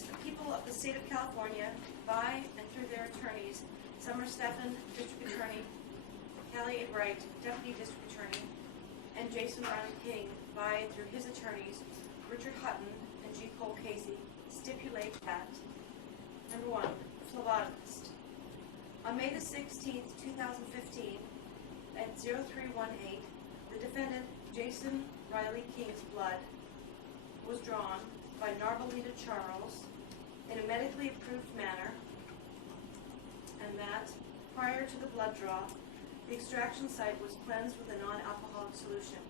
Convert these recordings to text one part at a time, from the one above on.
please, the people of the state of California, by and through their attorneys, Summer Stephan, District Attorney, Callie A. Bright, Deputy District Attorney, and Jason Riley King, by and through his attorneys, Richard Hutton and G. Cole Casey, stipulate that, number 1, phlebotomist. On May the 16th, 2015, at 0318, the defendant, Jason Riley King's blood was drawn by Narbalita Charles in a medically approved manner, and that prior to the blood draw, the extraction site was cleansed with a non-alcoholic solution.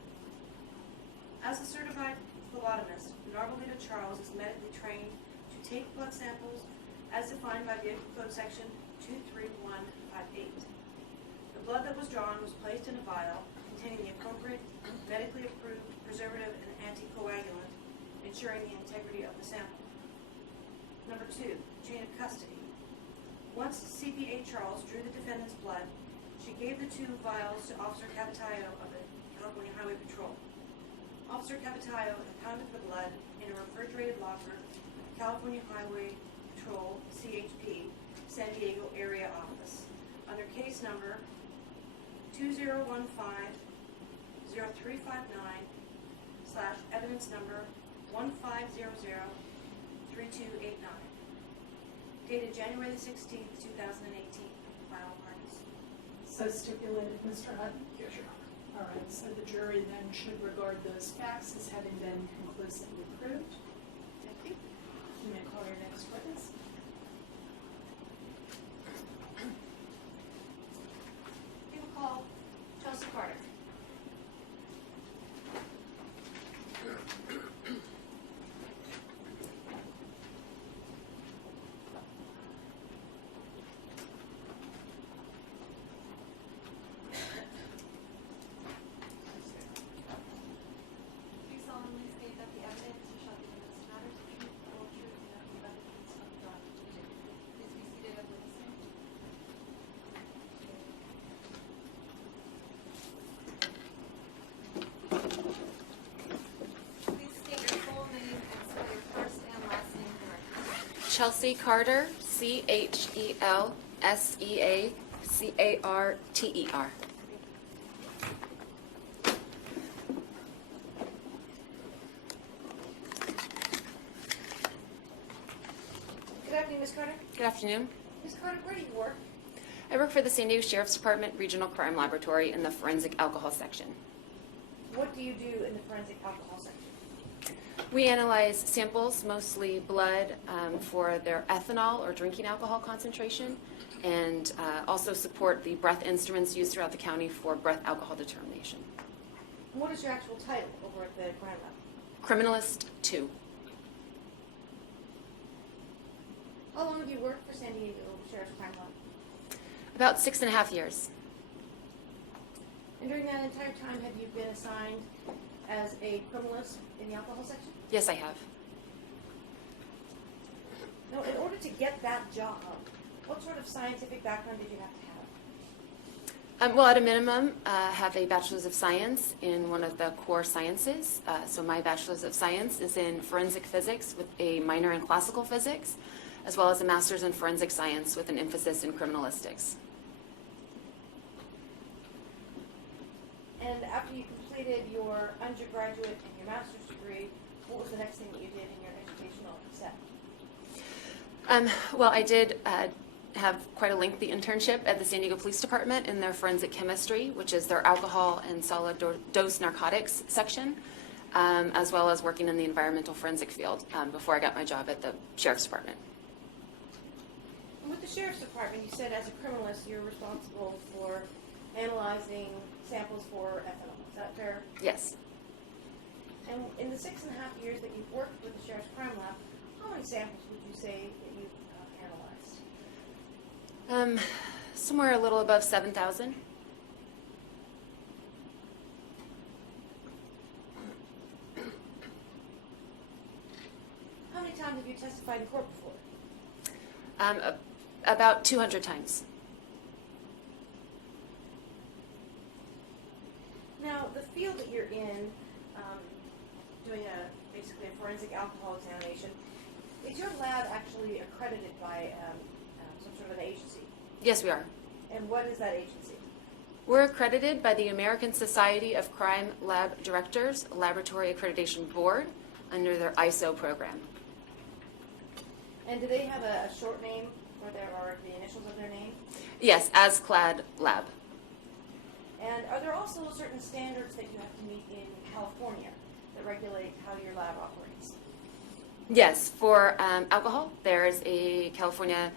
As a certified phlebotomist, Narbalita Charles is medically trained to take blood samples as defined by Vehicle Code Section 23158. The blood that was drawn was placed in a vial containing the appropriate medically approved preservative and anticoagulant, ensuring the integrity of the sample. Number 2, chain of custody. Once CPA Charles drew the defendant's blood, she gave the 2 vials to Officer Capitayo of the California Highway Patrol. Officer Capitayo impounded the blood in a refrigerated locker at the California Highway Patrol, CHP, San Diego Area Office, under case number 2015-0359/evidence number 1500-3289, dated January the 16th, 2018. Final parties. So stipulated, Mr. Hutton? Yes, Your Honor. All right, so the jury then should regard those facts as having been conclusively proved. Thank you. You may call your next witness. We will call Chelsea Carter. Do you solemnly state that the evidence you shall give in this matter is the truth, the whole truth, and nothing but the truth, so help you God? Please be seated at the witness stand. Please state your full name and spell your first and last name for the record. Chelsea Carter, Chelseacarter. Good afternoon, Ms. Carter. Good afternoon. Ms. Carter, where do you work? I work for the San Diego Sheriff's Department Regional Crime Laboratory in the Forensic Alcohol Section. What do you do in the forensic alcohol section? We analyze samples, mostly blood, for their ethanol or drinking alcohol concentration, and also support the breath instruments used throughout the county for breath alcohol determination. And what is your actual title over at the crime lab? Criminalist 2. How long have you worked for San Diego Sheriff's Crime Lab? About 6.5 years. And during that entire time, have you been assigned as a criminalist in the alcohol section? Yes, I have. Now, in order to get that job, what sort of scientific background did you have to have? Well, at a minimum, have a Bachelor's of Science in one of the core sciences. So my Bachelor's of Science is in Forensic Physics with a minor in Classical Physics, as well as a Master's in Forensic Science with an emphasis in Criminalistics. And after you completed your undergraduate and your master's degree, what was the next thing that you did in your educational set? Well, I did have quite a lengthy internship at the San Diego Police Department in their forensic chemistry, which is their alcohol and solid dose narcotics section, as well as working in the environmental forensic field before I got my job at the Sheriff's Department. And with the Sheriff's Department, you said as a criminalist you're responsible for analyzing samples for ethanol. Is that fair? Yes. And in the 6.5 years that you've worked with the Sheriff's Crime Lab, how many samples would you say that you've analyzed? Somewhere a little above 7,000. How many times have you testified in court before? About 200 times. Now, the field that you're in, doing basically a forensic alcohol examination, Is your lab actually accredited by some sort of an agency? Yes, we are. And what is that agency? We're accredited by the American Society of Crime Lab Directors Laboratory Accreditation Board under their ISO program. And do they have a short name or the initials of their name? Yes, ASCLAD Lab. And are there also certain standards that you have to meet in California that regulate how your lab operates? Yes, for alcohol, there's a California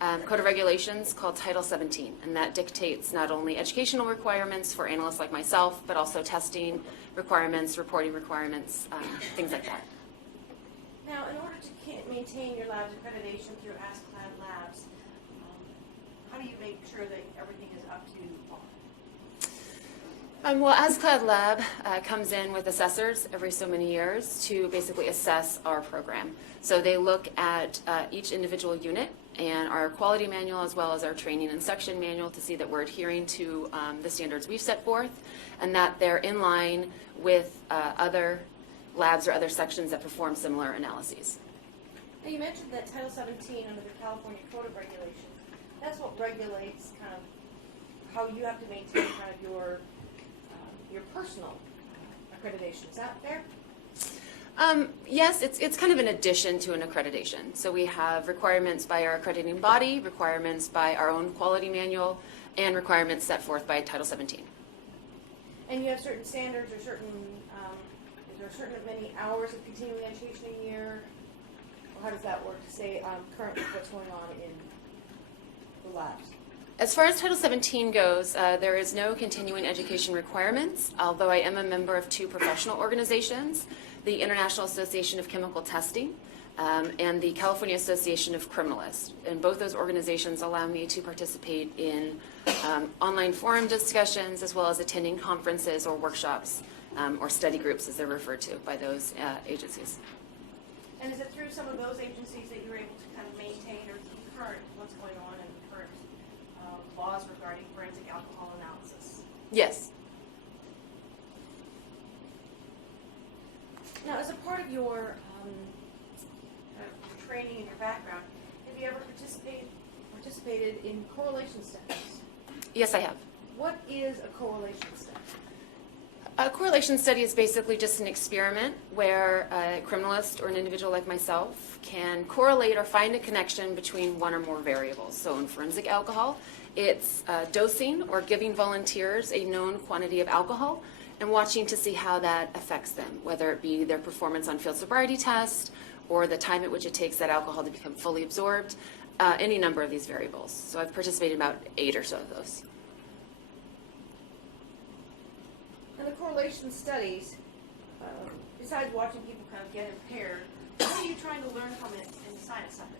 Code of Regulations called Title 17, and that dictates not only educational requirements for analysts like myself, but also testing requirements, reporting requirements, things like that. Now, in order to maintain your lab's accreditation through ASCLAD Labs, how do you make sure that everything is up to par? Well, ASCLAD Lab comes in with assessors every so many years to basically assess our program. So they look at each individual unit and our quality manual as well as our training and section manual to see that we're adhering to the standards we've set forth and that they're in line with other labs or other sections that perform similar analyses. Now, you mentioned that Title 17 under the California Code of Regulations, that's what regulates kind of how you have to maintain kind of your personal accreditation. Is that fair? Yes, it's kind of an addition to an accreditation. So we have requirements by our accrediting body, requirements by our own quality manual, and requirements set forth by Title 17. And you have certain standards or certain, is there a certain many hours of continuing education a year? Or how does that work to say currently what's going on in the labs? As far as Title 17 goes, there is no continuing education requirements, although I am a member of two professional organizations, the International Association of Chemical Testing and the California Association of Criminalists. And both those organizations allow me to participate in online forum discussions as well as attending conferences or workshops or study groups as they're referred to by those agencies. And is it through some of those agencies that you're able to kind of maintain or keep current what's going on in current laws regarding forensic alcohol analysis? Yes. Now, as a part of your training and your background, have you ever participated in correlation studies? Yes, I have. What is a correlation study? A correlation study is basically just an experiment where a criminalist or an individual like myself can correlate or find a connection between one or more variables. So in forensic alcohol, it's dosing or giving volunteers a known quantity of alcohol and watching to see how that affects them, whether it be their performance on field sobriety test or the time at which it takes that alcohol to become fully absorbed, any number of these variables. So I've participated in about 8 or so of those. In the correlation studies, besides watching people kind of get impaired, what are you trying to learn from it and decide something?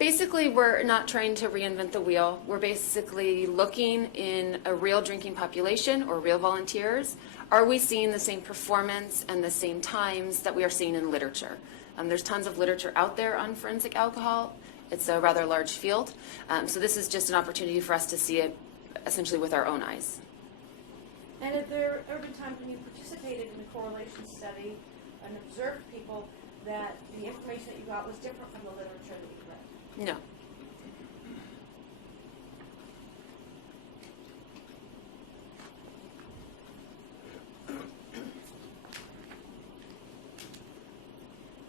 Basically, we're not trying to reinvent the wheel. We're basically looking in a real drinking population or real volunteers. Are we seeing the same performance and the same times that we are seeing in literature? There's tons of literature out there on forensic alcohol. It's a rather large field. So this is just an opportunity for us to see it essentially with our own eyes. And have there ever been times when you participated in a correlation study and observed people that the information that you got was different from the literature that you read? No.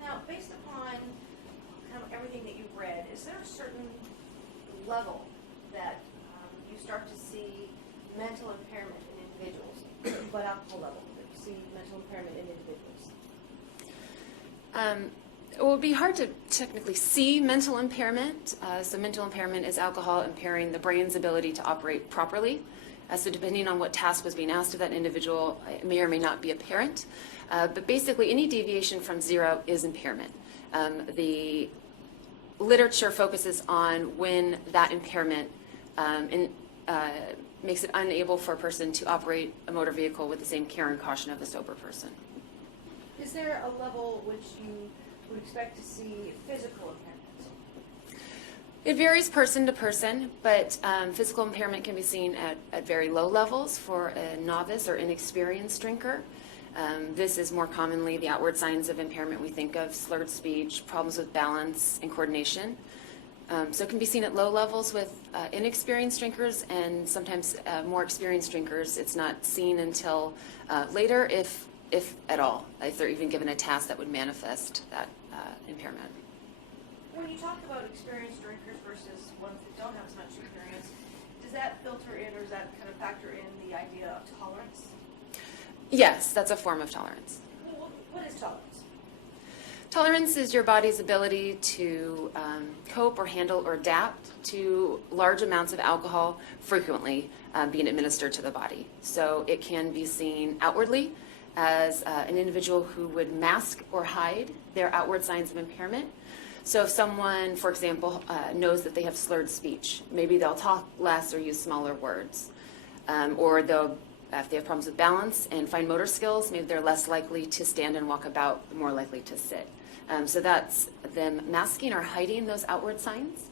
Now, based upon kind of everything that you've read, is there a certain level that you start to see mental impairment in individuals, blood alcohol level, that you see mental impairment in individuals? It would be hard to technically see mental impairment. So mental impairment is alcohol impairing the brain's ability to operate properly. So depending on what task was being asked of that individual, it may or may not be apparent. But basically, any deviation from 0 is impairment. The literature focuses on when that impairment makes it unable for a person to operate a motor vehicle with the same care and caution of a sober person. Is there a level which you would expect to see physical impairment? It varies person to person, but physical impairment can be seen at very low levels for a novice or inexperienced drinker. This is more commonly the outward signs of impairment. We think of slurred speech, problems with balance and coordination. So it can be seen at low levels with inexperienced drinkers, and sometimes more experienced drinkers. It's not seen until later, if at all, if they're even given a task that would manifest that impairment. When you talk about experienced drinkers versus ones that don't have as much experience, does that filter in, or does that kind of factor in the idea of tolerance? Yes, that's a form of tolerance. What is tolerance? Tolerance is your body's ability to cope or handle or adapt to large amounts of alcohol frequently being administered to the body. So it can be seen outwardly as an individual who would mask or hide their outward signs of impairment. So if someone, for example, knows that they have slurred speech, maybe they'll talk less or use smaller words. Or they'll, if they have problems with balance and fine motor skills, maybe they're less likely to stand and walk about, more likely to sit. So that's them masking or hiding those outward signs.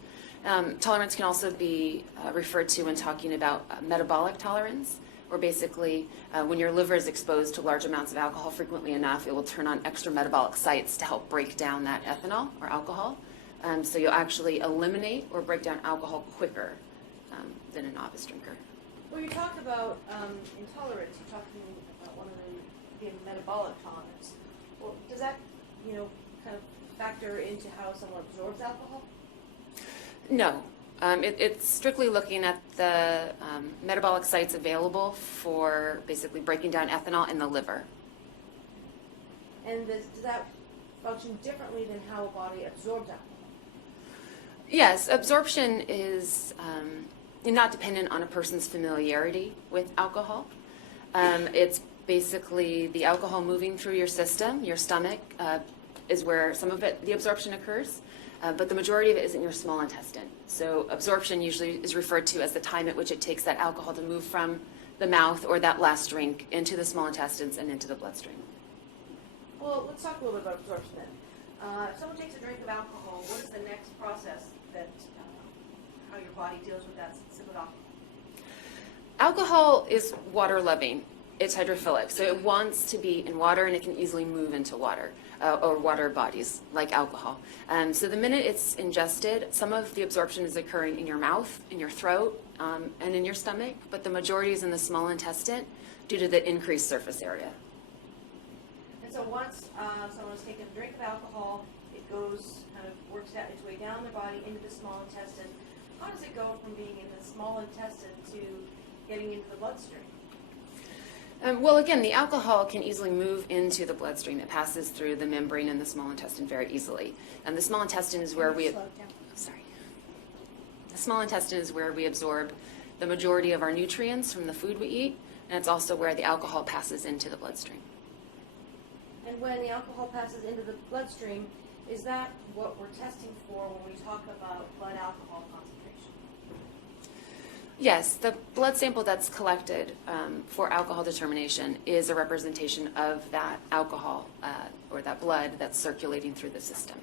Tolerance can also be referred to when talking about metabolic tolerance, or basically when your liver is exposed to large amounts of alcohol frequently enough, it will turn on extra metabolic sites to help break down that ethanol or alcohol. So you'll actually eliminate or break down alcohol quicker than a novice drinker. When you talk about intolerance, you're talking about one of the metabolic tolerance. Well, does that, kind of factor into how someone absorbs alcohol? No. It's strictly looking at the metabolic sites available for basically breaking down ethanol in the liver. And does that function differently than how a body absorbs alcohol? Yes, absorption is not dependent on a person's familiarity with alcohol. It's basically the alcohol moving through your system. Your stomach is where some of it, the absorption occurs, but the majority of it is in your small intestine. So absorption usually is referred to as the time at which it takes that alcohol to move from the mouth or that last drink into the small intestines and into the bloodstream. Well, let's talk a little bit about absorption then. If someone takes a drink of alcohol, what is the next process that how your body deals with that sip of alcohol? Alcohol is water-loving. It's hydrophilic, so it wants to be in water, and it can easily move into water or water bodies like alcohol. So the minute it's ingested, some of the absorption is occurring in your mouth, in your throat, and in your stomach, but the majority is in the small intestine due to the increased surface area. And so once someone's taken a drink of alcohol, it goes, kind of works out its way down their body into the small intestine. How does it go from being in the small intestine to getting into the bloodstream? Well, again, the alcohol can easily move into the bloodstream. It passes through the membrane in the small intestine very easily. And the small intestine is where we... Sorry. The small intestine is where we absorb the majority of our nutrients from the food we eat, and it's also where the alcohol passes into the bloodstream. And when the alcohol passes into the bloodstream, is that what we're testing for when we talk about blood alcohol concentration? Yes, the blood sample that's collected for alcohol determination is a representation of that alcohol or that blood that's circulating through the system.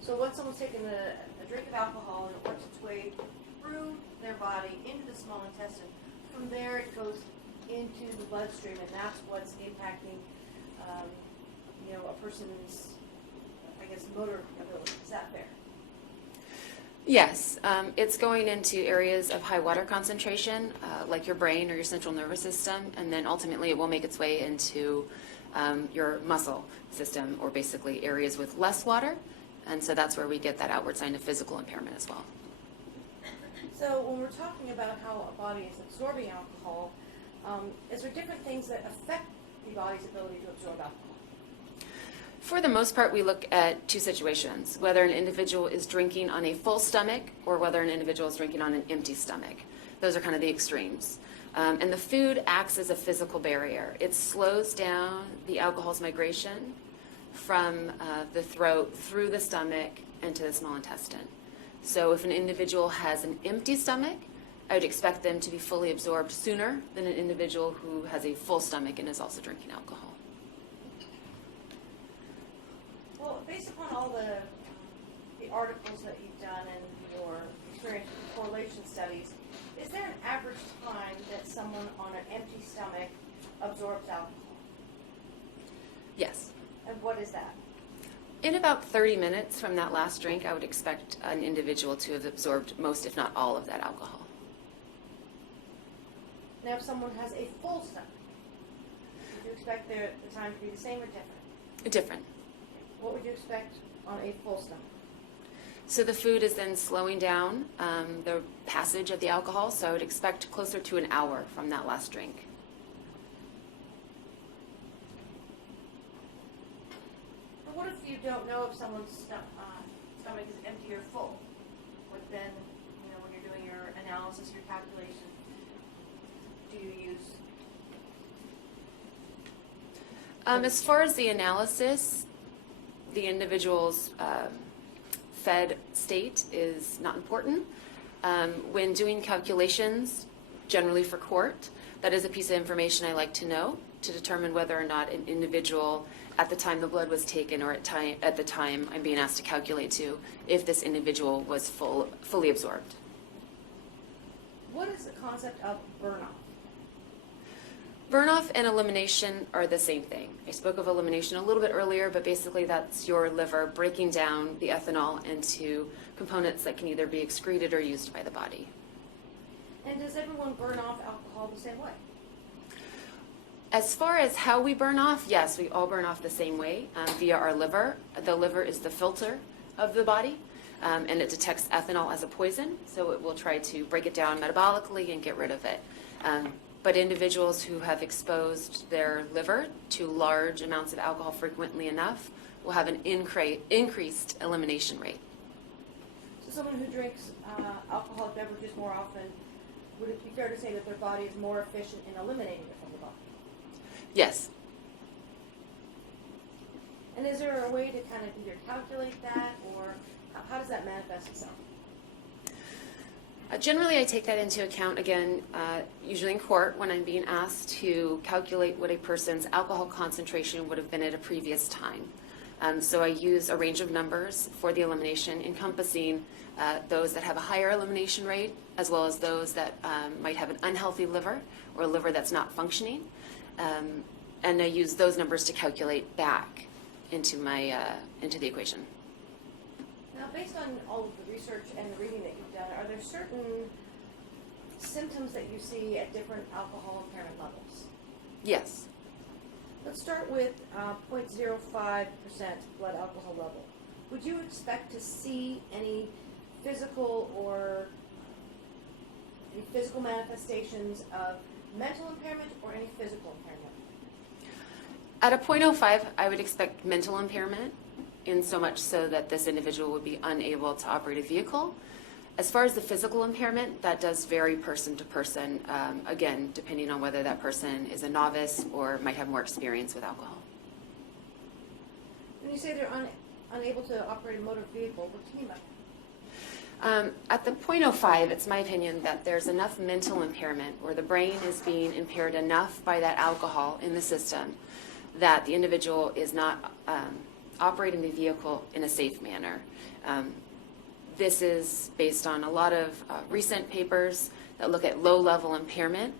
So once someone's taken a drink of alcohol and it works its way through their body into the small intestine, from there it goes into the bloodstream, and that's what's impacting, a person's, motor ability. Is that fair? Yes, it's going into areas of high water concentration, like your brain or your central nervous system, and then ultimately it will make its way into your muscle system, or basically areas with less water, and so that's where we get that outward sign of physical impairment as well. So when we're talking about how a body is absorbing alcohol, is there different things that affect the body's ability to absorb alcohol? For the most part, we look at two situations, whether an individual is drinking on a full stomach or whether an individual is drinking on an empty stomach. Those are kind of the extremes. And the food acts as a physical barrier. It slows down the alcohol's migration from the throat through the stomach into the small intestine. So if an individual has an empty stomach, I would expect them to be fully absorbed sooner than an individual who has a full stomach and is also drinking alcohol. Well, based upon all the articles that you've done and your experience with correlation studies, is there an average time that someone on an empty stomach absorbs alcohol? Yes. And what is that? In about 30 minutes from that last drink, I would expect an individual to have absorbed most, if not all, of that alcohol. Now, if someone has a full stomach, would you expect the time to be the same or different? Different. What would you expect on a full stomach? So the food is then slowing down the passage of the alcohol, so I would expect closer to an hour from that last drink. But what if you don't know if someone's stomach is empty or full? What then, when you're doing your analysis, your calculation, do you use? As far as the analysis, the individual's fed state is not important. When doing calculations, generally for court, that is a piece of information I like to know to determine whether or not an individual, at the time the blood was taken or at the time I'm being asked to calculate to, if this individual was fully absorbed. What is the concept of burn-off? Burn-off and elimination are the same thing. I spoke of elimination a little bit earlier, but basically that's your liver breaking down the ethanol into components that can either be excreted or used by the body. And does everyone burn off alcohol the same way? As far as how we burn off, yes, we all burn off the same way, via our liver. The liver is the filter of the body, and it detects ethanol as a poison, so it will try to break it down metabolically and get rid of it. But individuals who have exposed their liver to large amounts of alcohol frequently enough will have an increased elimination rate. So someone who drinks alcoholic beverages more often, would it be fair to say that their body is more efficient in eliminating it from the body? Yes. And is there a way to kind of either calculate that, or how does that manifest itself? Generally, I take that into account, again, usually in court, when I'm being asked to calculate what a person's alcohol concentration would have been at a previous time. So I use a range of numbers for the elimination, encompassing those that have a higher elimination rate, as well as those that might have an unhealthy liver or a liver that's not functioning. And I use those numbers to calculate back into into the equation. Now, based on all of the research and the reading that you've done, are there certain symptoms that you see at different alcohol impairment levels? Yes. Let's start with 0.05% blood alcohol level. Would you expect to see any physical manifestations of mental impairment or any physical impairment? At a 0.05, I would expect mental impairment, in so much so that this individual would be unable to operate a vehicle. As far as the physical impairment, that does vary person to person, again, depending on whether that person is a novice or might have more experience with alcohol. When you say they're unable to operate a motor vehicle, what do you mean by that? At the 0.05, it's my opinion that there's enough mental impairment, or the brain is being impaired enough by that alcohol in the system that the individual is not operating the vehicle in a safe manner. This is based on a lot of recent papers that look at low-level impairment,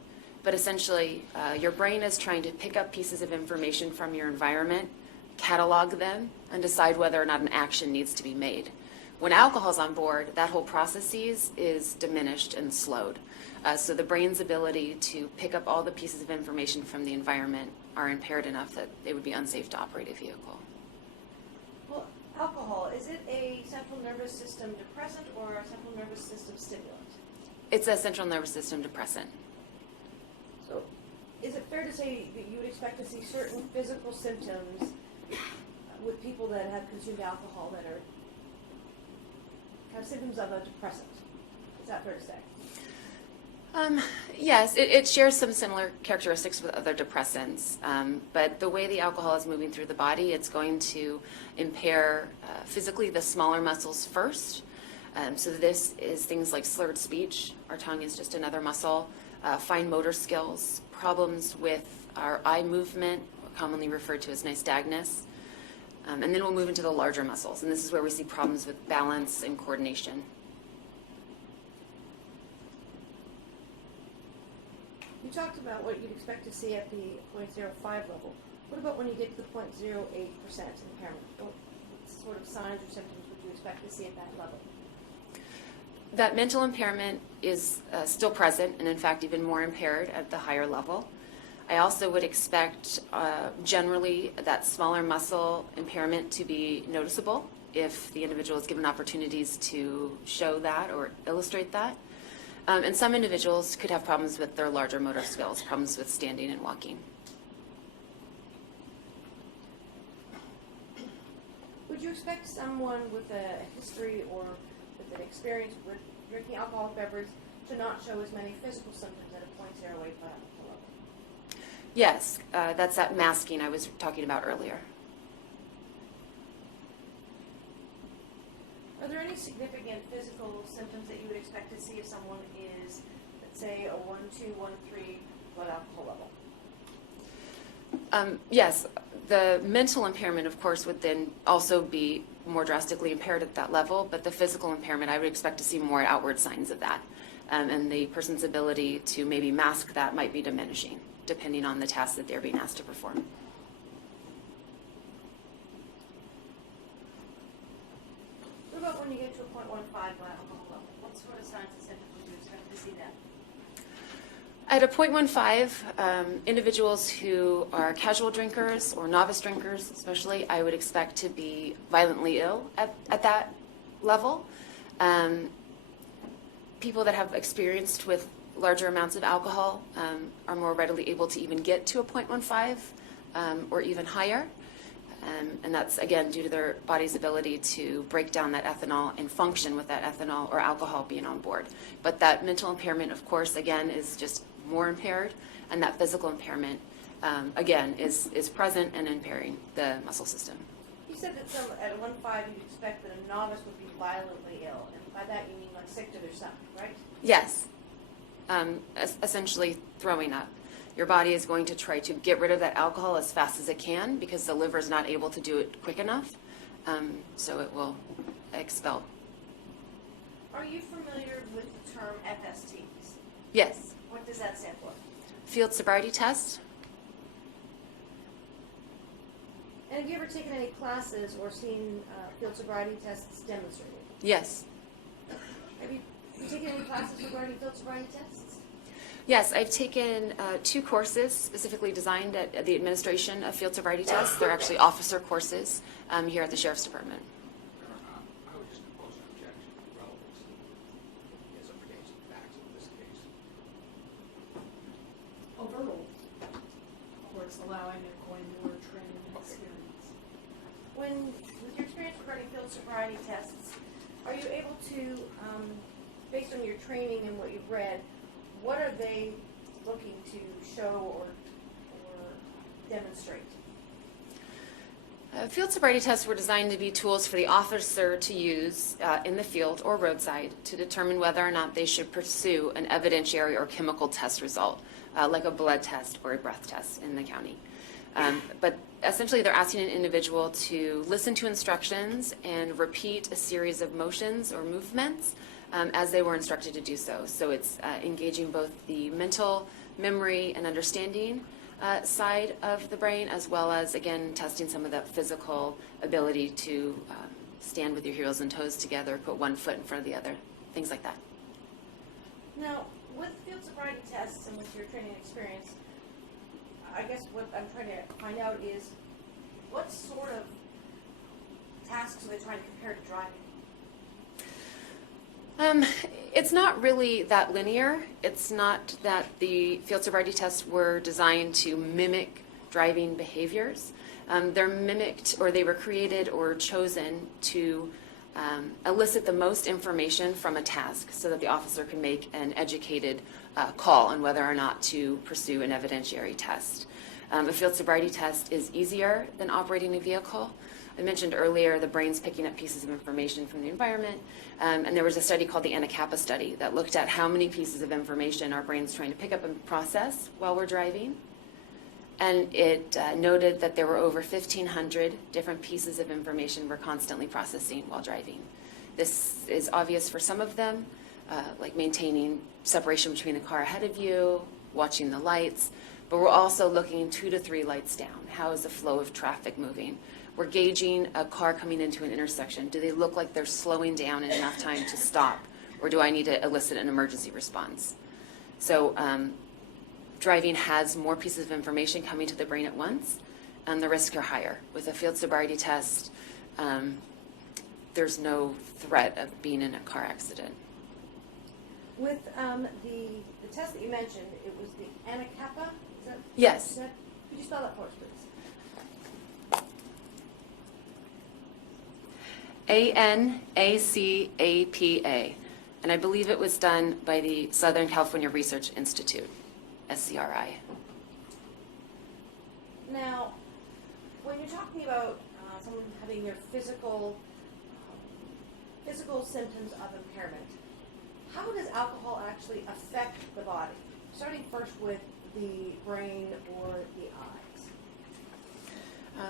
but essentially your brain is trying to pick up pieces of information from your environment, catalog them, and decide whether or not an action needs to be made. When alcohol's on board, that whole process is diminished and slowed. So the brain's ability to pick up all the pieces of information from the environment are impaired enough that they would be unsafe to operate a vehicle. Well, alcohol, is it a central nervous system depressant or a central nervous system stimulant? It's a central nervous system depressant. So is it fair to say that you would expect to see certain physical symptoms with people that have consumed alcohol that are kind of symptoms of a depressant? Is that fair to say? Yes, it shares some similar characteristics with other depressants, but the way the alcohol is moving through the body, it's going to impair physically the smaller muscles first. So this is things like slurred speech. Our tongue is just another muscle. Fine motor skills, problems with our eye movement, commonly referred to as nystagmus. And then we'll move into the larger muscles, and this is where we see problems with balance and coordination. You talked about what you'd expect to see at the 0.05 level. What about when you get to the 0.08% impairment? What sort of signs or symptoms would you expect to see at that level? That mental impairment is still present, and in fact even more impaired at the higher level. I also would expect generally that smaller muscle impairment to be noticeable if the individual is given opportunities to show that or illustrate that. And some individuals could have problems with their larger motor skills, problems with standing and walking. Would you expect someone with a history or with an experience with drinking alcoholic beverage to not show as many physical symptoms at a 0.08 level? Yes, that's that masking I was talking about earlier. Are there any significant physical symptoms that you would expect to see if someone is, let's say, a 1.2, 1.3 blood alcohol level? Yes, the mental impairment, of course, would then also be more drastically impaired at that level, but the physical impairment, I would expect to see more outward signs of that. And the person's ability to maybe mask that might be diminishing, depending on the task that they're being asked to perform. What about when you get to a 0.15 blood alcohol level? What sort of signs and symptoms would you expect to see then? At a 0.15, individuals who are casual drinkers or novice drinkers especially, I would expect to be violently ill at that level. People that have experienced with larger amounts of alcohol are more readily able to even get to a 0.15 or even higher. And that's, again, due to their body's ability to break down that ethanol and function with that ethanol or alcohol being on board. But that mental impairment, of course, again, is just more impaired, and that physical impairment, again, is present and impairing the muscle system. You said that at a 1.5 you'd expect that a novice would be violently ill, and by that you mean like sick to their stomach, right? Yes. Essentially throwing up. Your body is going to try to get rid of that alcohol as fast as it can because the liver is not able to do it quick enough, so it will expel. Are you familiar with the term FSTs? Yes. What does that stand for? Field sobriety test. And have you ever taken any classes or seen field sobriety tests demonstrated? Yes. Have you taken any classes regarding field sobriety tests? Yes, I've taken 2 courses specifically designed at the administration of field sobriety tests. They're actually officer courses here at the Sheriff's Department. I would just propose an objection to relevancy as it pertains to the facts of this case. Overruled. Courts allowing it going more training and experience. With your experience regarding field sobriety tests, are you able to, based on your training and what you've read, what are they looking to show or demonstrate? Field sobriety tests were designed to be tools for the officer to use in the field or roadside to determine whether or not they should pursue an evidentiary or chemical test result, like a blood test or a breath test in the county. But essentially they're asking an individual to listen to instructions and repeat a series of motions or movements as they were instructed to do so. So it's engaging both the mental memory and understanding side of the brain, as well as, again, testing some of that physical ability to stand with your heels and toes together, put one foot in front of the other, things like that. Now, with field sobriety tests and with your training experience, I guess what I'm trying to find out is what sort of tasks are they trying to compare to driving? It's not really that linear. It's not that the field sobriety tests were designed to mimic driving behaviors. They're mimicked, or they were created or chosen to elicit the most information from a task so that the officer can make an educated call on whether or not to pursue an evidentiary test. A field sobriety test is easier than operating a vehicle. I mentioned earlier the brain's picking up pieces of information from the environment, and there was a study called the Anacapa study that looked at how many pieces of information our brain's trying to pick up and process while we're driving. And it noted that there were over 1,500 different pieces of information we're constantly processing while driving. This is obvious for some of them, like maintaining separation between the car ahead of you, watching the lights, but we're also looking 2 to 3 lights down. How is the flow of traffic moving? We're gauging a car coming into an intersection. Do they look like they're slowing down in enough time to stop, or do I need to elicit an emergency response? So driving has more pieces of information coming to the brain at once, and the risks are higher. With a field sobriety test, there's no threat of being in a car accident. With the test that you mentioned, it was the Anacapa? Yes. Could you spell that for us, please? ANACAPA, and I believe it was done by the Southern California Research Institute, SCRI. Now, when you're talking about someone having their physical symptoms of impairment, how does alcohol actually affect the body? Starting first with the brain or the eyes.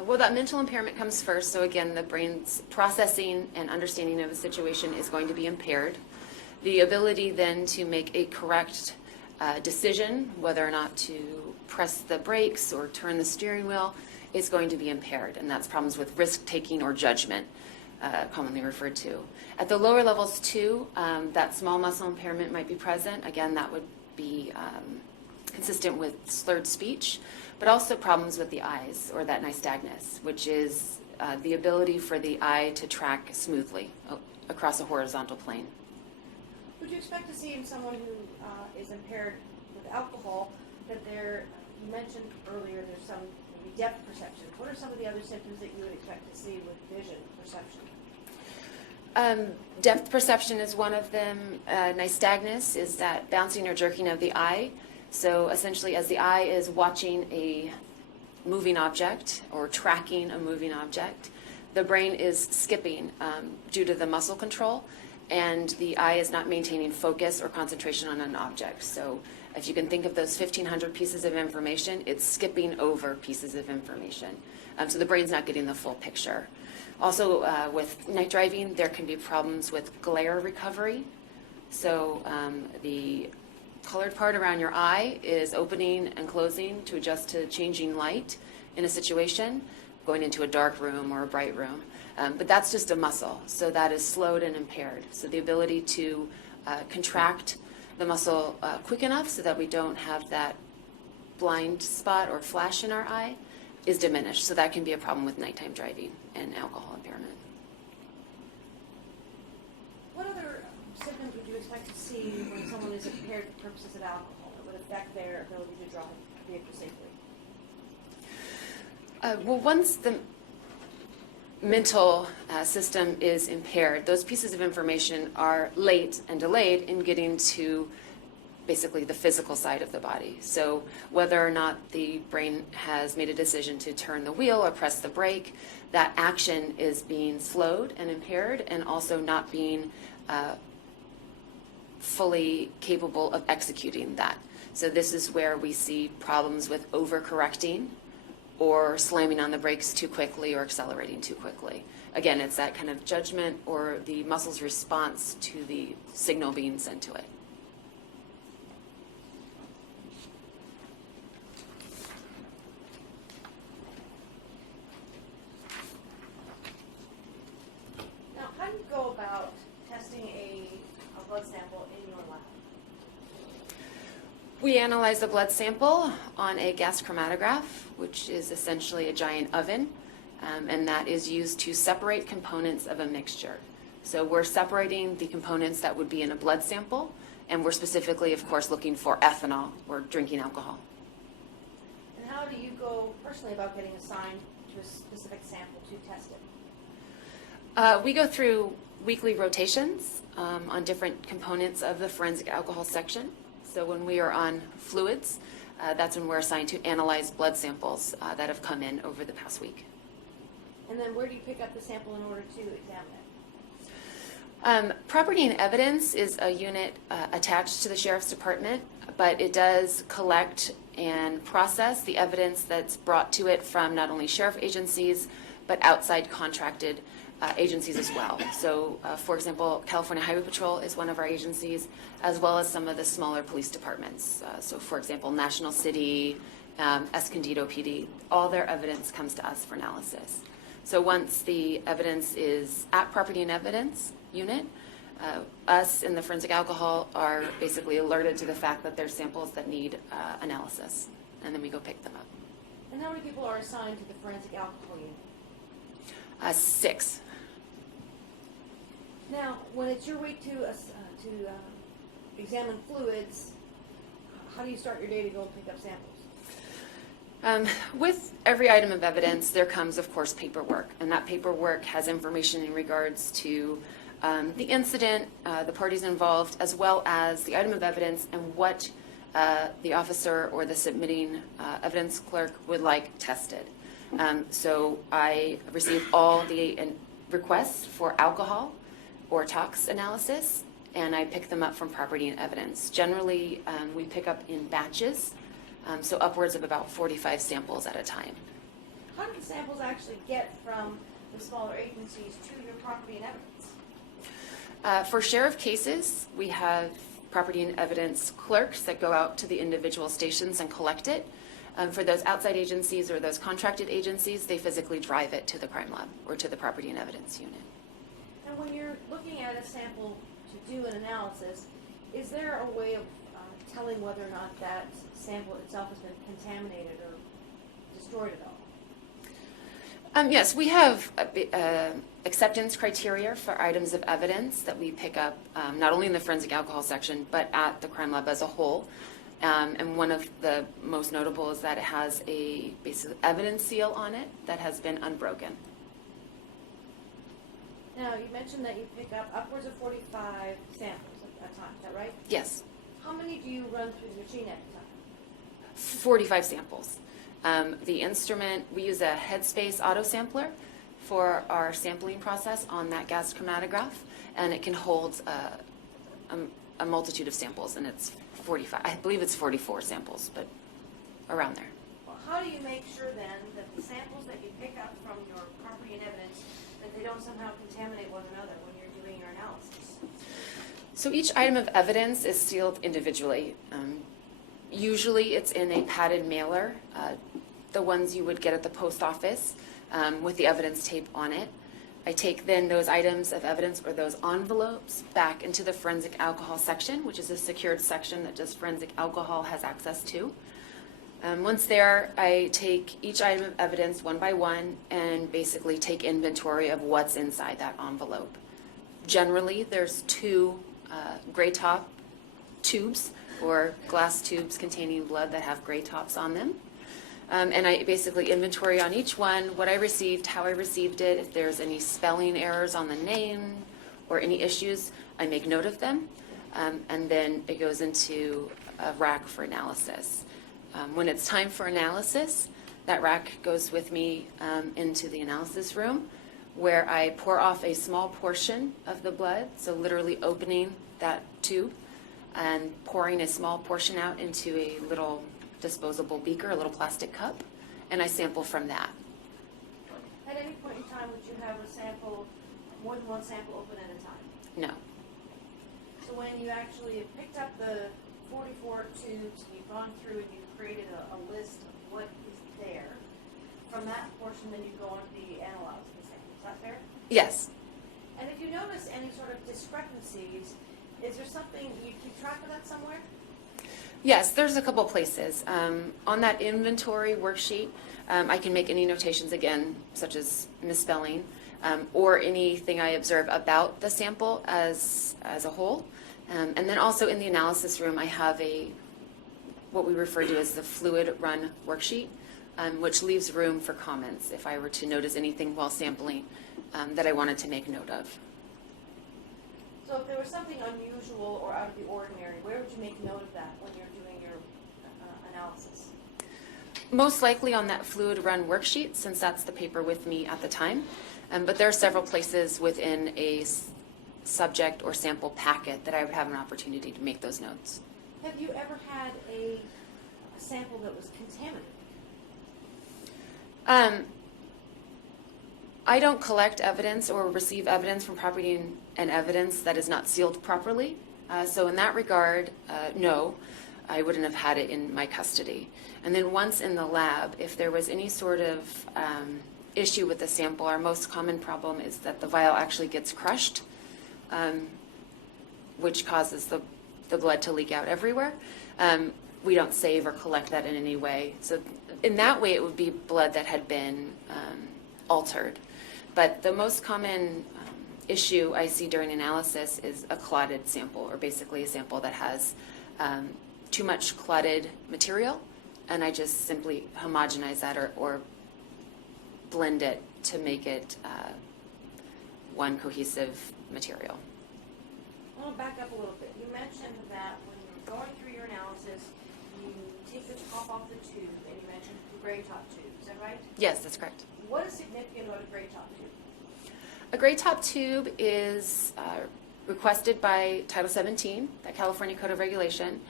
Well, that mental impairment comes first. So again, the brain's processing and understanding of the situation is going to be impaired. The ability then to make a correct decision, whether or not to press the brakes or turn the steering wheel, is going to be impaired. And that's problems with risk-taking or judgment, commonly referred to. At the lower levels too, that small muscle impairment might be present. Again, that would be consistent with slurred speech, but also problems with the eyes, or that nystagmus, which is the ability for the eye to track smoothly across a horizontal plane. Would you expect to see in someone who is impaired with alcohol that you mentioned earlier there's some maybe depth perception. What are some of the other symptoms that you would expect to see with vision perception? Depth perception is one of them. Nystagmus is that bouncing or jerking of the eye. So essentially, as the eye is watching a moving object or tracking a moving object, the brain is skipping due to the muscle control, and the eye is not maintaining focus or concentration on an object. So if you can think of those 1,500 pieces of information, it's skipping over pieces of information. So the brain's not getting the full picture. Also, with night driving, there can be problems with glare recovery. So the colored part around your eye is opening and closing to adjust to changing light in a situation, going into a dark room or a bright room. But that's just a muscle, so that is slowed and impaired. So the ability to contract the muscle quick enough so that we don't have that blind spot or flash in our eye is diminished. So that can be a problem with nighttime driving and alcohol impairment. What other symptoms would you expect to see when someone is impaired for purposes of alcohol that would affect their ability to drive a vehicle safely? Well, once the mental system is impaired, those pieces of information are late and delayed in getting to basically the physical side of the body. So whether or not the brain has made a decision to turn the wheel or press the brake, that action is being slowed and impaired, and also not being fully capable of executing that. So this is where we see problems with overcorrecting or slamming on the brakes too quickly or accelerating too quickly. Again, it's that kind of judgment or the muscle's response to the signal being sent to it. Now, how do you go about testing a blood sample in your lab? We analyze the blood sample on a gas chromatograph, which is essentially a giant oven, and that is used to separate components of a mixture. So we're separating the components that would be in a blood sample, and we're specifically, of course, looking for ethanol or drinking alcohol. And how do you go personally about getting assigned to a specific sample to test it? We go through weekly rotations on different components of the forensic alcohol section. So when we are on fluids, that's when we're assigned to analyze blood samples that have come in over the past week. And then where do you pick up the sample in order to examine it? Property and evidence is a unit attached to the Sheriff's Department, but it does collect and process the evidence that's brought to it from not only sheriff agencies, but outside contracted agencies as well. So, for example, California Highway Patrol is one of our agencies, as well as some of the smaller police departments. So, for example, National City, Escondido PD, all their evidence comes to us for analysis. So once the evidence is at property and evidence unit, us in the forensic alcohol are basically alerted to the fact that there's samples that need analysis, and then we go pick them up. And how many people are assigned to the forensic alcohol unit? 6. Now, when it's your week to examine fluids, how do you start your day to go and pick up samples? With every item of evidence, there comes, of course, paperwork, and that paperwork has information in regards to the incident, the parties involved, as well as the item of evidence and what the officer or the submitting evidence clerk would like tested. So I receive all the requests for alcohol or tox analysis, and I pick them up from property and evidence. Generally, we pick up in batches, so upwards of about 45 samples at a time. How do the samples actually get from the smaller agencies to your property and evidence? For sheriff cases, we have property and evidence clerks that go out to the individual stations and collect it. For those outside agencies or those contracted agencies, they physically drive it to the crime lab or to the property and evidence unit. And when you're looking at a sample to do an analysis, is there a way of telling whether or not that sample itself has been contaminated or destroyed at all? Yes, we have acceptance criteria for items of evidence that we pick up, not only in the forensic alcohol section, but at the crime lab as a whole. And one of the most notable is that it has a basic evidence seal on it that has been unbroken. Now, you mentioned that you pick up upwards of 45 samples at a time, is that right? Yes, How many do you run through the machine at a time? 45 samples. The instrument, we use a Headspace auto sampler for our sampling process on that gas chromatograph, and it can hold a multitude of samples, and it's 45. I believe it's 44 samples, but around there. Well, how do you make sure then that the samples that you pick up from your property and evidence, that they don't somehow contaminate one another when you're doing your analysis? So each item of evidence is sealed individually. Usually it's in a padded mailer, the ones you would get at the post office with the evidence tape on it. I take then those items of evidence or those envelopes back into the forensic alcohol section, which is a secured section that just forensic alcohol has access to. Once there, I take each item of evidence one by one and basically take inventory of what's inside that envelope. Generally, there's 2 gray top tubes or glass tubes containing blood that have gray tops on them. And I basically inventory on each one what I received, how I received it, if there's any spelling errors on the name or any issues, I make note of them. And then it goes into a rack for analysis. When it's time for analysis, that rack goes with me into the analysis room where I pour off a small portion of the blood, so literally opening that tube and pouring a small portion out into a little disposable beaker, a little plastic cup, and I sample from that. At any point in time, would you have a sample, more than one sample open at a time? No. So when you actually have picked up the 44 tubes, and you've gone through and you've created a list of what is there, from that portion then you go on to be analyzed the sample. Is that fair? Yes. And if you notice any sort of discrepancies, is there something, you keep track of that somewhere? Yes, there's a couple places. On that inventory worksheet, I can make any notations again, such as misspelling, or anything I observe about the sample as a whole. And then also in the analysis room, I have what we refer to as the fluid run worksheet, which leaves room for comments if I were to notice anything while sampling that I wanted to make note of. So if there was something unusual or out of the ordinary, where would you make note of that when you're doing your analysis? Most likely on that fluid run worksheet, since that's the paper with me at the time. But there are several places within a subject or sample packet that I would have an opportunity to make those notes. Have you ever had a sample that was contaminated? I don't collect evidence or receive evidence from property and evidence that is not sealed properly. So in that regard, no. I wouldn't have had it in my custody. And then once in the lab, if there was any sort of issue with the sample, our most common problem is that the vial actually gets crushed, which causes the blood to leak out everywhere. We don't save or collect that in any way. So in that way, it would be blood that had been altered. But the most common issue I see during analysis is a clotted sample, or basically a sample that has too much clotted material, and I just simply homogenize that or blend it to make it one cohesive material. I want to back up a little bit. You mentioned that when you're going through your analysis, you take the top off the tube, and you mentioned the gray top tube. Is that right? Yes, that's correct. What is significant about a gray top tube? A gray top tube is requested by Title 17, the California Code of Regulation,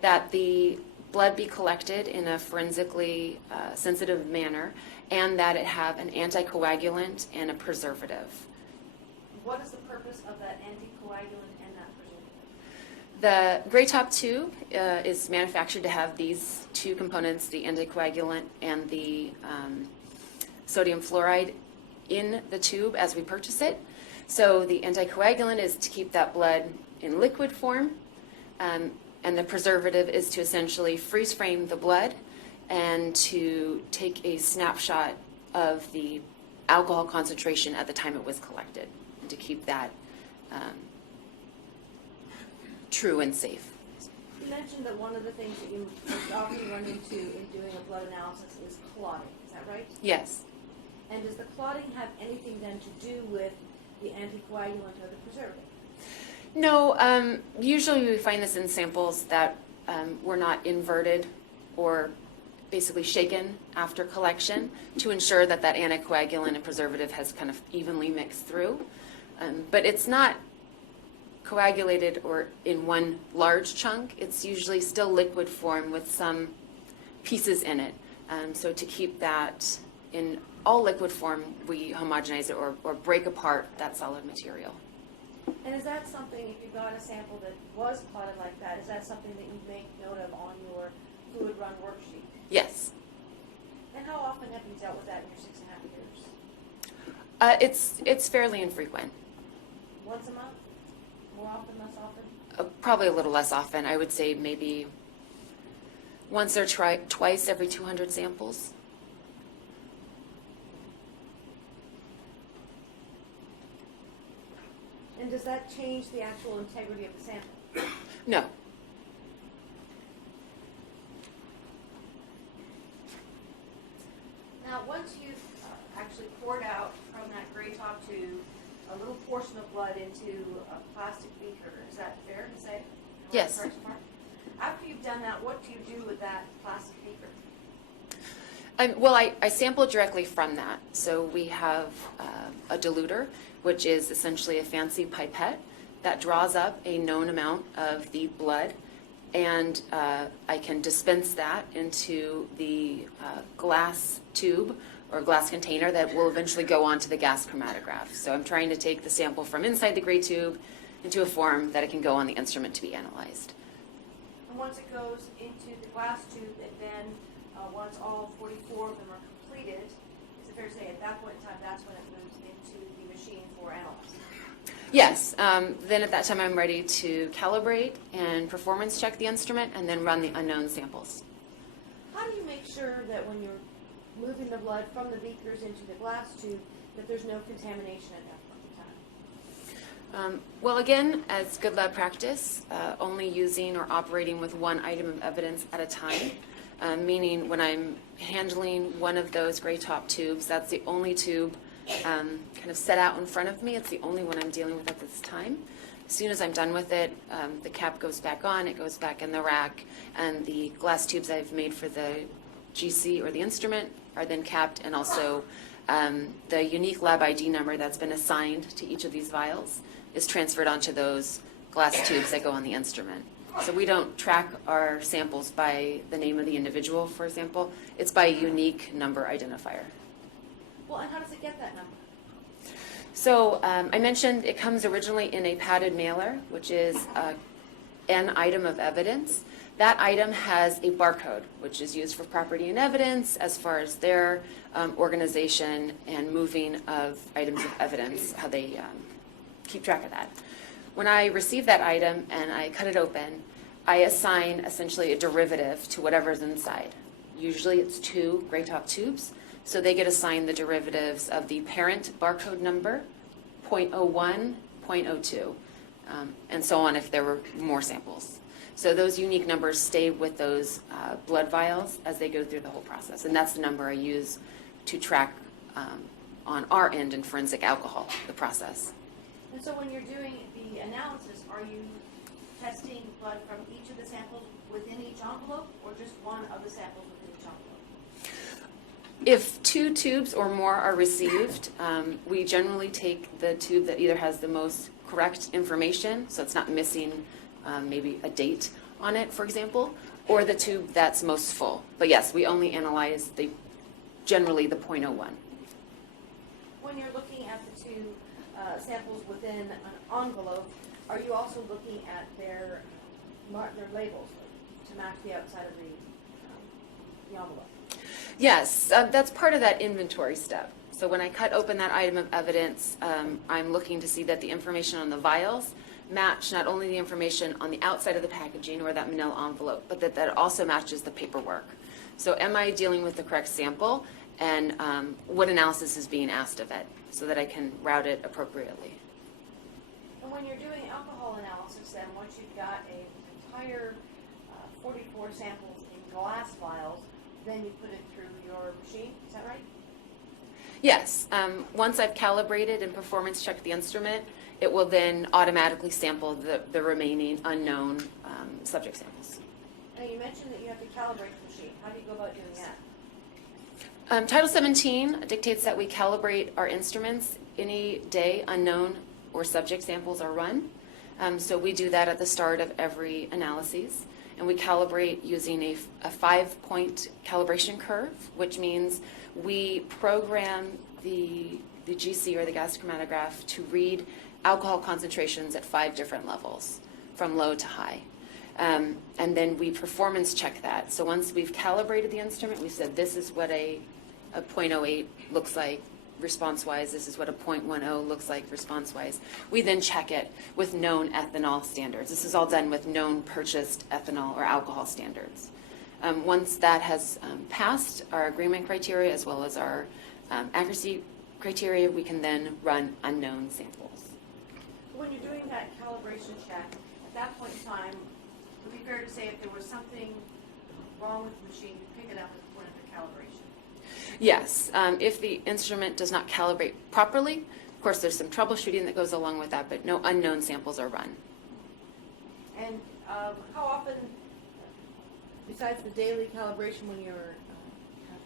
that the blood be collected in a forensically sensitive manner, and that it have an anticoagulant and a preservative. What is the purpose of that anticoagulant and that preservative? The gray top tube is manufactured to have these two components, the anticoagulant and the sodium fluoride, in the tube as we purchase it. So the anticoagulant is to keep that blood in liquid form, and the preservative is to essentially freeze frame the blood and to take a snapshot of the alcohol concentration at the time it was collected, and to keep that true and safe. You mentioned that one of the things that you often run into in doing a blood analysis is clotting. Is that right? Yes. And does the clotting have anything then to do with the anticoagulant or the preservative? No, usually we find this in samples that were not inverted or basically shaken after collection to ensure that that anticoagulant and preservative has kind of evenly mixed through. But it's not coagulated or in one large chunk. It's usually still liquid form with some pieces in it. So to keep that in all liquid form, we homogenize it or break apart that solid material. And is that something, if you got a sample that was clotted like that, is that something that you make note of on your fluid run worksheet? Yes. And how often have you dealt with that in your 6.5 years? It's fairly infrequent. Once a month? More often, less often? Probably a little less often. I would say maybe once or twice every 200 samples. And does that change the actual integrity of the sample? No. Now, once you've actually poured out from that gray top tube a little portion of blood into a plastic beaker, is that fair to say? Yes. After you've done that, what do you do with that plastic beaker? Well, I sample directly from that. So we have a diluter, which is essentially a fancy pipette that draws up a known amount of the blood, and I can dispense that into the glass tube or glass container that will eventually go onto the gas chromatograph. So I'm trying to take the sample from inside the gray tube into a form that it can go on the instrument to be analyzed. And once it goes into the glass tube, and then once all 44 of them are completed, is it fair to say at that point in time, that's when it moves into the machine for analysis? Yes. Then at that time, I'm ready to calibrate and performance check the instrument and then run the unknown samples. How do you make sure that when you're moving the blood from the beakers into the glass tube, that there's no contamination at that point in time? Well, again, as good lab practice, only using or operating with one item of evidence at a time, meaning when I'm handling one of those gray top tubes, that's the only tube kind of set out in front of me. It's the only one I'm dealing with at this time. As soon as I'm done with it, the cap goes back on, it goes back in the rack, and the glass tubes I've made for the GC or the instrument are then capped, and also the unique lab ID number that's been assigned to each of these vials is transferred onto those glass tubes that go on the instrument. So we don't track our samples by the name of the individual, for example. It's by a unique number identifier. Well, and how does it get that number? So I mentioned it comes originally in a padded mailer, which is an item of evidence That item has a barcode, which is used for property and evidence as far as their organization and moving of items of evidence, how they keep track of that. When I receive that item and I cut it open, I assign essentially a derivative to whatever's inside. Usually it's 2 gray top tubes, so they get assigned the derivatives of the parent barcode number, 0.01, 0.02, and so on if there were more samples. So those unique numbers stay with those blood vials as they go through the whole process, and that's the number I use to track on our end in forensic alcohol, the process. And so when you're doing the analysis, are you testing blood from each of the samples within each envelope, or just one of the samples within each envelope? If 2 tubes or more are received, we generally take the tube that either has the most correct information, so it's not missing maybe a date on it, for example, or the tube that's most full. But yes, we only analyze generally the 0.01. When you're looking at the 2 samples within an envelope, are you also looking at their labels to match the outside of the envelope? Yes, that's part of that inventory step. So when I cut open that item of evidence, I'm looking to see that the information on the vials match not only the information on the outside of the packaging or that manila envelope, but that also matches the paperwork. So am I dealing with the correct sample, and what analysis is being asked of it, so that I can route it appropriately. And when you're doing alcohol analysis, then once you've got an entire 44 samples in glass vials, then you put it through your machine, is that right? Yes, once I've calibrated and performance checked the instrument, it will then automatically sample the remaining unknown subject samples. Now you mentioned that you have to calibrate the machine. How do you go about doing that? Title 17 dictates that we calibrate our instruments any day unknown or subject samples are run. So we do that at the start of every analysis. And we calibrate using a 5-point calibration curve, which means we program the GC or the gas chromatograph to read alcohol concentrations at 5 different levels, from low to high. And then we performance check that. So once we've calibrated the instrument, we said this is what a 0.08 looks like response-wise, this is what a 0.10 looks like response-wise. We then check it with known ethanol standards. This is all done with known purchased ethanol or alcohol standards. Once that has passed our agreement criteria as well as our accuracy criteria, we can then run unknown samples. When you're doing that calibration check, at that point in time, would it be fair to say if there was something wrong with the machine, you pick it up at the point of the calibration? Yes, if the instrument does not calibrate properly, of course there's some troubleshooting that goes along with that, but no unknown samples are run. And how often, besides the daily calibration when you're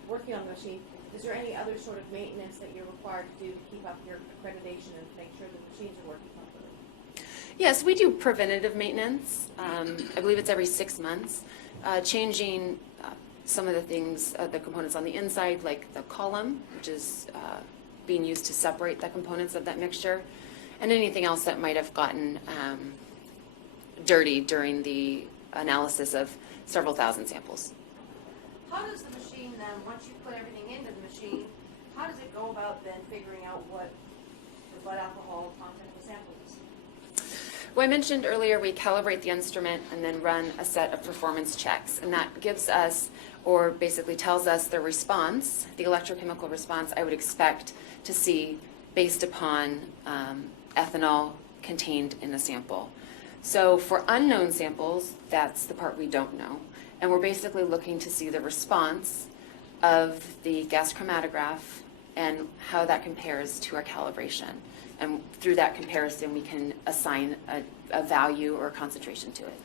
working on the machine, is there any other sort of maintenance that you're required to do to keep up your accreditation and make sure the machines are working properly? Yes, we do preventative maintenance. I believe it's every 6 months, changing some of the things, the components on the inside, like the column, which is being used to separate the components of that mixture, and anything else that might have gotten dirty during the analysis of several thousand samples. How does the machine then, once you put everything into the machine, how does it go about then figuring out what the blood alcohol content of the sample is? Well, I mentioned earlier we calibrate the instrument and then run a set of performance checks, and that gives us, or basically tells us, the response, the electrochemical response I would expect to see based upon ethanol contained in the sample. So for unknown samples, that's the part we don't know, and we're basically looking to see the response of the gas chromatograph and how that compares to our calibration. And through that comparison, we can assign a value or a concentration to it.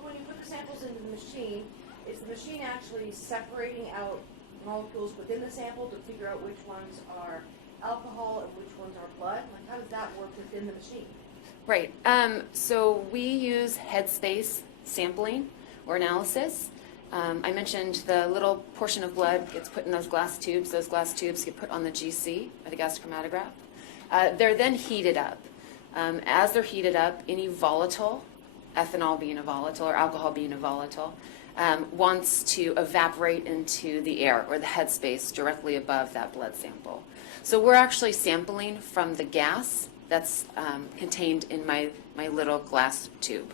When you put the samples into the machine, is the machine actually separating out molecules within the sample to figure out which ones are alcohol and which ones are blood? Like, how does that work within the machine? Right. So we use Headspace sampling or analysis. I mentioned the little portion of blood gets put in those glass tubes. Those glass tubes get put on the GC, or the gas chromatograph. They're then heated up. As they're heated up, any volatile ethanol being a volatile or alcohol being a volatile, wants to evaporate into the air or the headspace directly above that blood sample. So we're actually sampling from the gas that's contained in my little glass tube,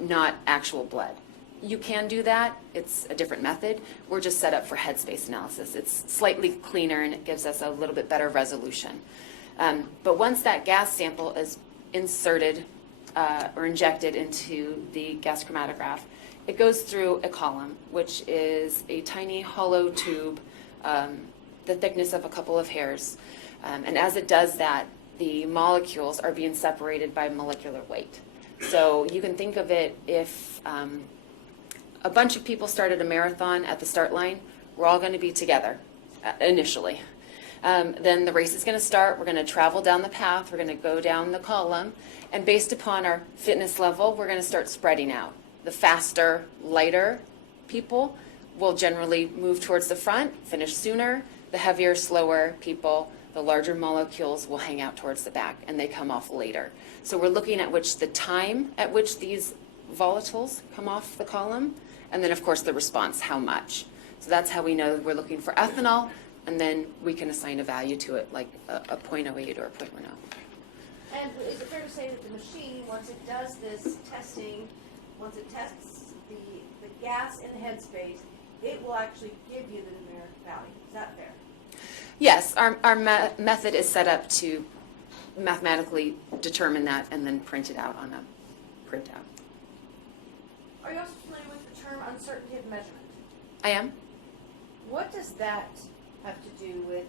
not actual blood. You can do that. It's a different method. We're just set up for headspace analysis. It's slightly cleaner and it gives us a little bit better resolution. But once that gas sample is inserted or injected into the gas chromatograph, it goes through a column, which is a tiny hollow tube, the thickness of a couple of hairs. And as it does that, the molecules are being separated by molecular weight. So you can think of it if a bunch of people started a marathon at the start line, we're all going to be together initially. Then the race is going to start. We're going to travel down the path. We're going to go down the column. And based upon our fitness level, we're going to start spreading out. The faster, lighter people will generally move towards the front, finish sooner. The heavier, slower people, the larger molecules will hang out towards the back, and they come off later. So we're looking at the time at which these volatiles come off the column, and then, of course, the response, how much. So that's how we know we're looking for ethanol, and then we can assign a value to it, like a 0.08 or a 0.10. And is it fair to say that the machine, once it does this testing, once it tests the gas in the headspace, it will actually give you the numeric value? Is that fair? Yes, our method is set up to mathematically determine that and then print it out on a printout. Are you also familiar with the term uncertainty of measurement? I am. What does that have to do with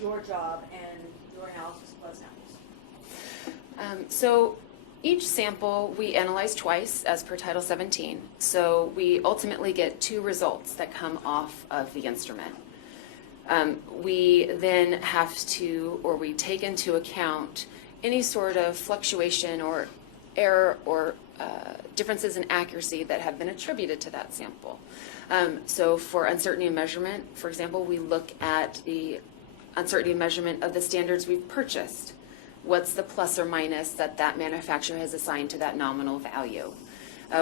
your job and your analysis of blood samples? So each sample we analyze twice as per Title 17. So we ultimately get two results that come off of the instrument. We then have to, or we take into account any sort of fluctuation or error or differences in accuracy that have been attributed to that sample. So for uncertainty of measurement, for example, we look at the uncertainty of measurement of the standards we've purchased. What's the plus or minus that manufacturer has assigned to that nominal value?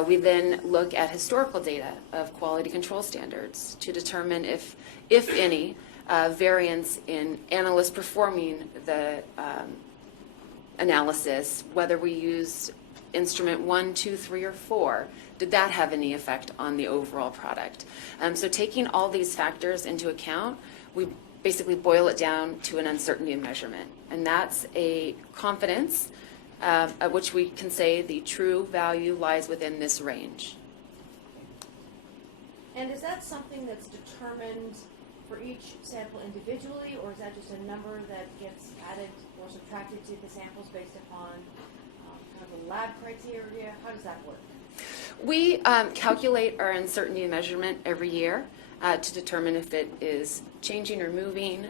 We then look at historical data of quality control standards to determine if any, variance in analysts performing the analysis, whether we used instrument 1, 2, 3, or 4, did that have any effect on the overall product? So taking all these factors into account, we basically boil it down to an uncertainty of measurement. And that's a confidence at which we can say the true value lies within this range. And is that something that's determined for each sample individually, or is that just a number that gets added or subtracted to the samples based upon kind of a lab criteria? How does that work? We calculate our uncertainty measurement every year to determine if it is changing or moving,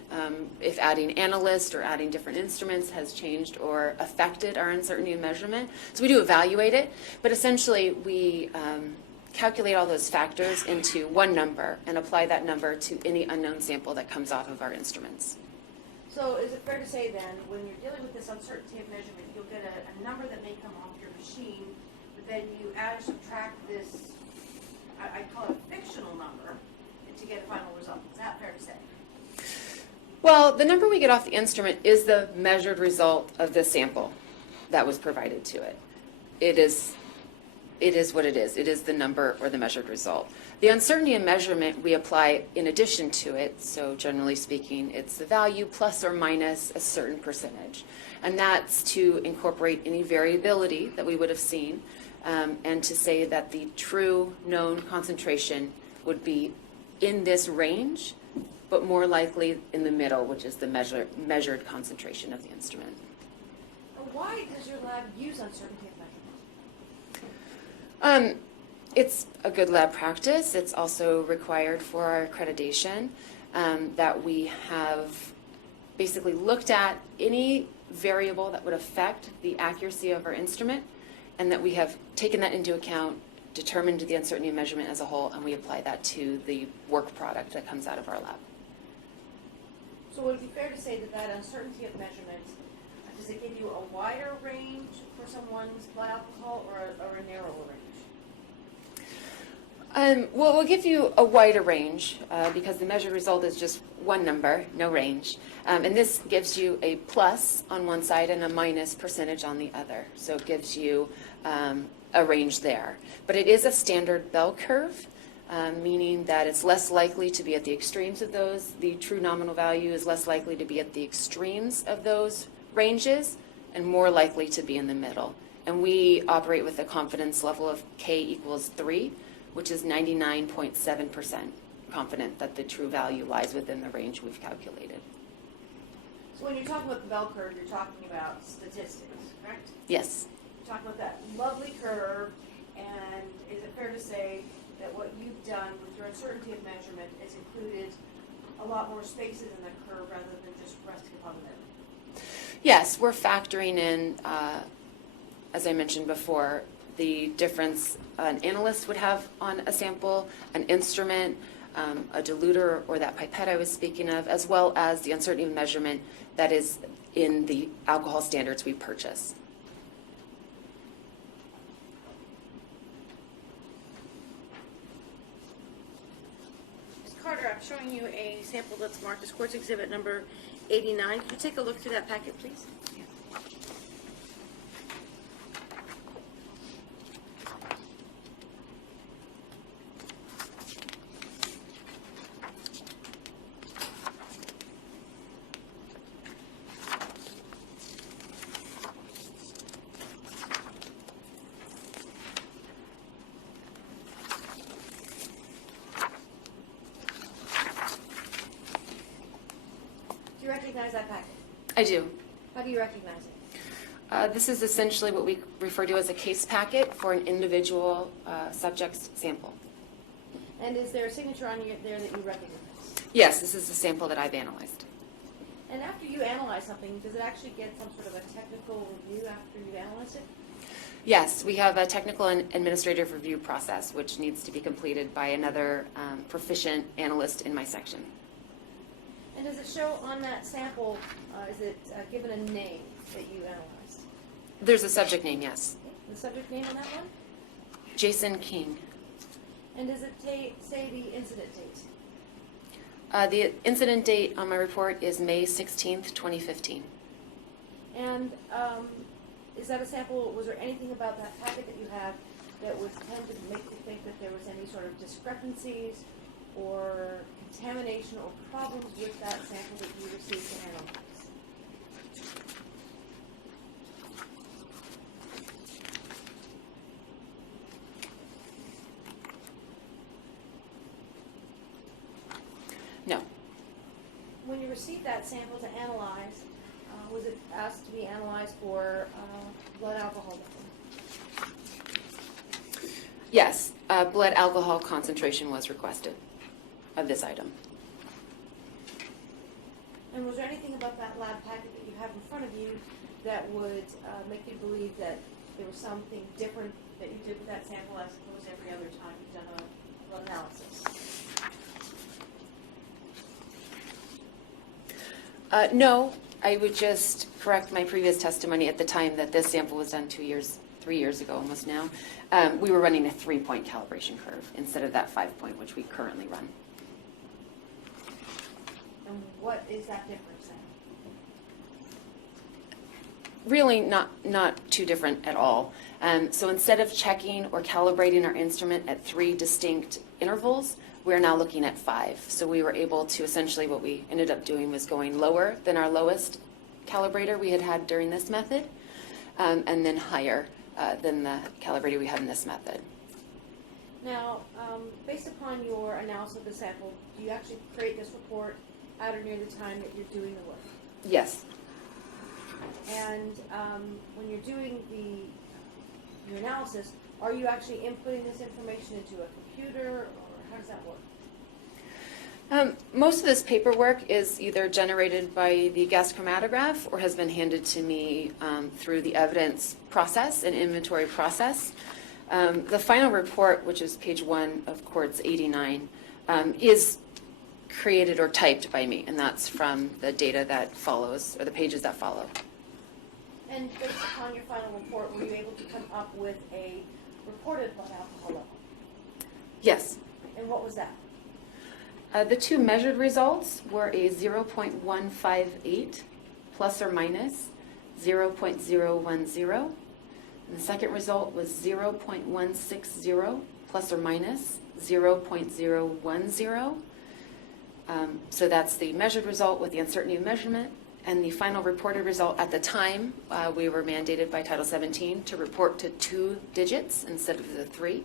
if adding analyst or adding different instruments has changed or affected our uncertainty measurement. So we do evaluate it, but essentially we calculate all those factors into one number and apply that number to any unknown sample that comes off of our instruments. So is it fair to say then, when you're dealing with this uncertainty of measurement, you'll get a number that may come off your machine, but then you add or subtract this, I call it a fictional number, to get a final result. Is that fair to say? Well, the number we get off the instrument is the measured result of the sample that was provided to it. It is what it is. It is the number or the measured result. The uncertainty in measurement we apply in addition to it, so generally speaking, it's the value plus or minus a certain percentage. And that's to incorporate any variability that we would have seen and to say that the true known concentration would be in this range, but more likely in the middle, which is the measured concentration of the instrument. Why does your lab use uncertainty of measurement? It's a good lab practice. It's also required for our accreditation that we have basically looked at any variable that would affect the accuracy of our instrument, and that we have taken that into account, determined the uncertainty of measurement as a whole, and we apply that to the work product that comes out of our lab. So would it be fair to say that that uncertainty of measurement Does it give you a wider range for someone's blood alcohol or a narrower range? Well, we'll give you a wider range because the measured result is just one number, no range. And this gives you a plus on one side and a minus percentage on the other. So it gives you a range there. But it is a standard bell curve, meaning that it's less likely to be at the extremes of those. The true nominal value is less likely to be at the extremes of those ranges and more likely to be in the middle. And we operate with a confidence level of K equals 3, which is 99.7% confident that the true value lies within the range we've calculated. So when you're talking about the bell curve, you're talking about statistics, correct? Yes. You're talking about that lovely curve, and is it fair to say that what you've done with your uncertainty of measurement is included a lot more spaces in the curve rather than just resting upon the middle? Yes, we're factoring in, as I mentioned before, the difference an analyst would have on a sample, an instrument, a diluter, or that pipette I was speaking of, as well as the uncertainty of measurement that is in the alcohol standards we purchase. Ms. Carter, I'm showing you a sample that's marked as Courts Exhibit number 89. Could you take a look through that packet, please? Do you recognize that packet? I do. How do you recognize it? This is essentially what we refer to as a case packet for an individual subject's sample. And is there a signature on there that you recognize? Yes, this is the sample that I've analyzed. And after you analyze something, does it actually get some sort of a technical review after you've analyzed it? Yes, we have a technical and administrative review process, which needs to be completed by another proficient analyst in my section. And does it show on that sample, is it given a name that you analyzed? There's a subject name, yes. The subject name on that one? Jason King. And does it say the incident date? The incident date on my report is May 16th, 2015. And is that a sample, was there anything about that packet that you have that would tend to make you think that there was any sort of discrepancies or contamination or problems with that sample that you received to analyze? No. When you received that sample to analyze, was it asked to be analyzed for blood alcohol level? Yes, blood alcohol concentration was requested of this item. And was there anything about that lab packet that you have in front of you that would make you believe that there was something different that you did with that sample as opposed to every other time you've done a blood analysis? No, I would just correct my previous testimony at the time that this sample was done 3 years ago almost now. We were running a 3-point calibration curve instead of that 5-point, which we currently run. And what is that difference then? Really not too different at all. So instead of checking or calibrating our instrument at 3 distinct intervals, we're now looking at 5. So we were able to, essentially what we ended up doing was going lower than our lowest calibrator we had during this method, and then higher than the calibrator we had in this method. Now, based upon your analysis of the sample, do you actually create this report at or near the time that you're doing the work? Yes. And when you're doing your analysis, are you actually inputting this information into a computer, or how does that work? Most of this paperwork is either generated by the gas chromatograph or has been handed to me through the evidence process and inventory process. The final report, which is page 1 of Courts 89, is created or typed by me, and that's from the data that follows, or the pages that follow. And based upon your final report, were you able to come up with a reported blood alcohol level? Yes. And what was that? The two measured results were a 0.158 plus or minus 0.010. And the second result was 0.160 plus or minus 0.010. So that's the measured result with the uncertainty of measurement. And the final reported result at the time, we were mandated by Title 17 to report to 2 digits instead of the 3.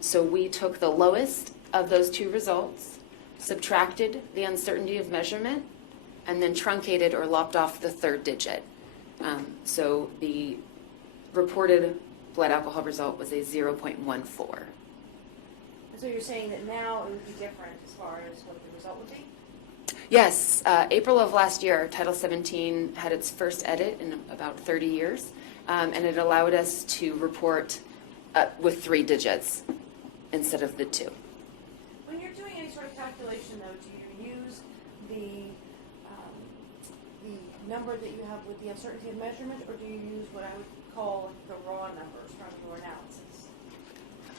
So we took the lowest of those 2 results, subtracted the uncertainty of measurement, and then truncated or lopped off the 3rd digit. So the reported blood alcohol result was a 0.14. And so you're saying that now it would be different as far as what the result would be? Yes, April of last year, Title 17 had its first edit in about 30 years, and it allowed us to report with 3 digits instead of the 2. When you're doing any sort of calculation, though, do you use the number that you have with the uncertainty of measurement, or do you use what I would call the raw numbers from your analysis?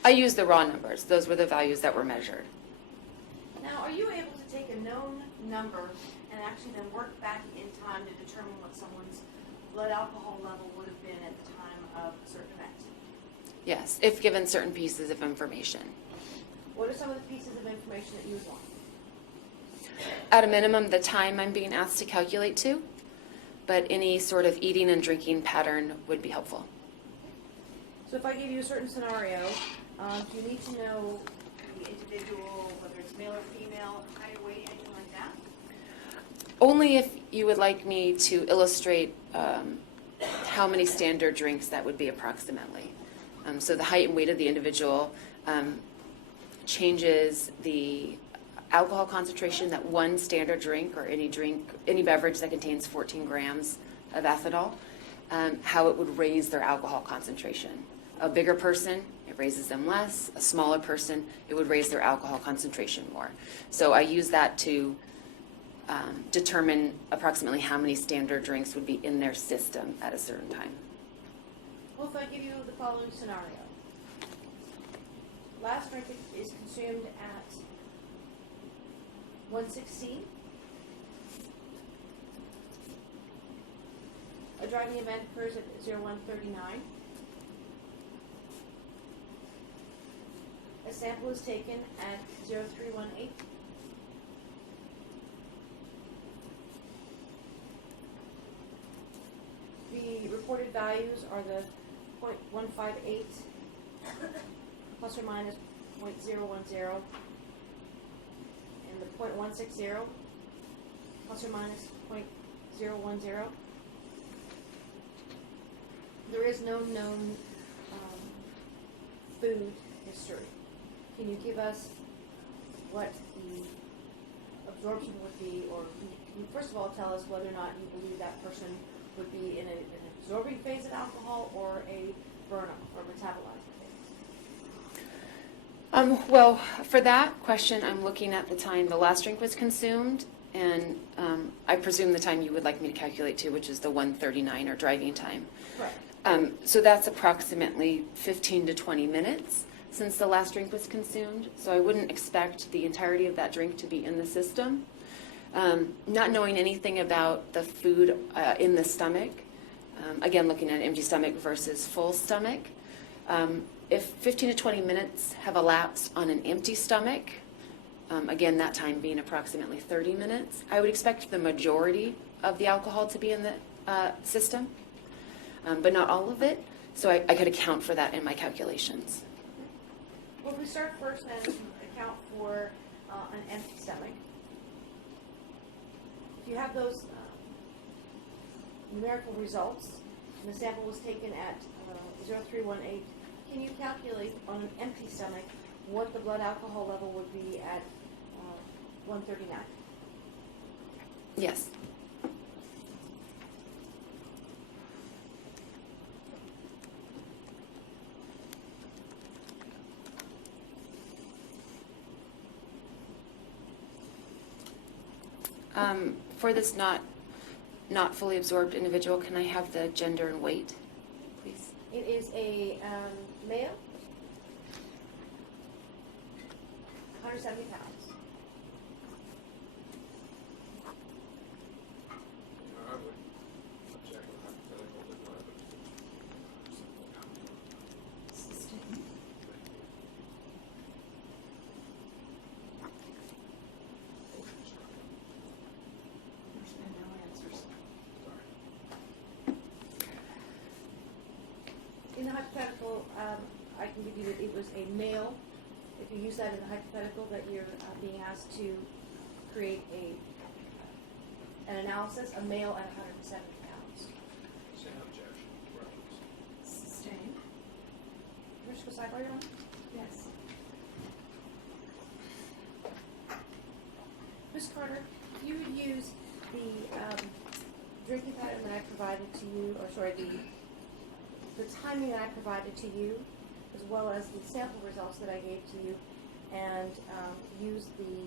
I used the raw numbers. Those were the values that were measured. Now, are you able to take a known number and actually then work back in time to determine what someone's blood alcohol level would have been at the time of a certain event? Yes, if given certain pieces of information. What are some of the pieces of information that you would want? At a minimum, the time I'm being asked to calculate to, but any sort of eating and drinking pattern would be helpful. So if I give you a certain scenario, do you need to know the individual, whether it's male or female, height or weight, anything like that? Only if you would like me to illustrate how many standard drinks that would be approximately. So the height and weight of the individual changes the alcohol concentration that one standard drink or any beverage that contains 14 grams of ethanol, how it would raise their alcohol concentration. A bigger person, it raises them less. A smaller person, it would raise their alcohol concentration more. So I use that to determine approximately how many standard drinks would be in their system at a certain time. Well, if I give you the following scenario. Last drink is consumed at 1:16. A driving event occurs at 01:39. A sample is taken at 0318. The reported values are the 0.158 plus or minus 0.010 and the 0.160 plus or minus 0.010. There is no known food history. Can you give us what the absorption would be, or can you first of all tell us whether or not you believe that person would be in an absorbing phase of alcohol or a burn-up or metabolizing phase? Well, for that question, I'm looking at the time the last drink was consumed, and I presume the time you would like me to calculate to, which is the 1:39 or driving time. Correct. So that's approximately 15 to 20 minutes since the last drink was consumed. So I wouldn't expect the entirety of that drink to be in the system. Not knowing anything about the food in the stomach, again, looking at empty stomach versus full stomach, if 15 to 20 minutes have elapsed on an empty stomach, again, that time being approximately 30 minutes, I would expect the majority of the alcohol to be in the system, but not all of it. So I could account for that in my calculations. Well, if we start first and account for an empty stomach, if you have those numerical results, and the sample was taken at 0318, can you calculate on an empty stomach what the blood alcohol level would be at 1:39? Yes. For this not not fully absorbed individual, can I have the gender and weight, please? It is a male, 170 pounds. I would object to hypothetical that no evidence Sustained. There's been no answers. In the hypothetical, I can give you that it was a male. If you use that in the hypothetical, that you're being asked to create an analysis, a male at 170 pounds. Same objection. Reference. Sustained. Commissioner Cyber, you're on? Yes. Ms. Carter, if you would use the drinking pattern that I provided to you, or sorry, the timing that I provided to you, as well as the sample results that I gave to you, and use the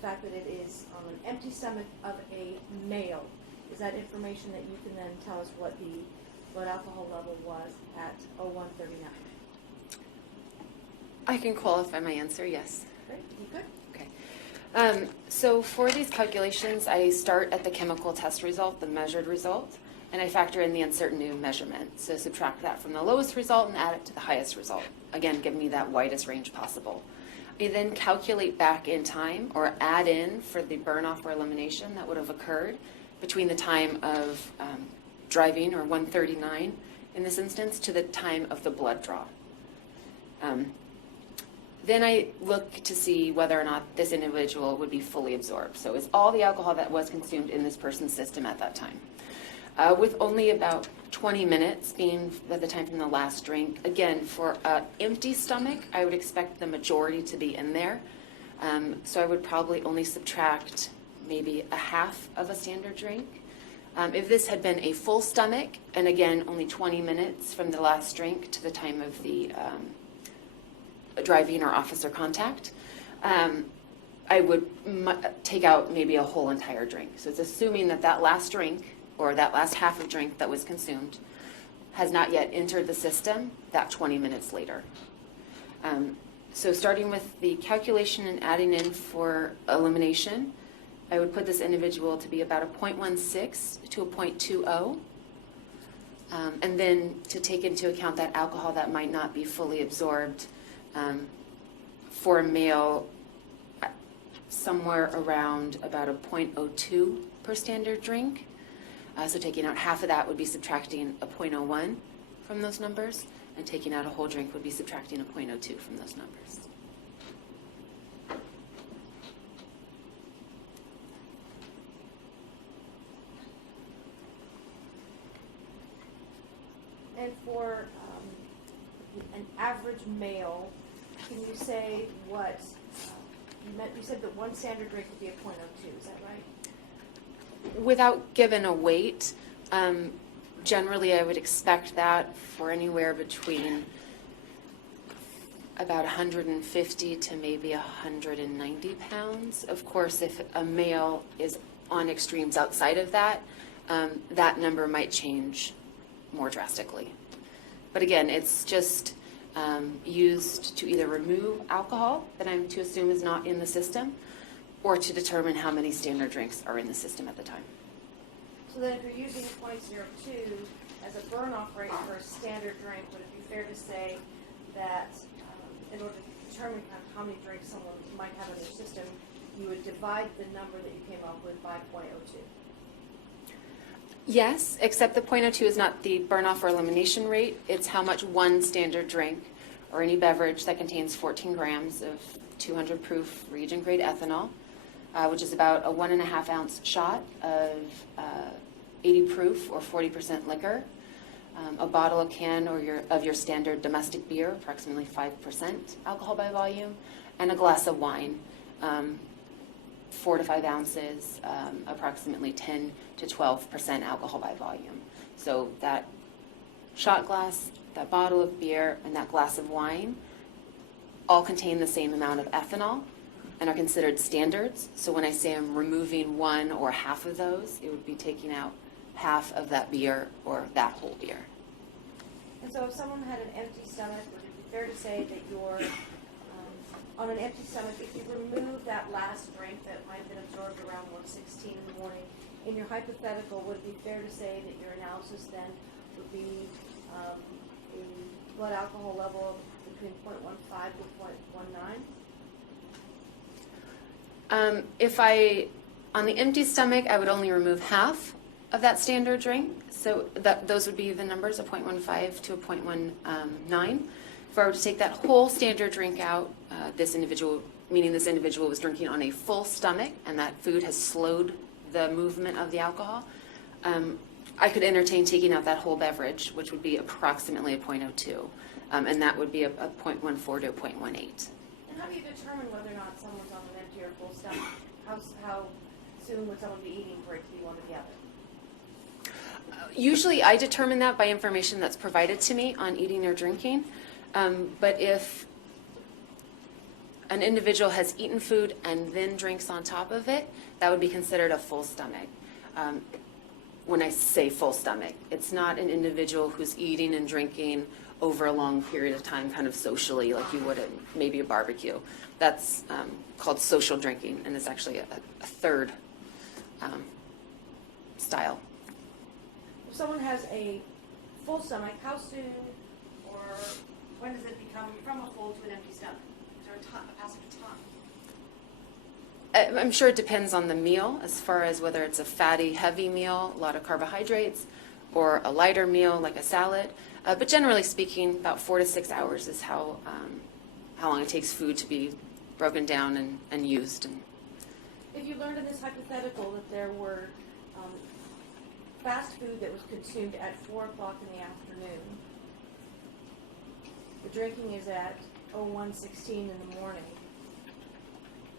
fact that it is on an empty stomach of a male. Is that information that you can then tell us what the blood alcohol level was at 0139? I can qualify my answer, yes. Great, you good? Okay. So for these calculations, I start at the chemical test result, the measured result, and I factor in the uncertainty of measurement. So subtract that from the lowest result and add it to the highest result. Again, give me that widest range possible. I then calculate back in time, or add in for the burn-off or elimination that would have occurred between the time of driving, or 139 in this instance, to the time of the blood draw. Then I look to see whether or not this individual would be fully absorbed. So is all the alcohol that was consumed in this person's system at that time? With only about 20 minutes being at the time from the last drink. Again, for an empty stomach, I would expect the majority to be in there. So I would probably only subtract maybe a half of a standard drink. If this had been a full stomach, and again, only 20 minutes from the last drink to the time of the driving or officer contact, I would take out maybe a whole entire drink. So it's assuming that that last drink, or that last half of drink that was consumed, has not yet entered the system that 20 minutes later. So starting with the calculation and adding in for elimination, I would put this individual to be about a 0.16 to a 0.20. And then to take into account that alcohol that might not be fully absorbed, for a male, somewhere around about a 0.02 per standard drink. So taking out half of that would be subtracting a 0.01 from those numbers, and taking out a whole drink would be subtracting a 0.02 from those numbers. And for an average male, can you say what, you said that one standard drink would be a 0.02, is that right? Without given a weight, generally I would expect that for anywhere between about 150 to maybe 190 pounds. Of course, if a male is on extremes outside of that, that number might change more drastically. But again, it's just used to either remove alcohol that I'm to assume is not in the system, or to determine how many standard drinks are in the system at the time. So then if you're using 0.02 as a burn-off rate for a standard drink, would it be fair to say that in order to determine how many drinks someone might have in their system, you would divide the number that you came up with by 0.02? Yes, except the 0.02 is not the burn-off or elimination rate. It's how much one standard drink or any beverage that contains 14 grams of 200 proof reagent-grade ethanol, which is about a 1.5 ounce shot of 80 proof or 40% liquor, a bottle, a can, or of your standard domestic beer, approximately 5% alcohol by volume, and a glass of wine, 4 to 5 ounces, approximately 10 to 12% alcohol by volume. So that shot glass, that bottle of beer, and that glass of wine all contain the same amount of ethanol. and are considered standards. So when I say I'm removing one or half of those, it would be taking out half of that beer or that whole beer. And so if someone had an empty stomach, would it be fair to say that you're, on an empty stomach, if you remove that last drink that might have been absorbed around 1:16 in the morning, in your hypothetical, would it be fair to say that your analysis then would be a blood alcohol level between 0.15 to 0.19? On the empty stomach, I would only remove half of that standard drink. So those would be the numbers, a 0.15 to a 0.19. If I were to take that whole standard drink out, this individual was drinking on a full stomach and that food has slowed the movement of the alcohol, I could entertain taking out that whole beverage, which would be approximately a 0.02. And that would be a 0.14 to a 0.18. And how do you determine whether or not someone's on an empty or full stomach? How soon would someone be eating for it to be one or the other? Usually I determine that by information that's provided to me on eating or drinking. But if an individual has eaten food and then drinks on top of it, that would be considered a full stomach. When I say full stomach, it's not an individual who's eating and drinking over a long period of time, kind of socially, like you would at maybe a barbecue. That's called social drinking, and it's actually a third style. If someone has a full stomach, how soon or when does it become from a full to an empty stomach? Is there a passage of time? I'm sure it depends on the meal, as far as whether it's a fatty, heavy meal, a lot of carbohydrates, or a lighter meal like a salad. But generally speaking, about 4 to 6 hours is how long it takes food to be broken down and used. If you learned in this hypothetical that there were fast food that was consumed at 4 o'clock in the afternoon, the drinking is at 01:16 in the morning,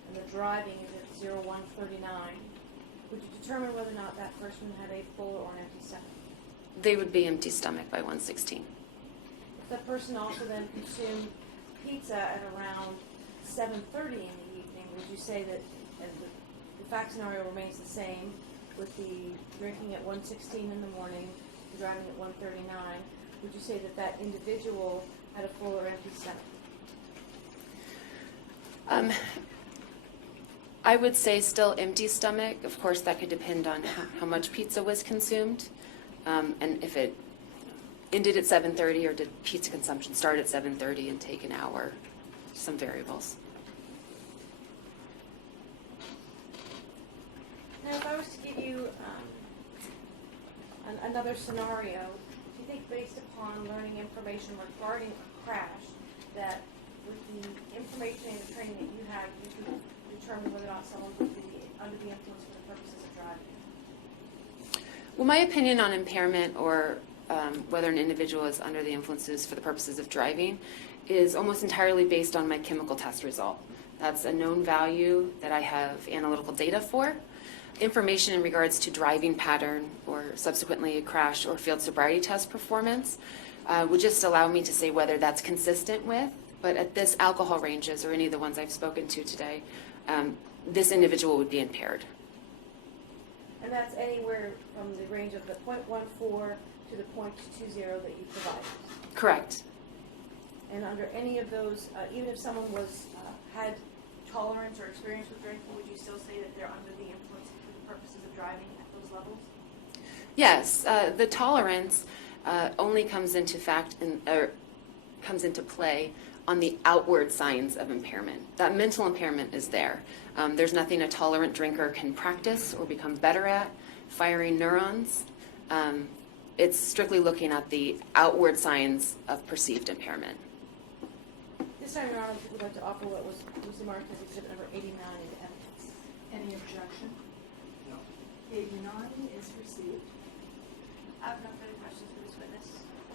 and the driving is at 01:39, would you determine whether or not that person had a full or an empty stomach? They would be empty stomach by 1:16. If that person also then consumed pizza at around 7:30 in the evening, would you say that the fact scenario remains the same with the drinking at 1:16 in the morning, the driving at 1:39, would you say that that individual had a full or empty stomach? I would say still empty stomach. Of course, that could depend on how much pizza was consumed, and if it ended at 7:30 or did pizza consumption start at 7:30 and take an hour, some variables. Now, if I was to give you another scenario, do you think based upon learning information regarding a crash, that with the information and the training that you had, you could determine whether or not someone would be under the influence for the purposes of driving? Well, my opinion on impairment or whether an individual is under the influences for the purposes of driving is almost entirely based on my chemical test result. That's a known value that I have analytical data for. Information in regards to driving pattern or subsequently a crash or field sobriety test performance would just allow me to say whether that's consistent with, but at this alcohol ranges or any of the ones I've spoken to today, this individual would be impaired. And that's anywhere from the range of the 0.14 to the 0.20 that you provided? Correct. And under any of those, even if someone had tolerance or experience with drinking, would you still say that they're under the influence for the purposes of driving at those levels? Yes, the tolerance only comes into play on the outward signs of impairment. That mental impairment is there. There's nothing a tolerant drinker can practice or become better at, firing neurons. It's strictly looking at the outward signs of perceived impairment. This time around, I would like to offer what was marked as exhibit number 89 in evidence. Any objection? No. 89 is received. I have no further questions for this witness.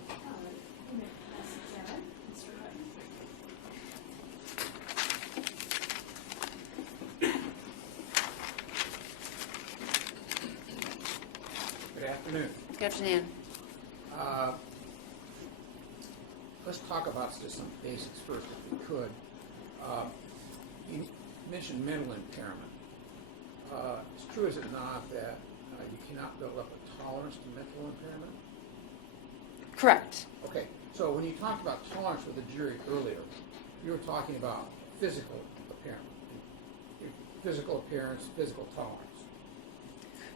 All right, you may cross-examine, Mr. Hutton. Good afternoon. Good afternoon. Let's talk about just some basics first, if we could. mentioned mental impairment. It's true, is it not, that you cannot build up a tolerance to mental impairment? Correct. Okay, so when you talked about tolerance with the jury earlier, you were talking about physical appearance, physical tolerance.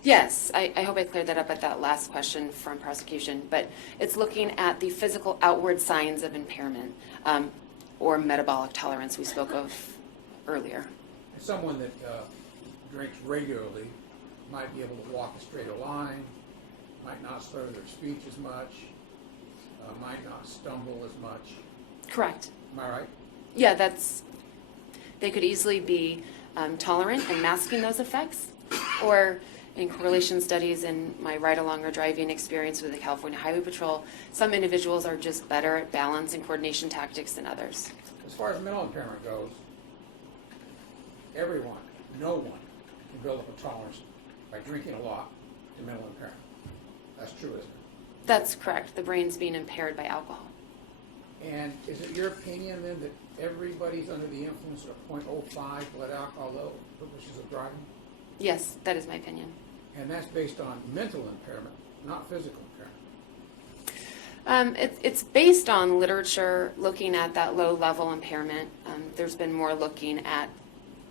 Yes, I hope I cleared that up at that last question from prosecution, but it's looking at the physical outward signs of impairment, or metabolic tolerance we spoke of earlier. And someone that drinks regularly might be able to walk a straighter line, might not slur their speech as much, might not stumble as much. Correct. Am I right? Yeah, they could easily be tolerant and masking those effects, or in correlation studies in my ride-along or driving experience with the California Highway Patrol, some individuals are just better at balance and coordination tactics than others. As far as mental impairment goes, no one can build up a tolerance by drinking a lot to mental impairment. That's true, isn't it? That's correct. The brain's being impaired by alcohol. And is it your opinion then that everybody's under the influence of 0.05 blood alcohol level for purposes of driving? Yes, that is my opinion. And that's based on mental impairment, not physical impairment. It's based on literature looking at that low-level impairment. There's been more looking at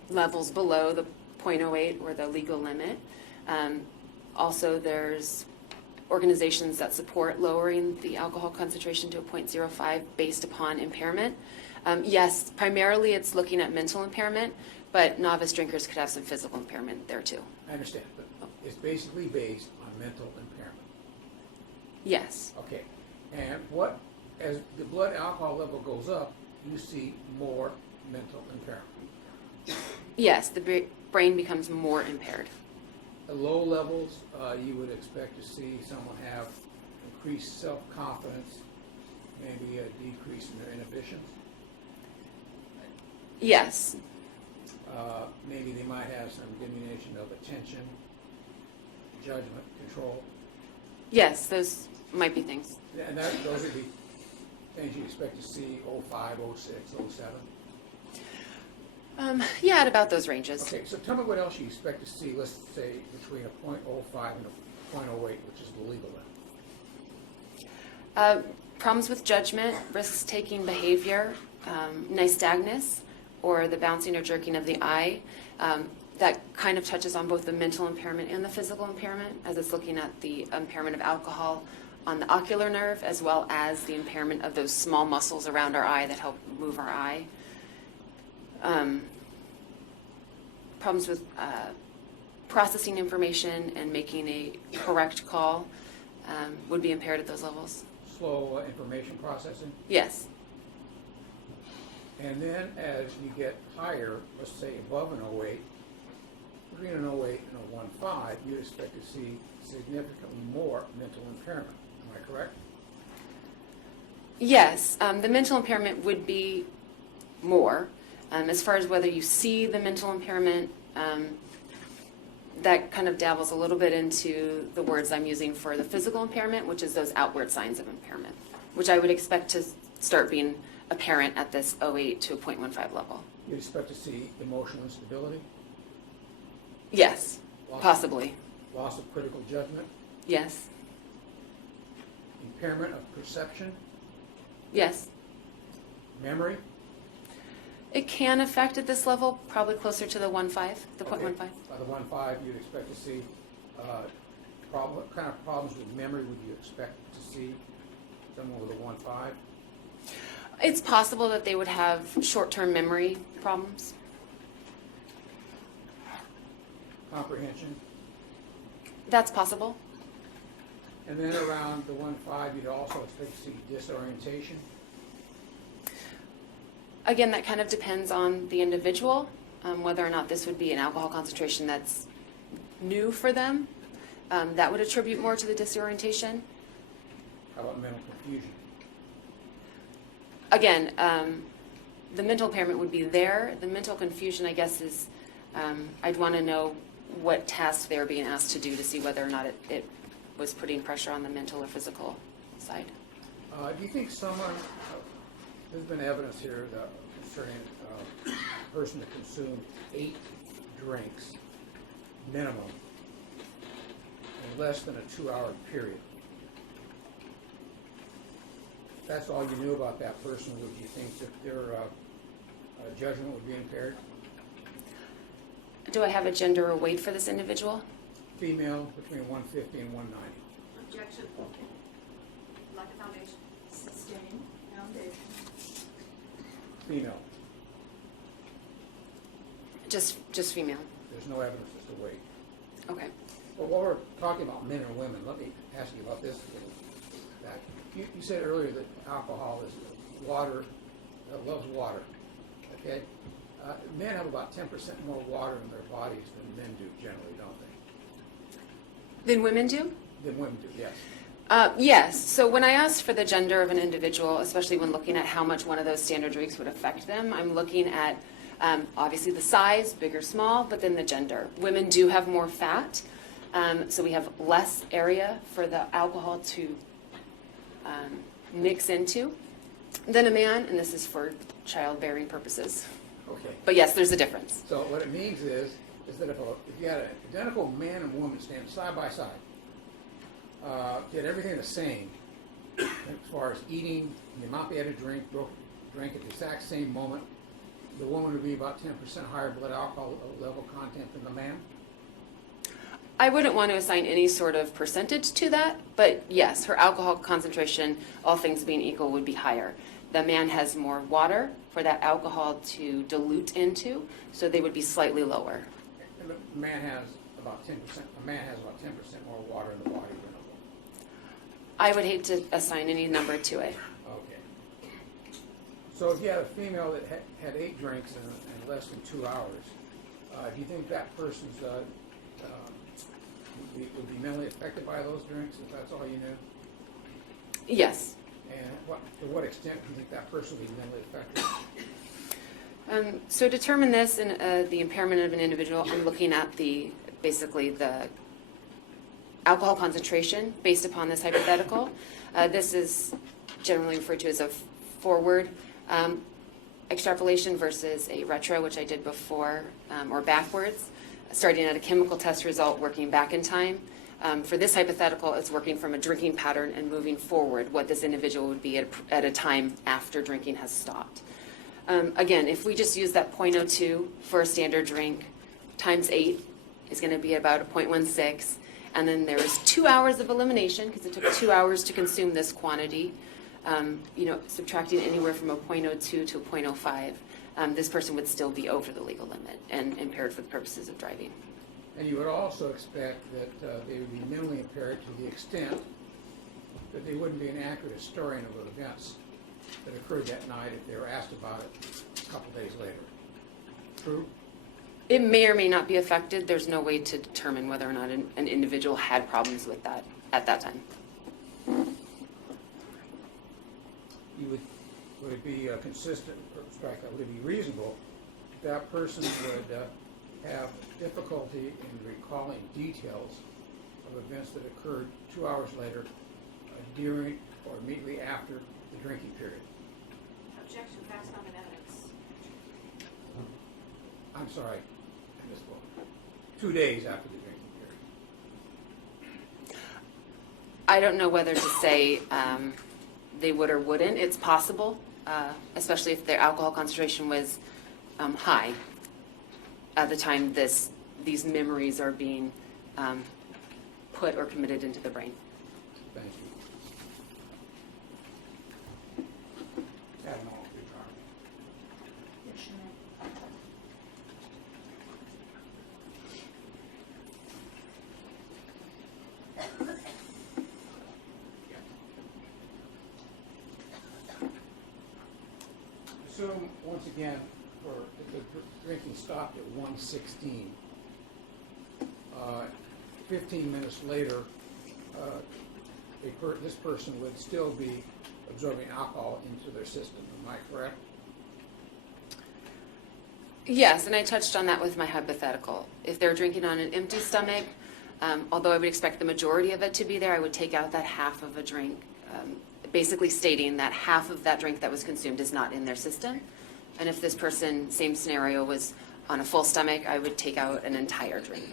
levels below the 0.08 or the legal limit. Also, there's organizations that support lowering the alcohol concentration to a 0.05 based upon impairment. Yes, primarily it's looking at mental impairment, but novice drinkers could have some physical impairment there too. I understand, but it's basically based on mental impairment. Yes. Okay. And what, as the blood alcohol level goes up, you see more mental impairment. Yes, the brain becomes more impaired. At low levels, you would expect to see someone have increased self-confidence, maybe a decrease in their inhibitions. Yes. Maybe they might have some diminution of attention, judgment, control. Yes, those might be things. And those would be things you expect to see 05, 06, 07. Yeah, at about those ranges. Okay, so tell me what else you expect to see, let's say, between a 0.05 and a 0.08, which is the legal limit. Problems with judgment, risks-taking behavior, nystagmus, or the bouncing or jerking of the eye. That kind of touches on both the mental impairment and the physical impairment, as it's looking at the impairment of alcohol on the ocular nerve, as well as the impairment of those small muscles around our eye that help move our eye. Problems with processing information and making a correct call would be impaired at those levels. Slow information processing. Yes. And then as you get higher, let's say above an 08, between an 08 and a 15, you expect to see significantly more mental impairment. Am I correct? Yes, the mental impairment would be more. As far as whether you see the mental impairment, that kind of dabbles a little bit into the words I'm using for the physical impairment, which is those outward signs of impairment, which I would expect to start being apparent at this 08 to a 0.15 level. You expect to see emotional instability, Yes, possibly. loss of critical judgment, Yes. impairment of perception, Yes. memory. It can affect at this level, probably closer to the 1.5, the 0.15. By the 1.5, you'd expect to see what kind of problems with memory would you expect to see someone with a 1.5? It's possible that they would have short-term memory problems. Comprehension. That's possible. And then around the 1.5, you'd also expect to see disorientation. Again, that kind of depends on the individual, whether or not this would be an alcohol concentration that's new for them. That would attribute more to the disorientation. How about mental confusion? Again, the mental impairment would be there. The mental confusion, I guess, is I'd want to know what tasks they're being asked to do to see whether or not it was putting pressure on the mental or physical side. Do you think someone, there's been evidence here that concerning person to consume 8 drinks minimum in less than a 2-hour period. If that's all you knew about that person, would you think that their judgment would be impaired? Do I have a gender or weight for this individual? Female, between 150 and 190. Objection. Like a foundation. Sustain, foundation. Female, Just female. there's no evidence as to weight. Okay. Well, while we're talking about men and women, let me ask you about this. Back. You said earlier that alcohol is water, loves water, okay? Men have about 10% more water in their bodies than men do generally, don't they? Then women do? Than women do, yes. Yes. So when I asked for the gender of an individual, especially when looking at how much one of those standard drinks would affect them, I'm looking at obviously the size, big or small, but then the gender. Women do have more fat, so we have less area for the alcohol to mix into than a man, and this is for childbearing purposes. Okay. But yes, there's a difference. So what it means is that if you had an identical man and woman standing side by side, did everything the same as far as eating, the amount they had to drink at the exact same moment, the woman would be about 10% higher blood alcohol level content than the man? I wouldn't want to assign any sort of percentage to that, but yes, her alcohol concentration, all things being equal, would be higher. The man has more water for that alcohol to dilute into, so they would be slightly lower. And the man has about 10%. A man has about 10% more water in the body than a woman. I would hate to assign any number to it. Okay. So if you had a female that had 8 drinks in less than 2 hours, do you think that person's would be mentally affected by those drinks if that's all you knew? Yes. And to what extent do you think that person would be mentally affected? So determine this in the impairment of an individual. I'm looking at basically the alcohol concentration based upon this hypothetical. This is generally referred to as a forward extrapolation versus a retro, which I did before, or backwards, starting at a chemical test result, working back in time. For this hypothetical, it's working from a drinking pattern and moving forward, what this individual would be at a time after drinking has stopped. Again, if we just use that 0.02 for a standard drink, times 8 is going to be about a 0.16. And then there is 2 hours of elimination, because it took 2 hours to consume this quantity, subtracting anywhere from a 0.02 to a 0.05. This person would still be over the legal limit and impaired for the purposes of driving. And you would also expect that they would be mentally impaired to the extent that they wouldn't be an accurate historian of the events that occurred that night if they were asked about it a couple days later. True? It may or may not be affected. There's no way to determine whether or not an individual had problems with that at that time. Would it be consistent, or would it be reasonable if that person would have difficulty in recalling details of events that occurred 2 hours later, during or immediately after the drinking period? Objection, facts not in evidence. I'm sorry, I misspoke. 2 days after the drinking period. I don't know whether to say they would or wouldn't. It's possible, especially if their alcohol concentration was high at the time these memories are being put or committed into the brain. Thank you. Adam, all good, Carl. Yes, Your Honor. Assume, once again, if the drinking stopped at 1:16, 15 minutes later, this person would still be absorbing alcohol into their system. Am I correct? Yes, and I touched on that with my hypothetical. If they're drinking on an empty stomach, although I would expect the majority of it to be there, I would take out that half of a drink, basically stating that half of that drink that was consumed is not in their system. And if this person, same scenario, was on a full stomach, I would take out an entire drink.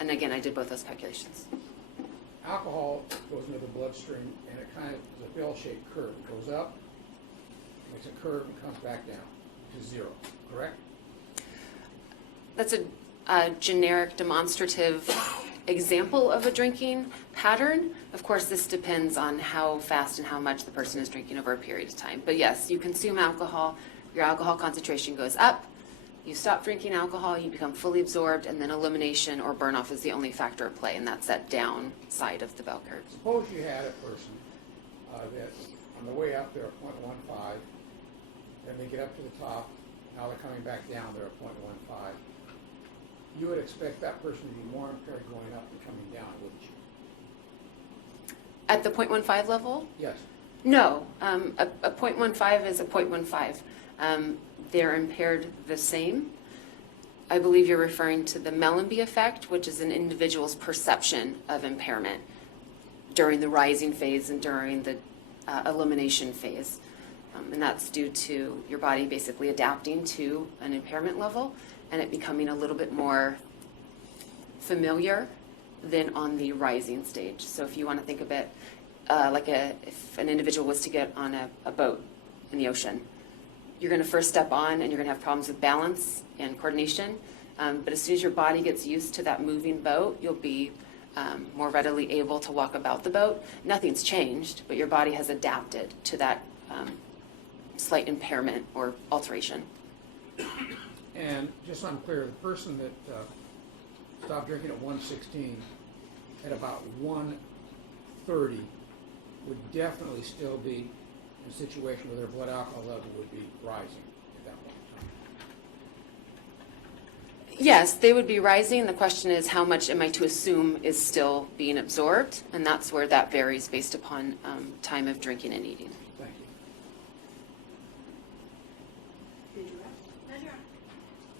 And again, I did both those calculations. Alcohol goes into the bloodstream, and it kind of is a bell-shaped curve. It goes up, makes a curve, and comes back down to zero, correct? That's a generic demonstrative example of a drinking pattern. Of course, this depends on how fast and how much the person is drinking over a period of time. But yes, you consume alcohol, your alcohol concentration goes up, you stop drinking alcohol, you become fully absorbed, and then elimination or burn-off is the only factor at play, and that's that down side of the bell curve. Suppose you had a person that on the way up they're at 0.15, then they get up to the top, now they're coming back down, they're at 0.15. You would expect that person to be more impaired going up than coming down, wouldn't you? At the 0.15 level? Yes. No, a 0.15 is a 0.15. They're impaired the same. I believe you're referring to the Mellanby effect, which is an individual's perception of impairment during the rising phase and during the elimination phase. And that's due to your body basically adapting to an impairment level and it becoming a little bit more familiar than on the rising stage. So if you want to think of it like if an individual was to get on a boat in the ocean, you're going to first step on and you're going to have problems with balance and coordination. But as soon as your body gets used to that moving boat, you'll be more readily able to walk about the boat. Nothing's changed, but your body has adapted to that slight impairment or alteration. And just so I'm clear, the person that stopped drinking at 116 at about 130 would definitely still be in a situation where their blood alcohol level would be rising at that point in time. Yes, they would be rising. The question is, how much am I to assume is still being absorbed? And that's where that varies based upon time of drinking and eating. Thank you. Redirect. None here.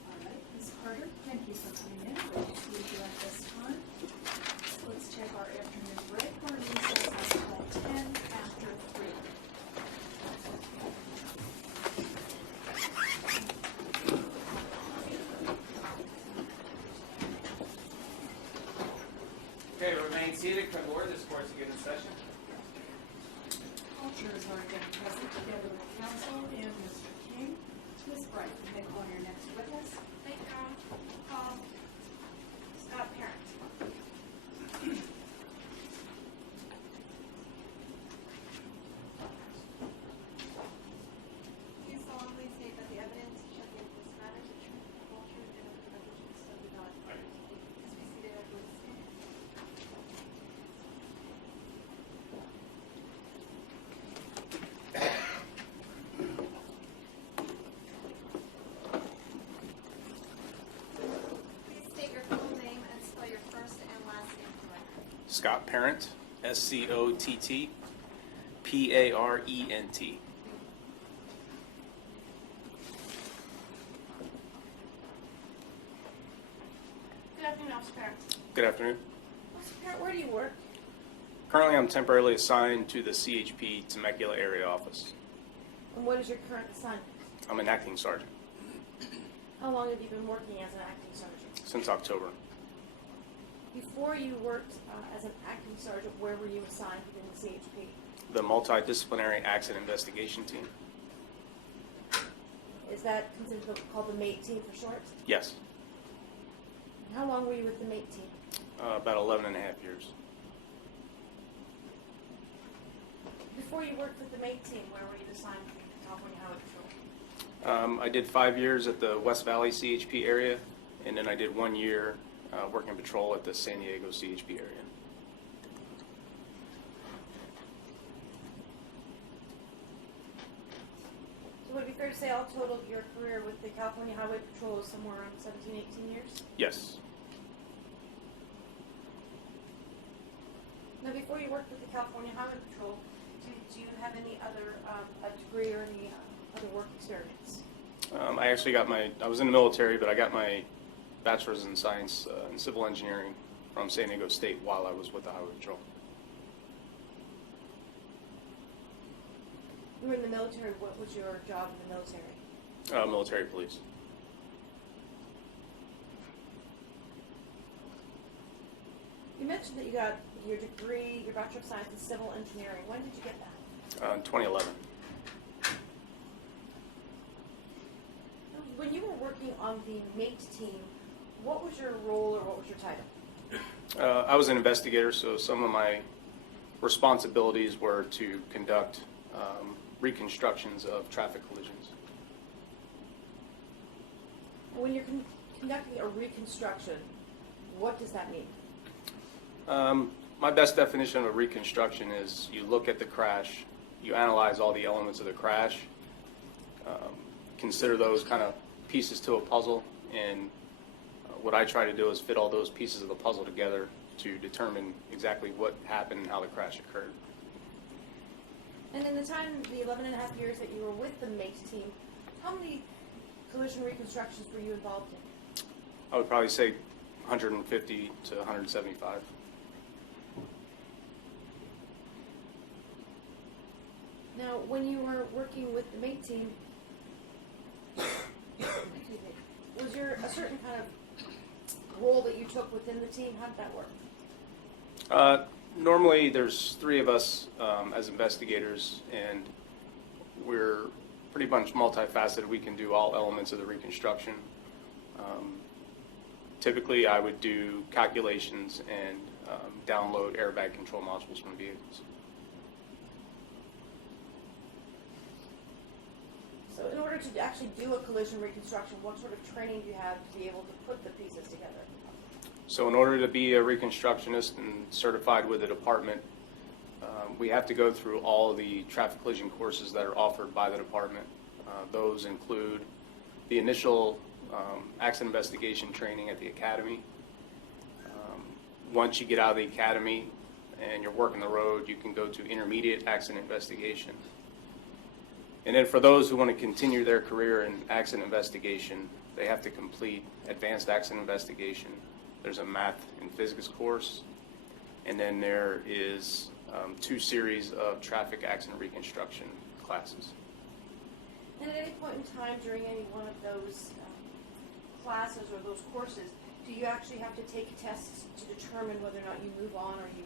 All right, Ms. Carter, thank you for coming in. We'll redirect this time. So let's take our afternoon break. We're in recess until 10 after 3. Okay, remain seated. Come to order. This court's again in session. All jurors are again present together with counsel and Mr. King. Ms. Bright, you may call your next witness. Thank you. Call Scott Parent. Do you solemnly state that the evidence shall give this matter the truth, the whole truth, and nothing but the truth, so do not? Please be seated at the stand. Please state your full name and spell your first and last name for the record. Scott Parent, SCOTT, PARENT. Good afternoon, Officer Parent. Good afternoon. Officer Parent, where do you work? Currently, I'm temporarily assigned to the CHP Temecula area office. And what is your current assignment? I'm an acting sergeant How long have you been working as an acting sergeant? since October. Before you worked as an acting sergeant, where were you assigned within the CHP? The multidisciplinary accident investigation team. Is that considered called the MATE team for short? Yes, And how long were you with the MATE team? about 11 and a half years. Before you worked with the MATE team, where were you assigned to the California Highway Patrol? I did 5 years at the West Valley CHP area, and then I did 1 year working patrol at the San Diego CHP area. So would it be fair to say all total of your career with the California Highway Patrol is somewhere around 17, 18 years? Yes. Now, before you worked with the California Highway Patrol, did you have any other a degree or any other work experience? I actually got I was in the military, but I got my bachelor's in science in civil engineering from San Diego State while I was with the Highway Patrol. You were in the military. What was your job in the military? Military police. You mentioned that you got your degree, your Bachelor of Science in Civil Engineering. When did you get that? In 2011. When you were working on the MATE team, what was your role or what was your title? I was an investigator, so some of my responsibilities were to conduct reconstructions of traffic collisions. When you're conducting a reconstruction, what does that mean? My best definition of a reconstruction is you look at the crash, you analyze all the elements of the crash, consider those kind of pieces to a puzzle, and what I try to do is fit all those pieces of the puzzle together to determine exactly what happened and how the crash occurred. And in the time, the 11 and a half years that you were with the MATE team, how many collision reconstructions were you involved in? I would probably say 150 to 175. Now, when you were working with the MATE team, was there a certain kind of role that you took within the team? How did that work? Normally, there's 3 of us as investigators, and we're pretty much multifaceted. We can do all elements of the reconstruction. Typically, I would do calculations and download airbag control modules from vehicles. So in order to actually do a collision reconstruction, what sort of training do you have to be able to put the pieces together? So in order to be a reconstructionist and certified with the department, we have to go through all the traffic collision courses that are offered by the department. Those include the initial accident investigation training at the academy. Once you get out of the academy and you're working the road, you can go to intermediate accident investigation. And then for those who want to continue their career in accident investigation, they have to complete advanced accident investigation. There's a math and physics course, and then there is 2 series of traffic accident reconstruction classes. And at any point in time during any one of those classes or those courses, do you actually have to take tests to determine whether or not you move on or you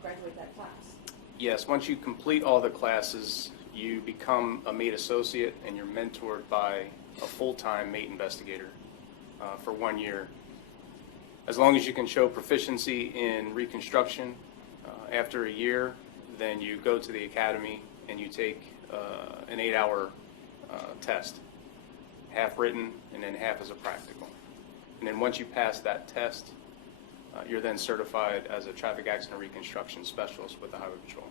graduate that class? Yes, once you complete all the classes, you become a MATE associate and you're mentored by a full-time MATE investigator for 1 year. As long as you can show proficiency in reconstruction after a year, then you go to the academy and you take an 8-hour test, half written and then half as a practical. And then once you pass that test, you're then certified as a traffic accident reconstruction specialist with the Highway Patrol.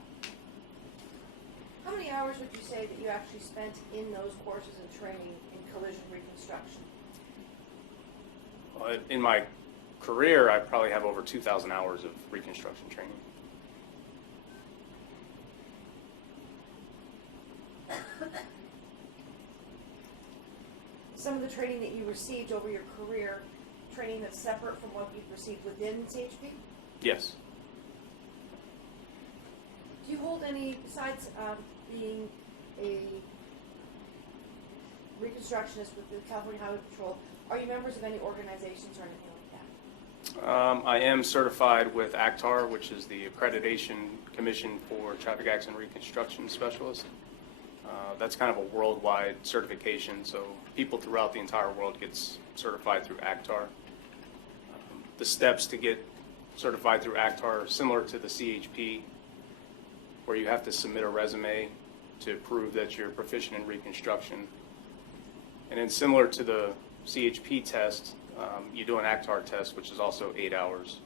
How many hours would you say that you actually spent in those courses and training in collision reconstruction? Well, in my career, I probably have over 2,000 hours of reconstruction training. Some of the training that you received over your career, training that's separate from what you've received within CHP? Yes. Do you hold any, besides being a reconstructionist with the California Highway Patrol, are you members of any organizations or anything like that? I am certified with ACTAR, which is the Accreditation Commission for Traffic Accident Reconstruction Specialists. That's kind of a worldwide certification, so people throughout the entire world gets certified through ACTAR. The steps to get certified through ACTAR are similar to the CHP, where you have to submit a resume to prove that you're proficient in reconstruction. And then similar to the CHP test, you do an ACTAR test, which is also 8 hours.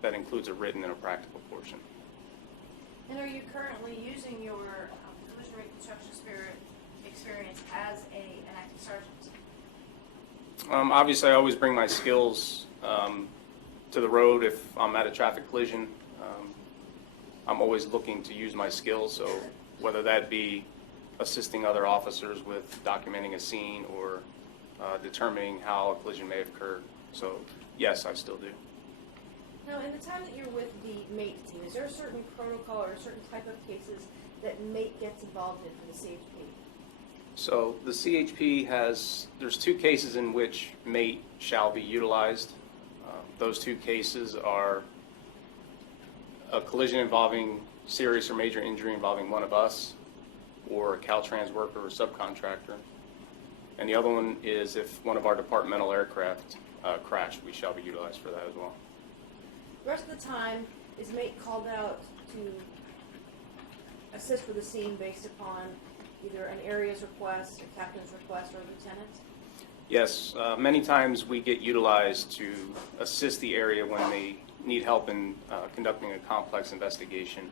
That includes a written and a practical portion. And are you currently using your collision reconstruction experience as an active sergeant? Obviously, I always bring my skills to the road if I'm at a traffic collision. I'm always looking to use my skills, so whether that be assisting other officers with documenting a scene or determining how a collision may have occurred. So, yes, I still do. Now, in the time that you're with the MATE team, is there a certain protocol or a certain type of cases that MATE gets involved in for the CHP? So the CHP there's two cases in which MATE shall be utilized. Those two cases are a collision involving serious or major injury involving one of us, or a Caltrans worker or subcontractor. And the other one is if one of our departmental aircraft crashed, we shall be utilized for that as well. The rest of the time, is mate called out to assist with the scene based upon either an area's request, a captain's request, or a lieutenant's? Yes, many times we get utilized to assist the area when they need help in conducting a complex investigation,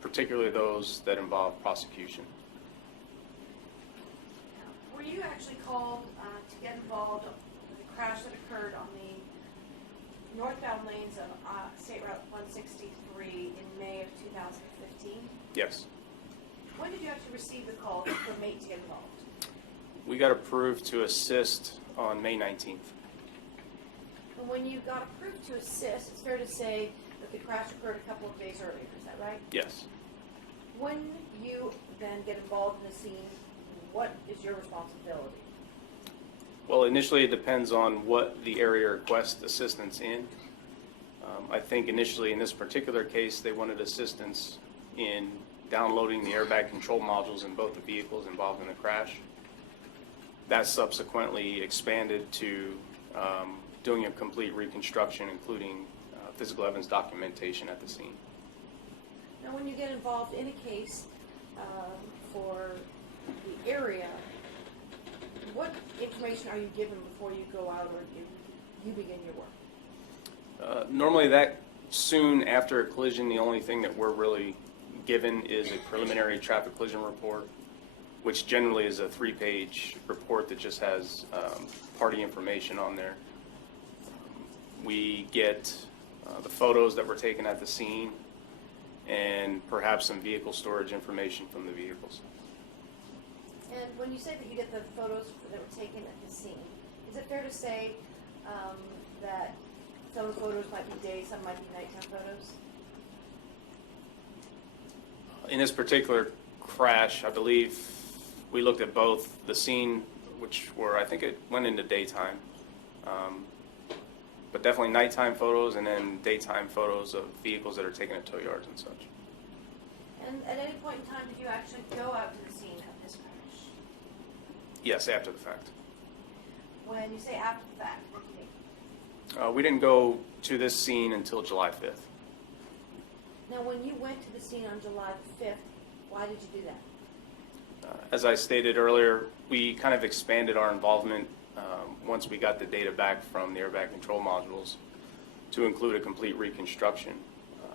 particularly those that involve prosecution. Were you actually called to get involved with the crash that occurred on the northbound lanes of State Route 163 in May of 2015? Yes. When did you actually receive the call for mate to get involved? We got approved to assist on May 19th. And when you got approved to assist, it's fair to say that the crash occurred a couple of days earlier, is that right? Yes. When you then get involved in the scene, what is your responsibility? Well, initially it depends on what the area requests assistance in. I think initially in this particular case they wanted assistance in downloading the airbag control modules in both the vehicles involved in the crash. That subsequently expanded to doing a complete reconstruction, including physical evidence documentation at the scene. Now, when you get involved in a case for the area, what information are you given before you go out or you begin your work? Normally that soon after a collision, the only thing that we're really given is a preliminary traffic collision report, which generally is a 3-page report that just has party information on there. We get the photos that were taken at the scene and perhaps some vehicle storage information from the vehicles. And when you say that you get the photos that were taken at the scene, is it fair to say that some of the photos might be day, some might be nighttime photos? In this particular crash, I believe we looked at both the scene, which were, I think it went into daytime, but definitely nighttime photos and then daytime photos of vehicles that are taken at tow yards and such. And at any point in time, did you actually go out to the scene of this crash? Yes, after the fact. When you say after the fact, what do you mean? We didn't go to this scene until July 5th. Now, when you went to the scene on July 5th, why did you do that? As I stated earlier, we kind of expanded our involvement once we got the data back from the airbag control modules to include a complete reconstruction.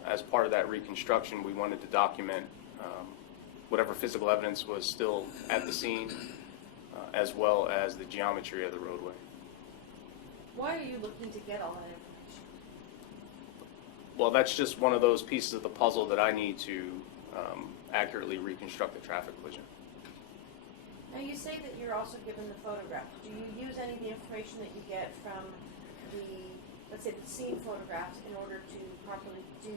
As part of that reconstruction, we wanted to document whatever physical evidence was still at the scene, as well as the geometry of the roadway. Why are you looking to get all that information? Well, that's just one of those pieces of the puzzle that I need to accurately reconstruct the traffic collision. Now, you say that you're also given the photograph. Do you use any of the information that you get from the, let's say, the scene photographs in order to properly do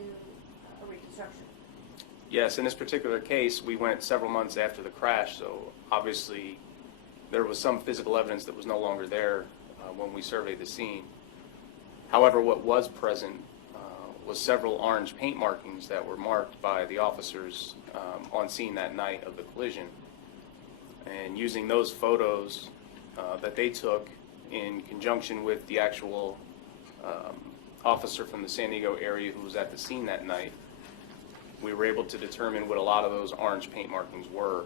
a reconstruction? Yes, in this particular case, we went several months after the crash, so obviously there was some physical evidence that was no longer there when we surveyed the scene. However, what was present was several orange paint markings that were marked by the officers on scene that night of the collision. And using those photos that they took in conjunction with the actual officer from the San Diego area who was at the scene that night, we were able to determine what a lot of those orange paint markings were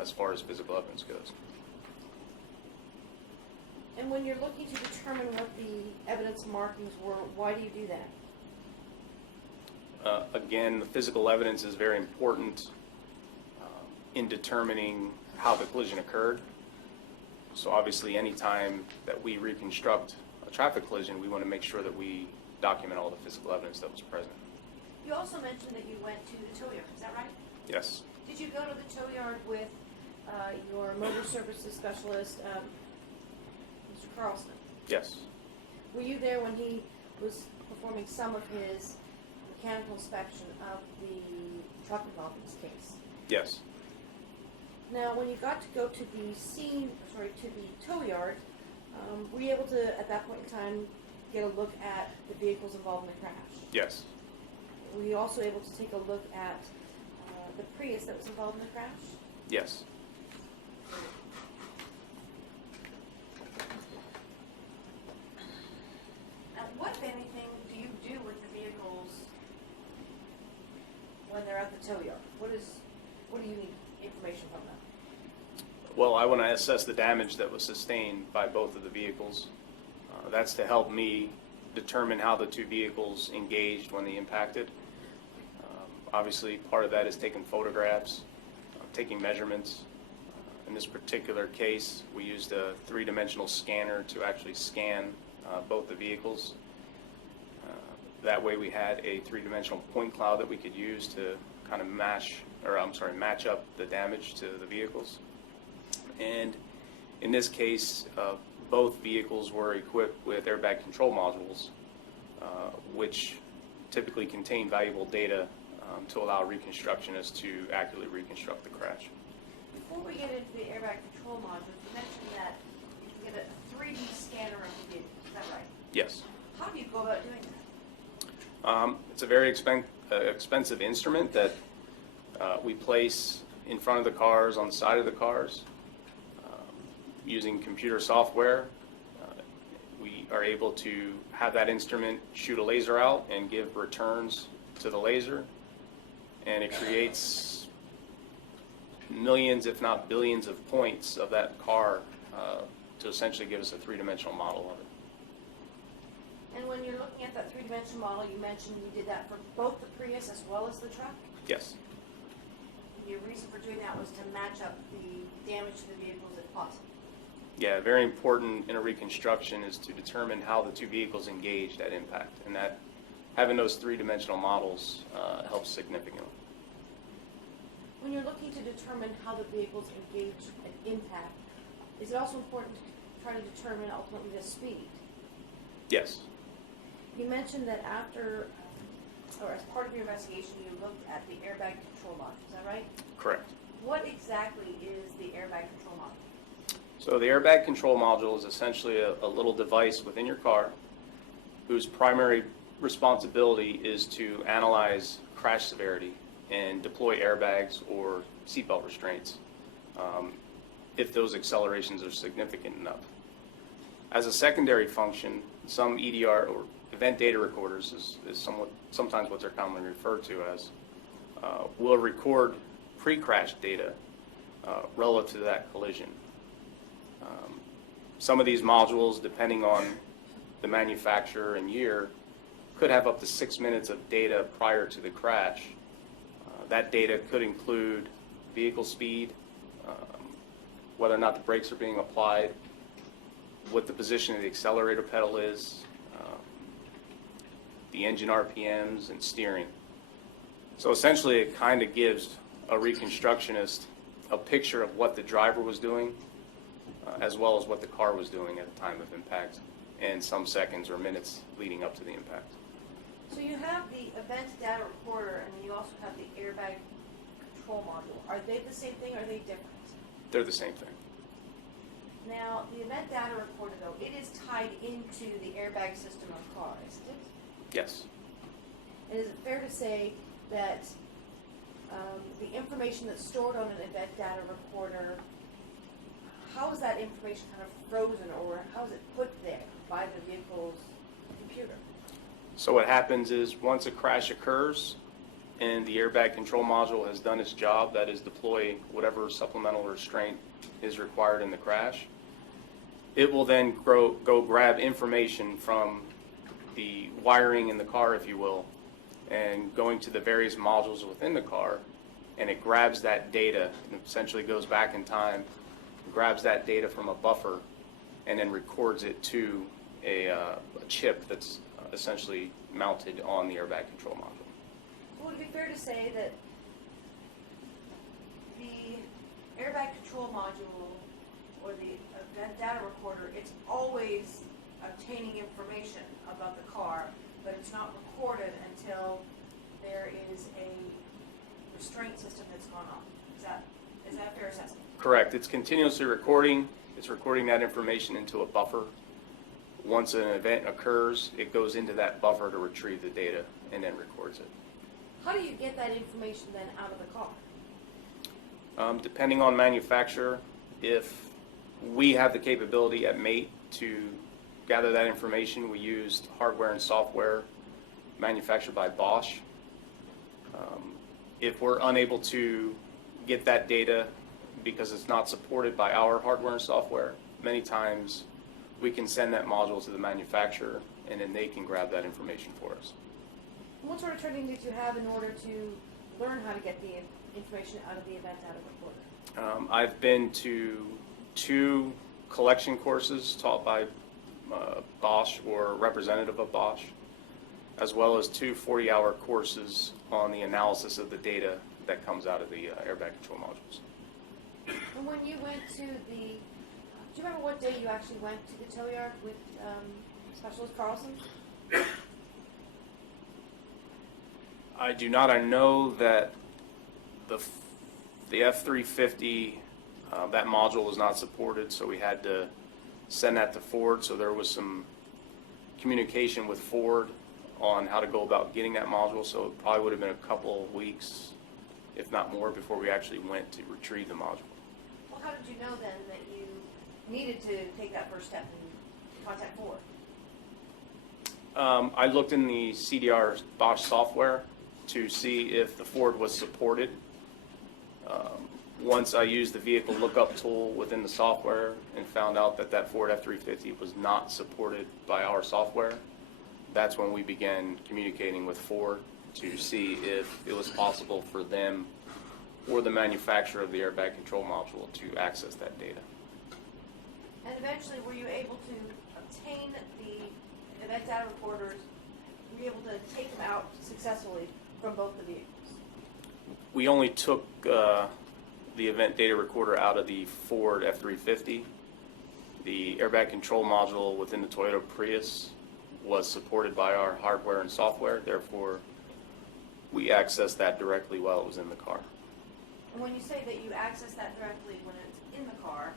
as far as physical evidence goes. And when you're looking to determine what the evidence markings were, why do you do that? Again, the physical evidence is very important in determining how the collision occurred. So obviously any time that we reconstruct a traffic collision, we want to make sure that we document all the physical evidence that was present. You also mentioned that you went to the tow yard, is that right? Yes. Did you go to the tow yard with your motor services specialist, Mr. Carlson? Yes. Were you there when he was performing some of his mechanical inspection of the truck involved in this case? Yes. Now, when you got to go to the scene, to the tow yard, were you able to, at that point in time, get a look at the vehicles involved in the crash? Yes. Were you also able to take a look at the Prius that was involved in the crash? Yes. Now, what, if anything, do you do with the vehicles when they're at the tow yard? What do you need information from them? Well, I want to assess the damage that was sustained by both of the vehicles. That's to help me determine how the two vehicles engaged when they impacted. Obviously, part of that is taking photographs, taking measurements. In this particular case, we used a three-dimensional scanner to actually scan both the vehicles. That way we had a three-dimensional point cloud that we could use to kind of match up the damage to the vehicles. And in this case, both vehicles were equipped with airbag control modules, which typically contain valuable data to allow reconstructionists to accurately reconstruct the crash. Before we get into the airbag control modules, you mentioned that you can get a 3D scanner of the vehicle. Is that right? Yes. How do you go about doing that? It's a very expensive instrument that we place in front of the cars, on the side of the cars. Using computer software, we are able to have that instrument shoot a laser out and give returns to the laser, and it creates millions, if not billions, of points of that car to essentially give us a three-dimensional model of it. And when you're looking at that three-dimensional model, you mentioned you did that for both the Prius as well as the truck? Yes. Your reason for doing that was to match up the damage to the vehicles if possible. Yeah, very important in a reconstruction is to determine how the two vehicles engaged at impact, and that having those three-dimensional models helps significantly. When you're looking to determine how the vehicles engage at impact, is it also important to try to determine ultimately the speed? Yes. You mentioned that after, or as part of your investigation, you looked at the airbag control module. Is that right? Correct. What exactly is the airbag control module? So the airbag control module is essentially a little device within your car whose primary responsibility is to analyze crash severity and deploy airbags or seatbelt restraints if those accelerations are significant enough. As a secondary function, some EDR or event data recorders is sometimes what they're commonly referred to as, will record pre-crash data relative to that collision. Some of these modules, depending on the manufacturer and year, could have up to 6 minutes of data prior to the crash. That data could include vehicle speed, whether or not the brakes are being applied, what the position of the accelerator pedal is, the engine RPMs, and steering. So essentially it kind of gives a reconstructionist a picture of what the driver was doing, as well as what the car was doing at the time of impact, and some seconds or minutes leading up to the impact. So you have the event data recorder, and then you also have the airbag control module. Are they the same thing, or are they different? They're the same thing. Now, the event data recorder, though, it is tied into the airbag system of car, isn't it? Yes. And is it fair to say that the information that's stored on an event data recorder, how is that information kind of frozen, or how is it put there by the vehicle's computer? So what happens is once a crash occurs and the airbag control module has done its job, that is deploy whatever supplemental restraint is required in the crash, it will then go grab information from the wiring in the car, if you will, and going to the various modules within the car, and it grabs that data and essentially goes back in time, grabs that data from a buffer, and then records it to a chip that's essentially mounted on the airbag control module. Would it be fair to say that the airbag control module or the event data recorder, it's always obtaining information about the car, but it's not recorded until there is a restraint system that's gone on? Is Is that a fair assessment? Correct. It's continuously recording. It's recording that information into a buffer. Once an event occurs, it goes into that buffer to retrieve the data and then records it. How do you get that information then out of the car? Depending on manufacturer, if we have the capability at MATE to gather that information, we used hardware and software manufactured by Bosch. If we're unable to get that data because it's not supported by our hardware and software, many times we can send that module to the manufacturer and then they can grab that information for us. What sort of training did you have in order to learn how to get the information out of the event out of the recorder? I've been to 2 collection courses taught by Bosch or a representative of Bosch, as well as 2 40-hour courses on the analysis of the data that comes out of the airbag control modules. And when you went to the, do you remember what day you actually went to the tow yard with Specialist Carlson? I do not. I know that the F-350, that module was not supported, so we had to send that to Ford. So there was some communication with Ford on how to go about getting that module. So it probably would have been a couple of weeks, if not more, before we actually went to retrieve the module. Well, how did you know then that you needed to take that first step and contact Ford? I looked in the CDR Bosch software to see if the Ford was supported. Once I used the vehicle lookup tool within the software and found out that that Ford F-350 was not supported by our software, that's when we began communicating with Ford to see if it was possible for them or the manufacturer of the airbag control module to access that data. And eventually, were you able to obtain the event data recorders? Were you able to take them out successfully from both the vehicles? We only took the event data recorder out of the Ford F-350. The airbag control module within the Toyota Prius was supported by our hardware and software. Therefore, we accessed that directly while it was in the car. And when you say that you access that directly when it's in the car,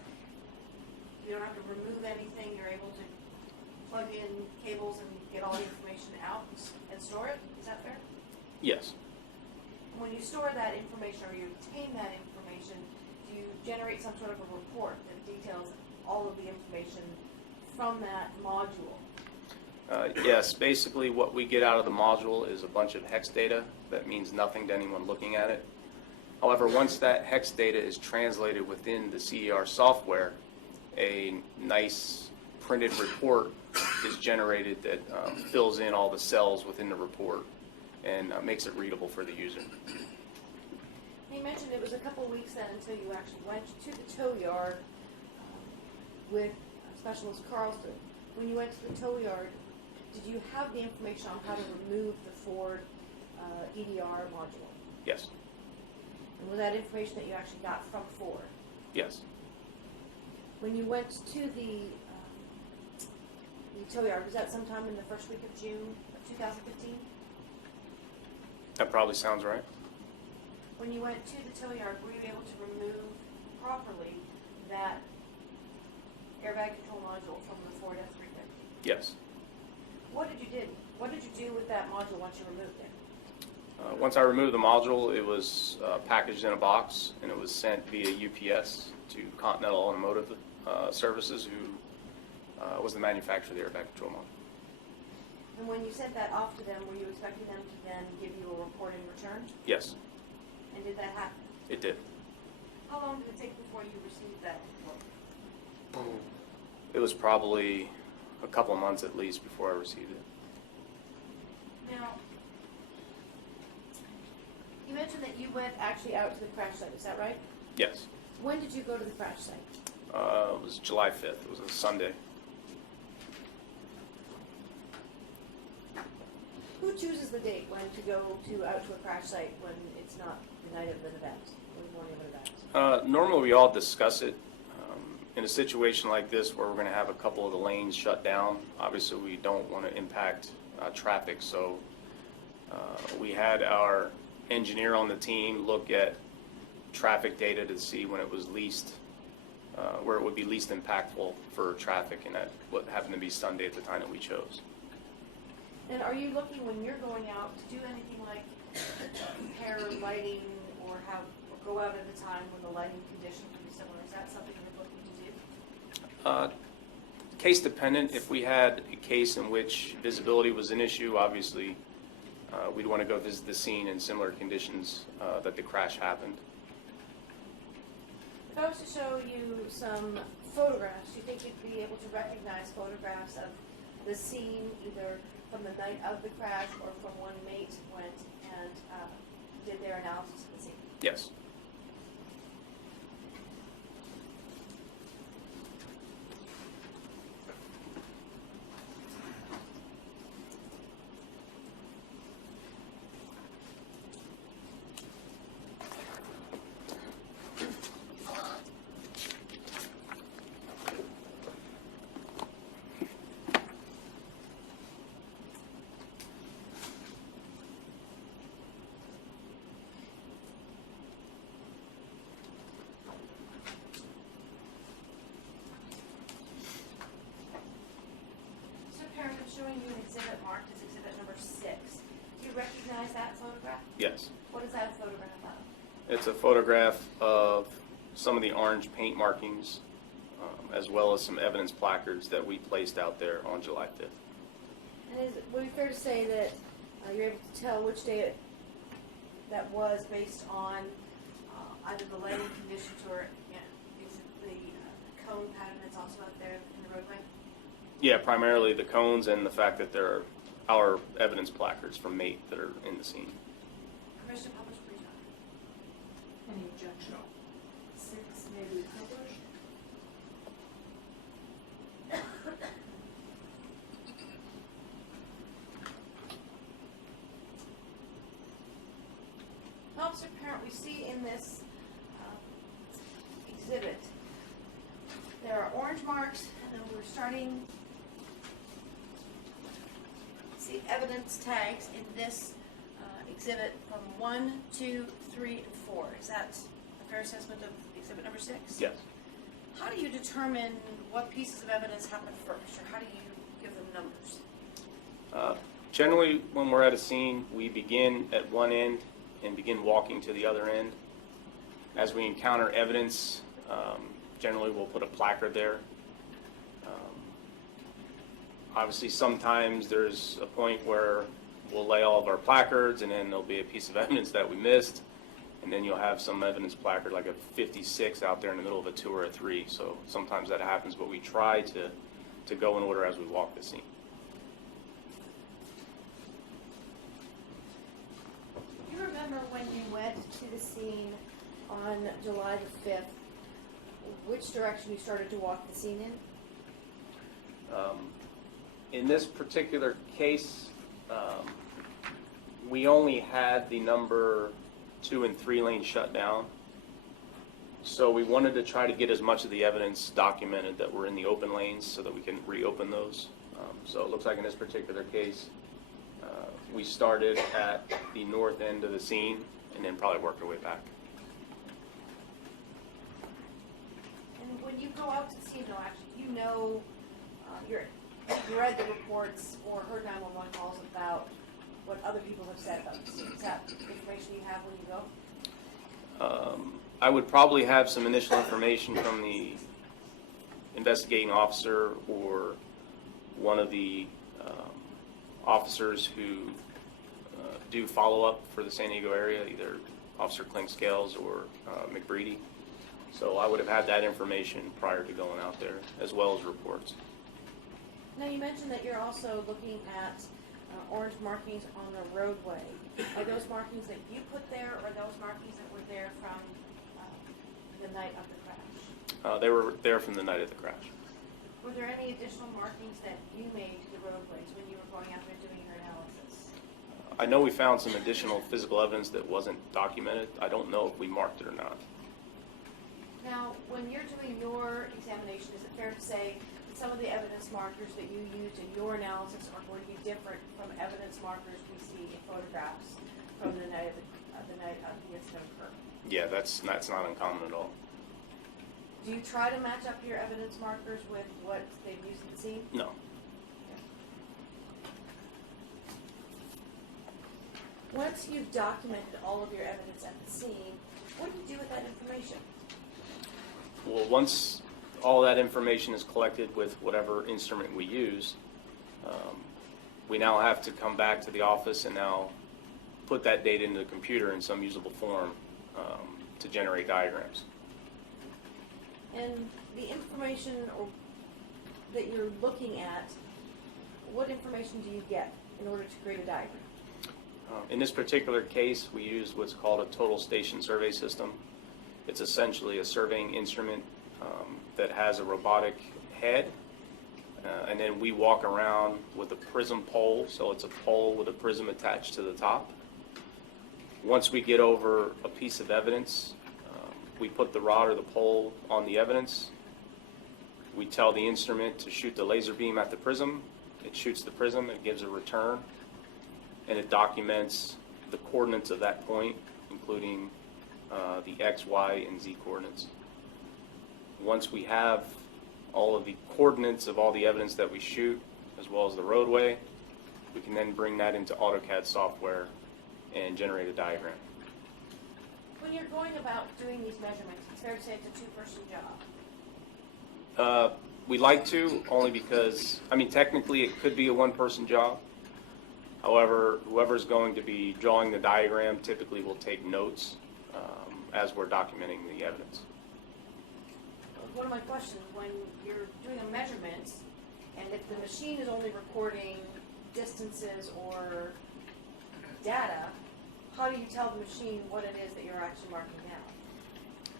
you don't have to remove anything, you're able to plug in cables and get all the information out and store it, is that fair? Yes. When you store that information or you obtain that information, do you generate some sort of a report that details all of the information from that module? Yes, basically what we get out of the module is a bunch of hex data that means nothing to anyone looking at it. However, once that hex data is translated within the CDR software, a nice printed report is generated that fills in all the cells within the report and makes it readable for the user. You mentioned it was a couple of weeks then until you actually went to the tow yard with Specialist Carlson. When you went to the tow yard, did you have the information on how to remove the Ford EDR module? Yes. And was that information that you actually got from Ford? Yes. When you went to the tow yard, was that sometime in the first week of June of 2015? That probably sounds right. When you went to the tow yard, were you able to remove properly that airbag control module from the Ford F-350? Yes. What did you do with that module once you removed it? Once I removed the module, it was packaged in a box and it was sent via UPS to Continental Automotive Services, who was the manufacturer of the airbag control module. And when you sent that off to them, were you expecting them to then give you a report in return? Yes, And did that happen? it did. How long did it take before you received that report? It was probably a couple of months at least before I received it. Now, you mentioned that you went actually out to the crash site, is that right? Yes. When did you go to the crash site? It was July 5th. It was a Sunday. Who chooses the date when to go out to a crash site when it's not the night of an event, or the morning of an event? Normally we all discuss it. In a situation like this where we're going to have a couple of the lanes shut down, obviously we don't want to impact traffic, so we had our engineer on the team look at traffic data to see when it was least, where it would be least impactful for traffic, and that what happened to be Sunday at the time that we chose. And are you looking, when you're going out, to do anything like compare lighting or go out at a time when the lighting conditions would be similar? Is that something you're looking to do? Case dependent. If we had a case in which visibility was an issue, obviously we'd want to go visit the scene in similar conditions that the crash happened. If I was to show you some photographs, do you think you'd be able to recognize photographs of the scene either from the night of the crash or from when mate went and did their analysis of the scene? Yes. Showing you an exhibit marked as exhibit number 6. Do you recognize that photograph? Yes. What is that a photograph of? It's a photograph of some of the orange paint markings, as well as some evidence placards that we placed out there on July 5th. And would it be fair to say that you're able to tell which day that was based on either the lighting conditions or is it the cone pattern that's also out there in the roadway? Yeah, primarily the cones and the fact that there are our evidence placards from mate that are in the scene. Permission to publish, please. Any objection? 6 may be published. Officer Parent, we see in this exhibit, there are orange marks, and then we're starting see evidence tags in this exhibit from 1, 2, 3, and 4. Is that a fair assessment of exhibit number 6? Yes. How do you determine what pieces of evidence happen first, or how do you give them numbers? Generally, when we're at a scene, we begin at one end and begin walking to the other end. As we encounter evidence, generally we'll put a placard there. Obviously, sometimes there's a point where we'll lay all of our placards, and then there'll be a piece of evidence that we missed, and then you'll have some evidence placard like a 56 out there in the middle of a 2 or a 3. So sometimes that happens, but we try to go in order as we walk the scene. Do you remember when you went to the scene on July the 5th, which direction you started to walk the scene in? In this particular case, we only had the number 2 and 3 lanes shut down. So we wanted to try to get as much of the evidence documented that were in the open lanes so that we can reopen those. So it looks like in this particular case, we started at the north end of the scene and then probably worked our way back. And when you go out to the scene, though, actually, you know, you read the reports or heard 911 calls about what other people have said about the scene. Is that information you have when you go? I would probably have some initial information from the investigating officer or one of the officers who do follow-up for the San Diego area, either Officer Clink-Scales or McBreedy. So I would have had that information prior to going out there, as well as reports. Now, you mentioned that you're also looking at orange markings on the roadway. Are those markings that you put there, or those markings that were there from the night of the crash? They were there from the night of the crash. Were there any additional markings that you made to the roadways when you were going out there doing your analysis? I know we found some additional physical evidence that wasn't documented. I don't know if we marked it or not. Now, when you're doing your examination, is it fair to say that some of the evidence markers that you used in your analysis are going to be different from evidence markers we see in photographs from the night of the incident occurred? Yeah, that's not uncommon at all. Do you try to match up your evidence markers with what they've used at the scene? No. Once you've documented all of your evidence at the scene, what do you do with that information? Well, once all that information is collected with whatever instrument we use, we now have to come back to the office and now put that data into the computer in some usable form to generate diagrams. And the information that you're looking at, what information do you get in order to create a diagram? In this particular case, we used what's called a total station survey system. It's essentially a surveying instrument that has a robotic head, and then we walk around with a prism pole, so it's a pole with a prism attached to the top. Once we get over a piece of evidence, we put the rod or the pole on the evidence. We tell the instrument to shoot the laser beam at the prism. It shoots the prism, it gives a return, and it documents the coordinates of that point, including the X, Y, and Z coordinates. Once we have all of the coordinates of all the evidence that we shoot, as well as the roadway, we can then bring that into AutoCAD software and generate a diagram. When you're going about doing these measurements, it's fair to say it's a two-person job. We like to, only because, I mean, technically it could be a one-person job. However, whoever's going to be drawing the diagram typically will take notes as we're documenting the evidence. One of my questions, when you're doing a measurement, and if the machine is only recording distances or data, how do you tell the machine what it is that you're actually marking down?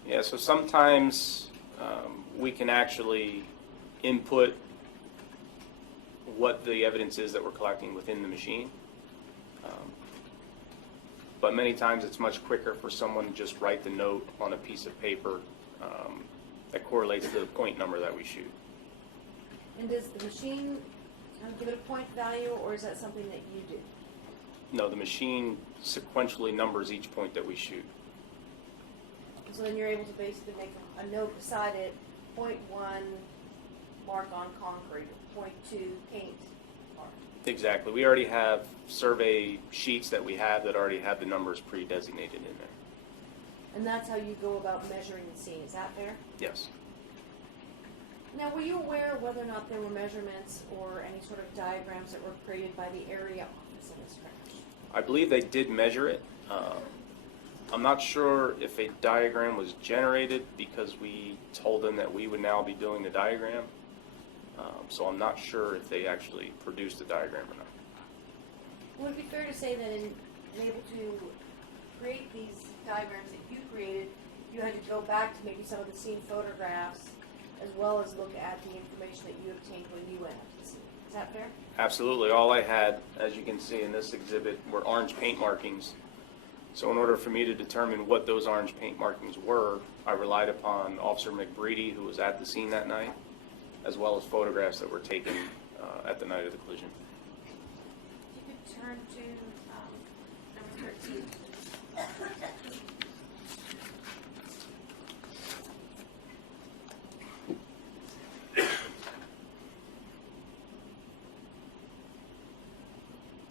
Yeah, so sometimes we can actually input what the evidence is that we're collecting within the machine. But many times it's much quicker for someone to just write the note on a piece of paper that correlates to the point number that we shoot. And does the machine kind of give it a point value, or is that something that you do? No, the machine sequentially numbers each point that we shoot. So then you're able to basically make a note beside it, 0.1 mark on concrete, or 0.2 paint mark. Exactly. We already have survey sheets that we have that already have the numbers pre-designated in there. And that's how you go about measuring the scene, is that fair? Yes. Now, were you aware of whether or not there were measurements or any sort of diagrams that were created by the area office in this crash? I believe they did measure it. I'm not sure if a diagram was generated because we told them that we would now be doing the diagram. So I'm not sure if they actually produced the diagram or not. Would it be fair to say that in able to create these diagrams that you created, you had to go back to maybe some of the scene photographs as well as look at the information that you obtained when you went to the scene? Is that fair? Absolutely. All I had, as you can see in this exhibit, were orange paint markings. So in order for me to determine what those orange paint markings were, I relied upon Officer McBreedy, who was at the scene that night, as well as photographs that were taken at the night of the collision. If you could turn to number 13.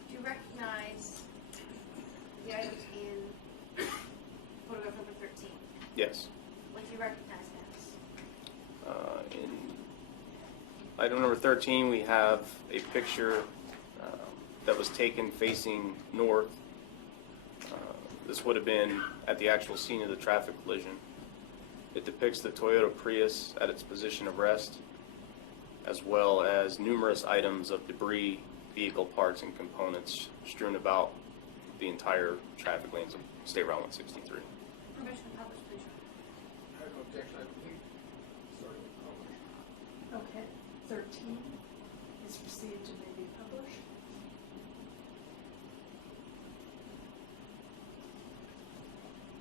Do you recognize the items in photograph number 13? Yes. What do you recognize as? In item number 13, we have a picture that was taken facing north. This would have been at the actual scene of the traffic collision. It depicts the Toyota Prius at its position of rest, as well as numerous items of debris, vehicle parts, and components strewn about the entire traffic lanes of State Route 163. Permission to publish, please. I have no objection, I believe. Sorry, publish. Okay, 13 is received and may be published.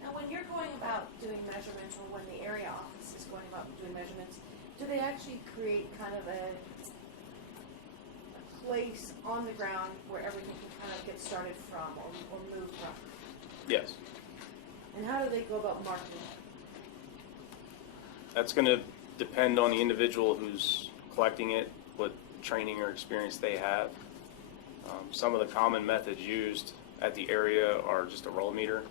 Now, when you're going about doing measurements, or when the area office is going about doing measurements, do they actually create kind of a place on the ground where everything can kind of get started from or move from? Yes. And how do they go about marking it? That's going to depend on the individual who's collecting it, what training or experience they have. Some of the common methods used at the area are just a roll meter.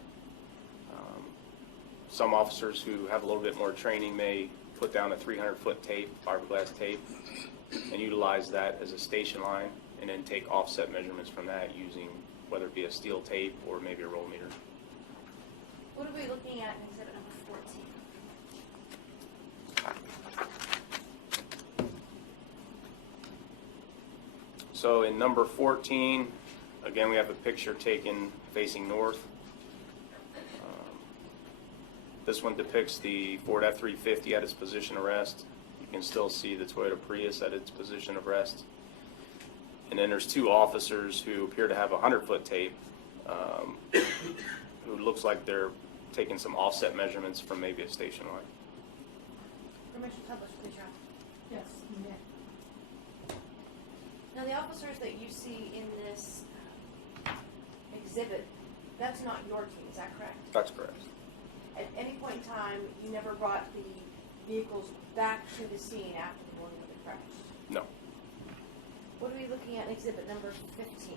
Some officers who have a little bit more training may put down a 300-foot tape, fiberglass tape, and utilize that as a station line, and then take offset measurements from that using whether it be a steel tape or maybe a roll meter. What are we looking at in exhibit number 14? So in number 14, again, we have a picture taken facing north. This one depicts the Ford F-350 at its position of rest. You can still see the Toyota Prius at its position of rest. And then there's two officers who appear to have a 100-foot tape, who looks like they're taking some offset measurements from maybe a station line. Permission published, please, Your Honor. Yes, you may. Now, the officers that you see in this exhibit, that's not your team, is that correct? That's correct. At any point in time, you never brought the vehicles back to the scene after the morning of the crash? No. What are we looking at in exhibit number 15?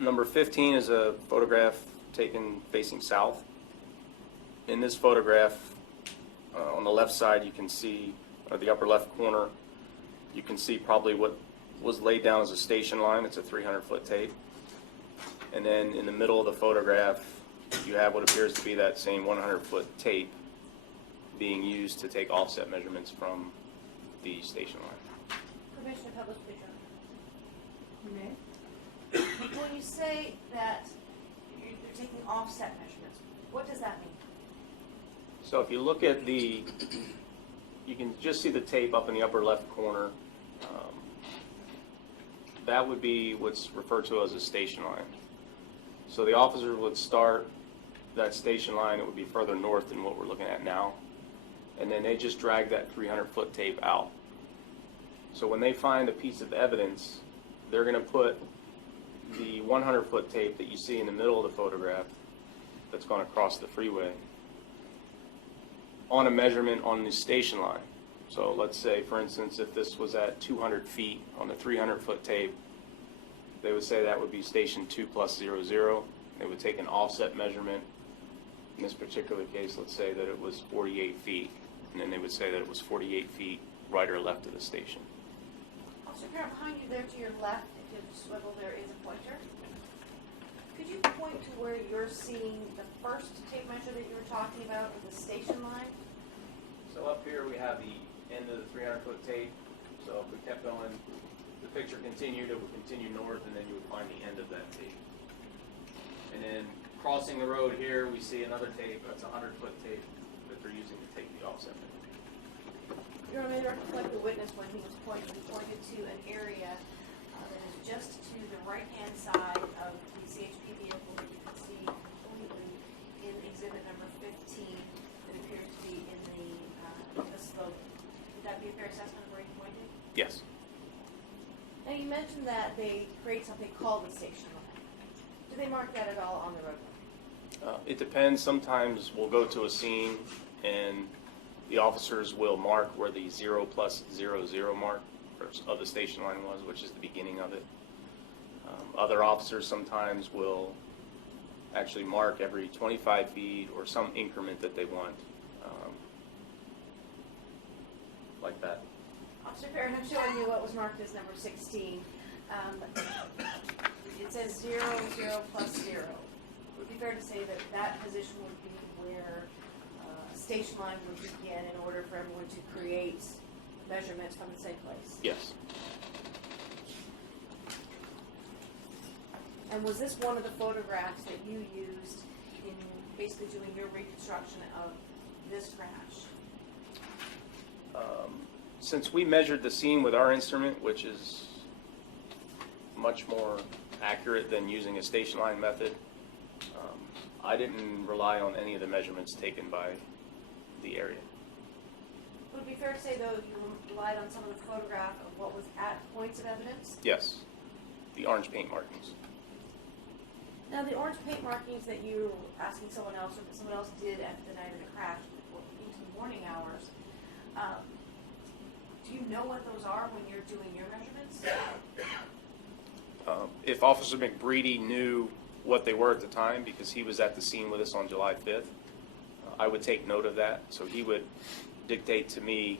Number 15 is a photograph taken facing south. In this photograph, on the left side, you can see, or the upper left corner, you can see probably what was laid down as a station line. It's a 300-foot tape. And then in the middle of the photograph, you have what appears to be that same 100-foot tape being used to take offset measurements from the station line. Permission to publish, please, Your Honor. You may. When you say that you're taking offset measurements, what does that mean? So if you look at the, you can just see the tape up in the upper left corner. That would be what's referred to as a station line. So the officer would start that station line, it would be further north than what we're looking at now. And then they just drag that 300-foot tape out. So when they find a piece of evidence, they're going to put the 100-foot tape that you see in the middle of the photograph that's gone across the freeway on a measurement on the station line. So let's say, for instance, if this was at 200 feet on the 300-foot tape, they would say that would be station 2 plus 00. They would take an offset measurement. In this particular case, let's say that it was 48 feet, and then they would say that it was 48 feet right or left of the station. Officer Parent, behind you there to your left, if you swivel, there is a pointer. Could you point to where you're seeing the first tape measure that you were talking about with the station line? So up here we have the end of the 300-foot tape. So if we kept going, the picture continued, it would continue north, and then you would find the end of that tape. And then crossing the road here, we see another tape. That's a 100-foot tape that they're using to take the offset measurement. Your Honor, I recollect the witness when he was pointed to an area that is just to the right-hand side of the CHP vehicle that you can see completely in exhibit number 15 that appears to be in the slope. Would that be a fair assessment of where he pointed? Yes. Now, you mentioned that they create something called the station line. Do they mark that at all on the roadway? It depends. Sometimes we'll go to a scene and the officers will mark where the 0 plus 00 mark of the station line was, which is the beginning of it. Other officers sometimes will actually mark every 25 feet or some increment that they want, like that. Officer Perrin, I'm showing you what was marked as number 16. It says 0, 0 plus 0. Would it be fair to say that that position would be where a station line would begin in order for everyone to create measurements from the same place? Yes. And was this one of the photographs that you used in basically doing your reconstruction of this crash? Since we measured the scene with our instrument, which is much more accurate than using a station line method, I didn't rely on any of the measurements taken by the area. Would it be fair to say, though, you relied on some of the photograph of what was at points of evidence? Yes. the orange paint markings. Now, the orange paint markings that you were asking someone else, or that someone else did at the night of the crash, into the morning hours, do you know what those are when you're doing your measurements? If Officer McBreedy knew what they were at the time, because he was at the scene with us on July 5th, I would take note of that. So he would dictate to me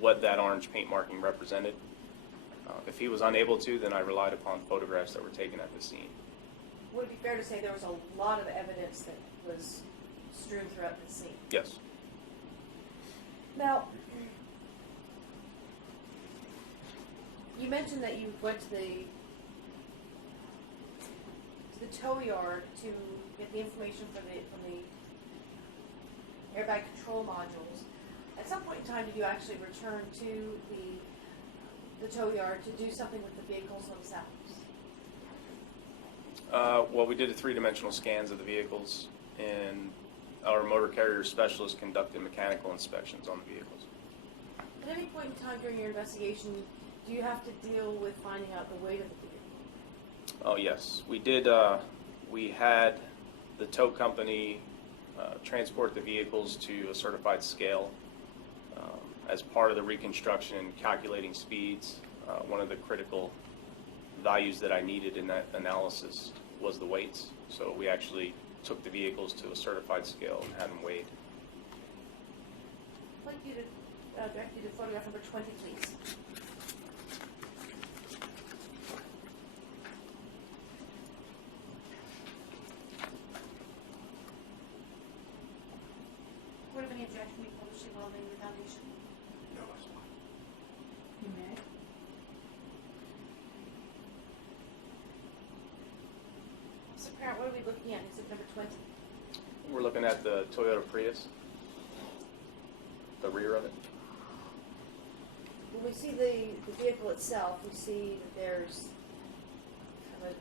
what that orange paint marking represented. If he was unable to, then I relied upon photographs that were taken at the scene. Would it be fair to say there was a lot of evidence that was strewn throughout the scene? Yes. Now, you mentioned that you went to the tow yard to get the information from the airbag control modules. At some point in time, did you actually return to the tow yard to do something with the vehicles themselves? Well, we did a three-dimensional scans of the vehicles, and our motor carrier specialist conducted mechanical inspections on the vehicles. At any point in time during your investigation, do you have to deal with finding out the weight of the vehicle? Oh, yes. We did. We had the tow company transport the vehicles to a certified scale. As part of the reconstruction and calculating speeds, one of the critical values that I needed in that analysis was the weights. So we actually took the vehicles to a certified scale and had them weighed. I'd like you to direct you to photograph number 20, please. Would have any objection to me publishing while laying the foundation? No, it's fine. You may. So, Parent, what are we looking at? Is it number 20? We're looking at the Toyota Prius, the rear of it. When we see the vehicle itself, we see that there's kind of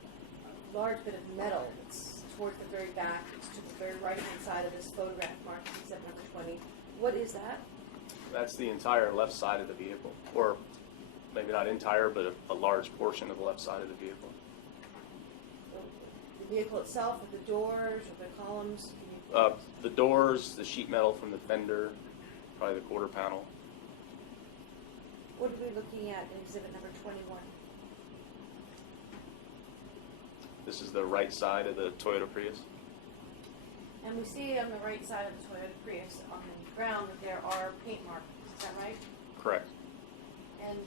a large bit of metal that's towards the very back. It's to the very right-hand side of this photograph marked except number 20. What is that? That's the entire left side of the vehicle, or maybe not entire, but a large portion of the left side of the vehicle. The vehicle itself, with the doors or the columns? Can you- The doors, the sheet metal from the fender, probably the quarter panel. What are we looking at in exhibit number 21? This is the right side of the Toyota Prius. And we see on the right side of the Toyota Prius on the ground that there are paint markings. Is that right? Correct. And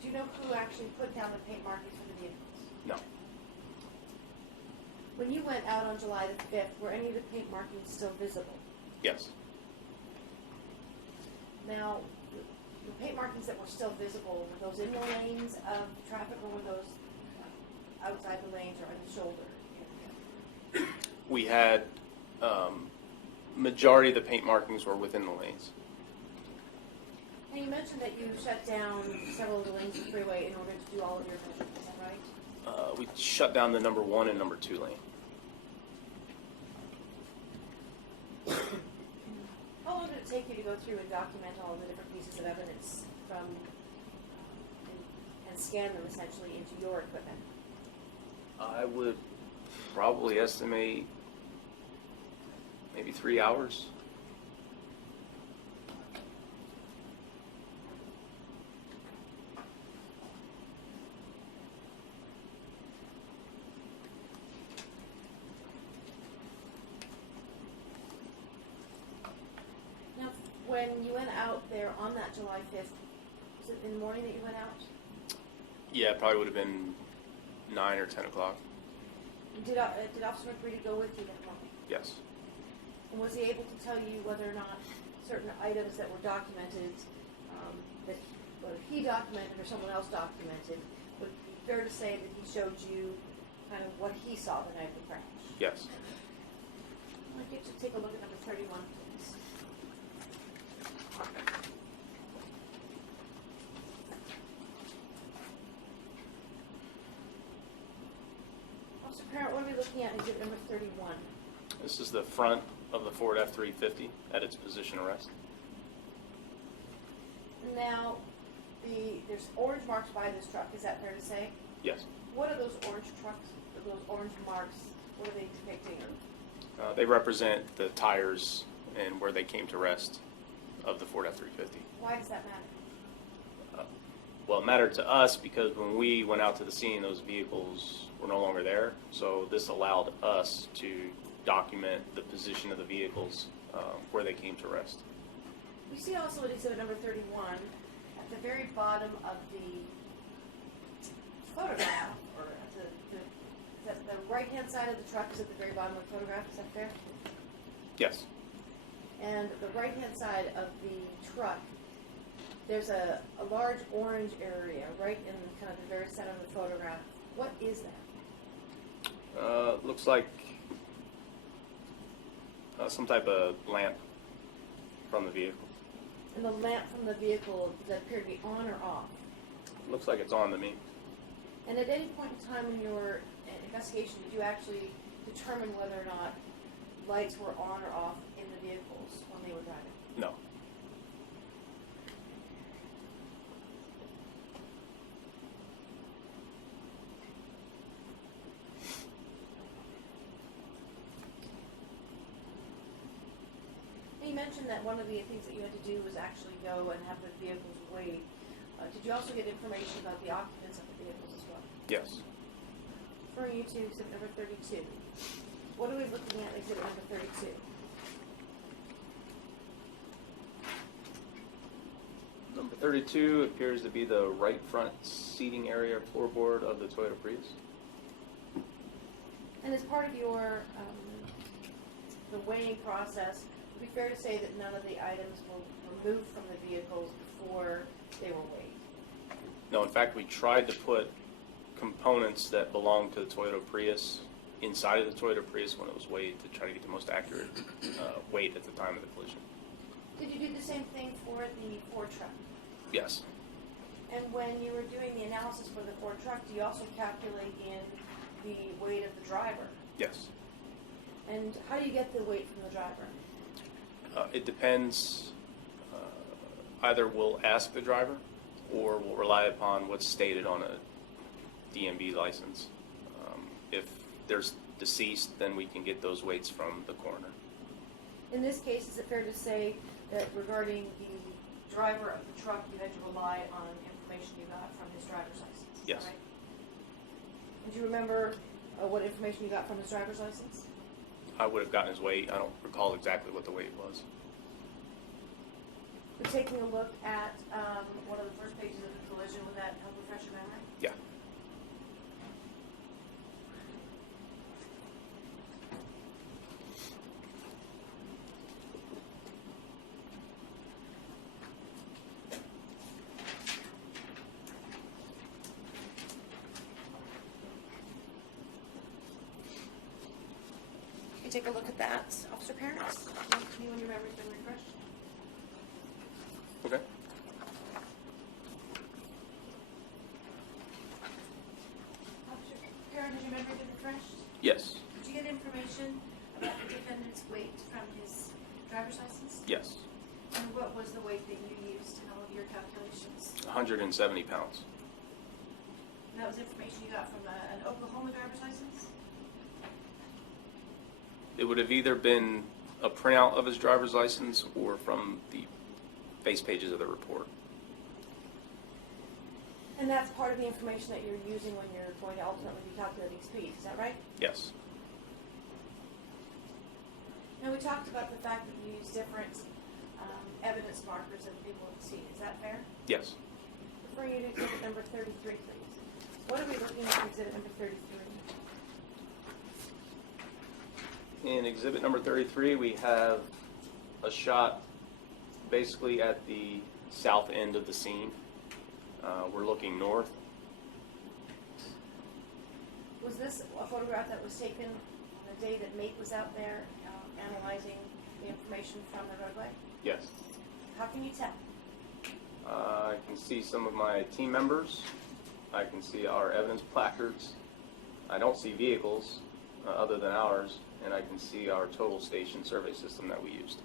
do you know who actually put down the paint markings for the vehicles? No. When you went out on July the 5th, were any of the paint markings still visible? Yes. Now, the paint markings that were still visible, were those in the lanes of traffic, or were those outside the lanes or on the shoulder? We had majority of the paint markings were within the lanes. And you mentioned that you shut down several of the lanes of the freeway in order to do all of your measurements, is that right? We shut down the number 1 and number 2 lane. How long did it take you to go through and document all the different pieces of evidence from and scan them essentially into your equipment? I would probably estimate maybe 3 hours. Now, when you went out there on that July 5th, was it in the morning that you went out? Yeah, it probably would have been 9 or 10 o'clock. Did Officer McBreedy go with you that morning? Yes. And was he able to tell you whether or not certain items that were documented, that whether he documented or someone else documented, would it be fair to say that he showed you kind of what he saw the night of the crash? Yes. I'd like you to take a look at number 31, please. Officer Parent, what are we looking at in exhibit number 31? This is the front of the Ford F-350 at its position arrest. Now, there's orange marks by this truck, is that fair to say? Yes. What are those orange trucks, or those orange marks, what are they depicting? They represent the tires and where they came to rest of the Ford F-350. Why does that matter? Well, it mattered to us because when we went out to the scene, those vehicles were no longer there. So this allowed us to document the position of the vehicles where they came to rest. We see also in exhibit number 31, at the very bottom of the photograph, or at the right-hand side of the truck is at the very bottom of the photograph, is that fair? Yes. And the right-hand side of the truck, there's a large orange area right in kind of the very center of the photograph. What is that? Looks like some type of lamp from the vehicle. And the lamp from the vehicle, does that appear to be on or off? Looks like it's on to me. And at any point in time in your investigation, did you actually determine whether or not lights were on or off in the vehicles when they were driving? No. You mentioned that one of the things that you had to do was actually go and have the vehicles weighed. Did you also get information about the occupants of the vehicles as well? Yes. Referring you to exhibit number 32. What are we looking at in exhibit number 32? Number 32 appears to be the right front seating area floorboard of the Toyota Prius. And as part of your the weighing process, it would be fair to say that none of the items were removed from the vehicles before they were weighed. No, in fact, we tried to put components that belonged to the Toyota Prius inside of the Toyota Prius when it was weighed to try to get the most accurate weight at the time of the collision. Did you do the same thing for the Ford truck? Yes. And when you were doing the analysis for the Ford truck, do you also calculate in the weight of the driver? Yes. And how do you get the weight from the driver? It depends. Either we'll ask the driver or we'll rely upon what's stated on a DMV license. If there's deceased, then we can get those weights from the coroner. In this case, is it fair to say that regarding the driver of the truck, you had to rely on information you got from his driver's license? Is that Yes. right? And do you remember what information you got from his driver's license? I would have gotten his weight. I don't recall exactly what the weight was. We're taking a look at one of the first pages of the collision. Would that help refresh your memory? Yeah. You take a look at that, Officer Parents. Me when your memory's been refreshed. Okay. Officer Parent, has your memory been refreshed? Yes. Did you get information about the defendant's weight from his driver's license? Yes. And what was the weight that you used in all of your calculations? 170 pounds. And that was information you got from an Oklahoma driver's license? It would have either been a printout of his driver's license or from the base pages of the report. And that's part of the information that you're using when you're going to ultimately be calculating speed, is that right? Yes. Now, we talked about the fact that you use different evidence markers of people at the scene, is that fair? Yes. Refer you to exhibit number 33, please. What are we looking at in exhibit number 33? In exhibit number 33, we have a shot basically at the south end of the scene. We're looking north. Was this a photograph that was taken on the day that Mate was out there analyzing the information from the roadway? Yes. How can you tell? I can see some of my team members. I can see our evidence placards. I don't see vehicles other than ours, and I can see our total station survey system that we used.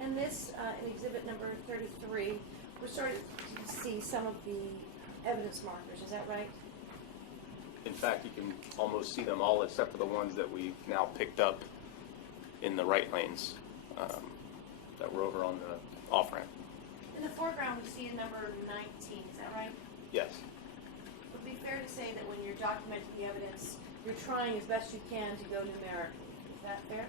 And this, in exhibit number 33, we're starting to see some of the evidence markers, is that right? In fact, you can almost see them all except for the ones that we've now picked up in the right lanes that were over on the off-ramp. In the foreground, we see a number 19, is that right? Yes. Would it be fair to say that when you're documenting the evidence, you're trying as best you can to go numerically? Is that fair?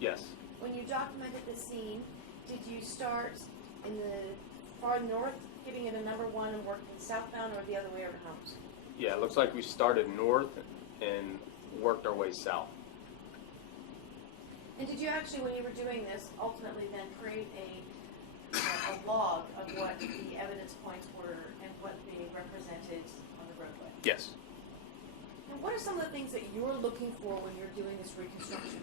Yes. When you documented the scene, did you start in the far north, giving it a number 1 and working southbound, or the other way around? Yeah, it looks like we started north and worked our way south. And did you actually, when you were doing this, ultimately then create a log of what the evidence points were and what they represented on the roadway? Yes. And what are some of the things that you're looking for when you're doing this reconstruction?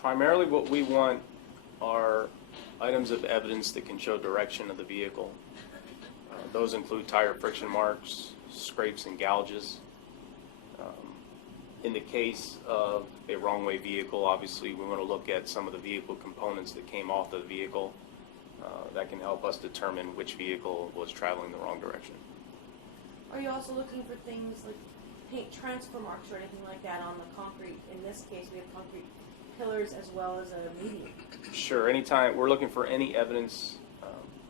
Primarily what we want are items of evidence that can show direction of the vehicle. Those include tire friction marks, scrapes and gouges. In the case of a wrong-way vehicle, obviously we want to look at some of the vehicle components that came off the vehicle. That can help us determine which vehicle was traveling the wrong direction. Are you also looking for things like paint transfer marks or anything like that on the concrete? In this case, we have concrete pillars as well as a median. Sure, anytime, we're looking for any evidence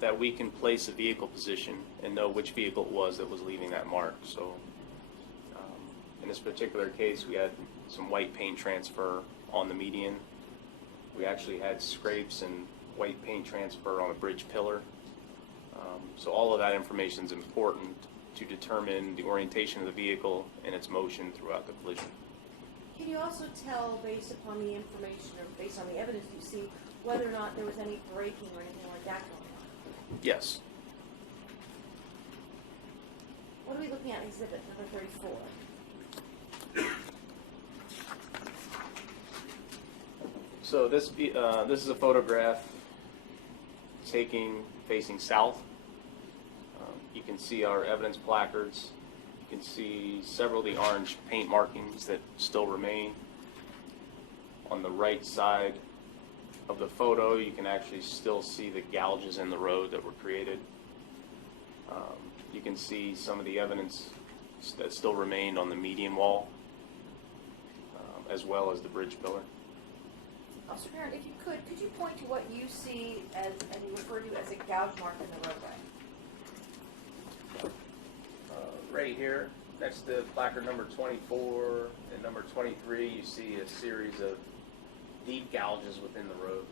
that we can place a vehicle position and know which vehicle it was that was leaving that mark. So in this particular case, we had some white paint transfer on the median. We actually had scrapes and white paint transfer on a bridge pillar. So all of that information is important to determine the orientation of the vehicle and its motion throughout the collision. Can you also tell, based upon the information or based on the evidence you see, whether or not there was any braking or anything like that going on? Yes. What are we looking at in exhibit number 34? So this is a photograph taking facing south. You can see our evidence placards. You can see several of the orange paint markings that still remain. On the right side of the photo, you can actually still see the gouges in the road that were created. You can see some of the evidence that still remained on the median wall, as well as the bridge pillar. Officer Parent, if you could you point to what you see as, and you refer to as a gouge mark in the roadway? Right here, next to placard number 24 and number 23, you see a series of deep gouges within the road.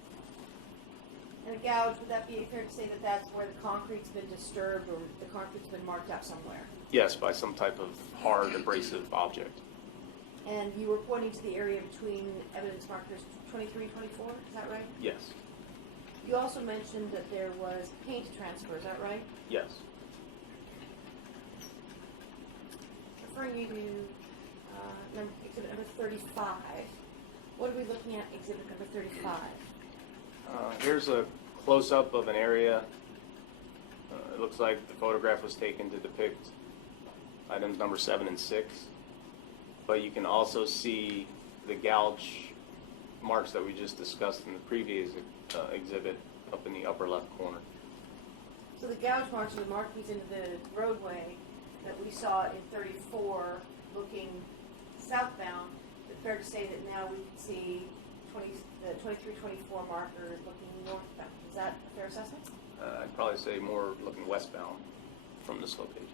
And a gouge, would that be fair to say that that's where the concrete's been disturbed or the concrete's been marked out somewhere? Yes, by some type of hard abrasive object. And you were pointing to the area between evidence markers 23 and 24, is that right? Yes. You also mentioned that there was paint transfer, is that right? Yes. Referring you to exhibit number 35, what are we looking at exhibit number 35? Here's a close-up of an area. It looks like the photograph was taken to depict items number 7 and 6. But you can also see the gouge marks that we just discussed in the previous exhibit up in the upper left corner. So the gouge marks are the markings into the roadway that we saw in 34 looking southbound. It's fair to say that now we can see the 23-24 markers looking northbound. Is that a fair assessment? I'd probably say more looking westbound from this location.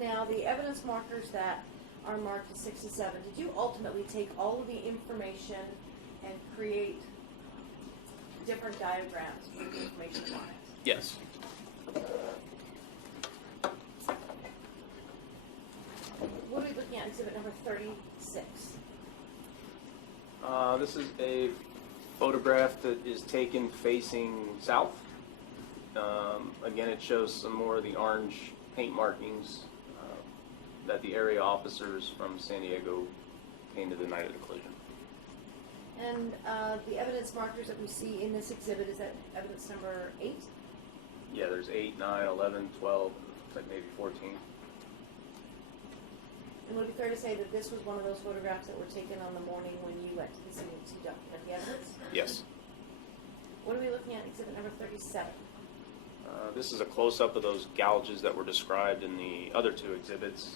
Now, the evidence markers that are marked as 6 and 7, did you ultimately take all of the information and create different diagrams with the information on it? Yes. What are we looking at in exhibit number 36? This is a photograph that is taken facing south. Again, it shows some more of the orange paint markings that the area officers from San Diego came to the night of the collision. And the evidence markers that we see in this exhibit, is that evidence number 8? Yeah, there's 8, 9, 11, 12, looks like maybe 14. And would it be fair to say that this was one of those photographs that were taken on the morning when you went to the scene to document the evidence? Yes. What are we looking at in exhibit number 37? This is a close-up of those gouges that were described in the other two exhibits,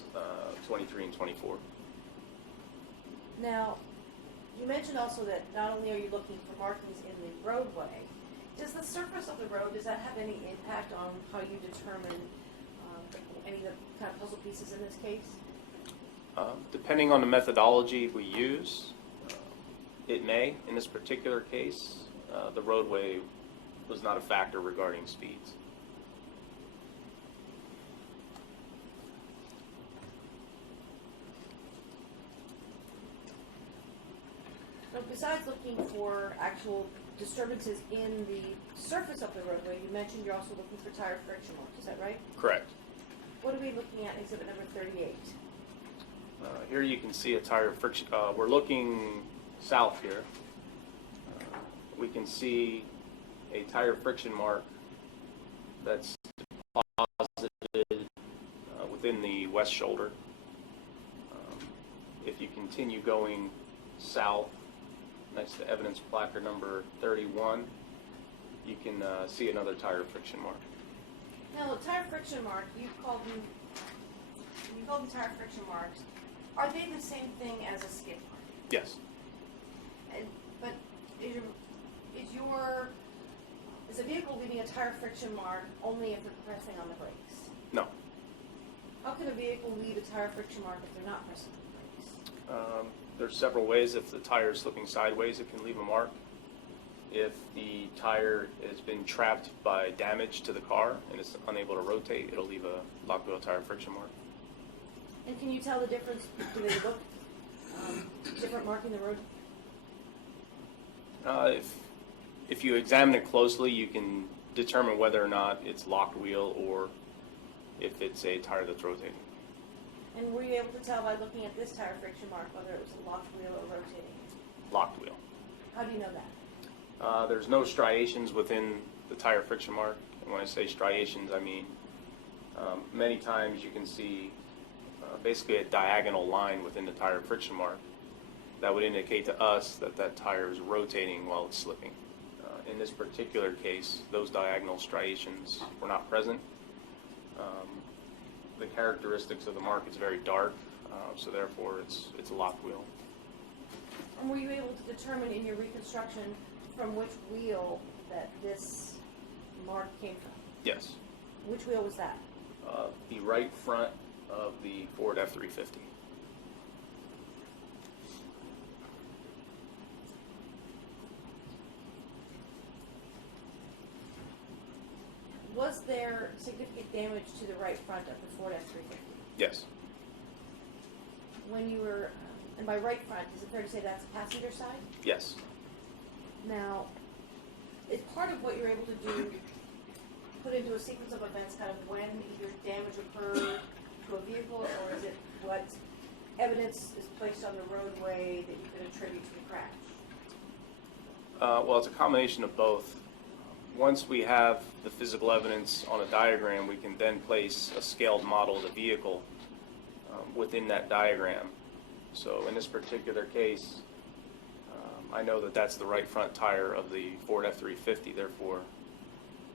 23 and 24. Now, you mentioned also that not only are you looking for markings in the roadway, does the surface of the road, does that have any impact on how you determine any of the kind of puzzle pieces in this case? Depending on the methodology we use, it may. In this particular case, the roadway was not a factor regarding speeds. So besides looking for actual disturbances in the surface of the roadway, you mentioned you're also looking for tire friction marks, is that right? Correct. What are we looking at in exhibit number 38? Here you can see a tire friction. We're looking south here. We can see a tire friction mark that's deposited within the west shoulder. If you continue going south, next to evidence placard number 31, you can see another tire friction mark. Now, the tire friction mark, you called them tire friction marks. Are they the same thing as a skid mark? Yes. But is a vehicle leaving a tire friction mark only if they're pressing on the brakes? No. How can a vehicle leave a tire friction mark if they're not pressing on the brakes? There's several ways. If the tire is slipping sideways, it can leave a mark. If the tire has been trapped by damage to the car and it's unable to rotate, it'll leave a lock wheel tire friction mark. And can you tell the difference? Do they look different marking the road? If you examine it closely, you can determine whether or not it's locked wheel or if it's a tire that's rotating. And were you able to tell by looking at this tire friction mark whether it was a locked wheel or rotating? Locked wheel. How do you know that? There's no striations within the tire friction mark. And when I say striations, I mean many times you can see basically a diagonal line within the tire friction mark that would indicate to us that that tire is rotating while it's slipping. In this particular case, those diagonal striations were not present. The characteristics of the mark is very dark, so therefore it's a locked wheel. And were you able to determine in your reconstruction from which wheel that this mark came from? Yes. Which wheel was that? The right front of the Ford F-350. Was there significant damage to the right front of the Ford F-350? Yes. When you were, and by right front, is it fair to say that's passenger side? Yes. Now, is part of what you're able to do put into a sequence of events kind of when either damage occurred to a vehicle, or is it what evidence is placed on the roadway that you could attribute to the crash? Well, it's a combination of both. Once we have the physical evidence on a diagram, we can then place a scaled model of the vehicle within that diagram. So in this particular case, I know that that's the right front tire of the Ford F-350. Therefore,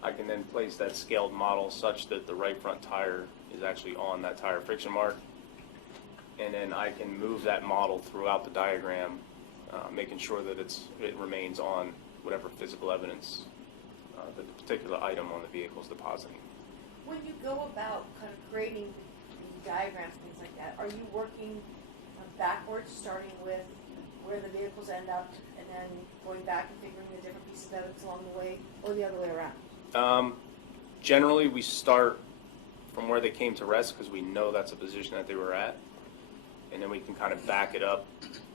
I can then place that scaled model such that the right front tire is actually on that tire friction mark. And then I can move that model throughout the diagram, making sure that it remains on whatever physical evidence the particular item on the vehicle is depositing. When you go about kind of creating the diagrams, things like that, are you working backwards, starting with where the vehicles end up and then going back and figuring the different pieces of evidence along the way, or the other way around? Generally, we start from where they came to rest because we know that's a position that they were at, and then we can kind of back it up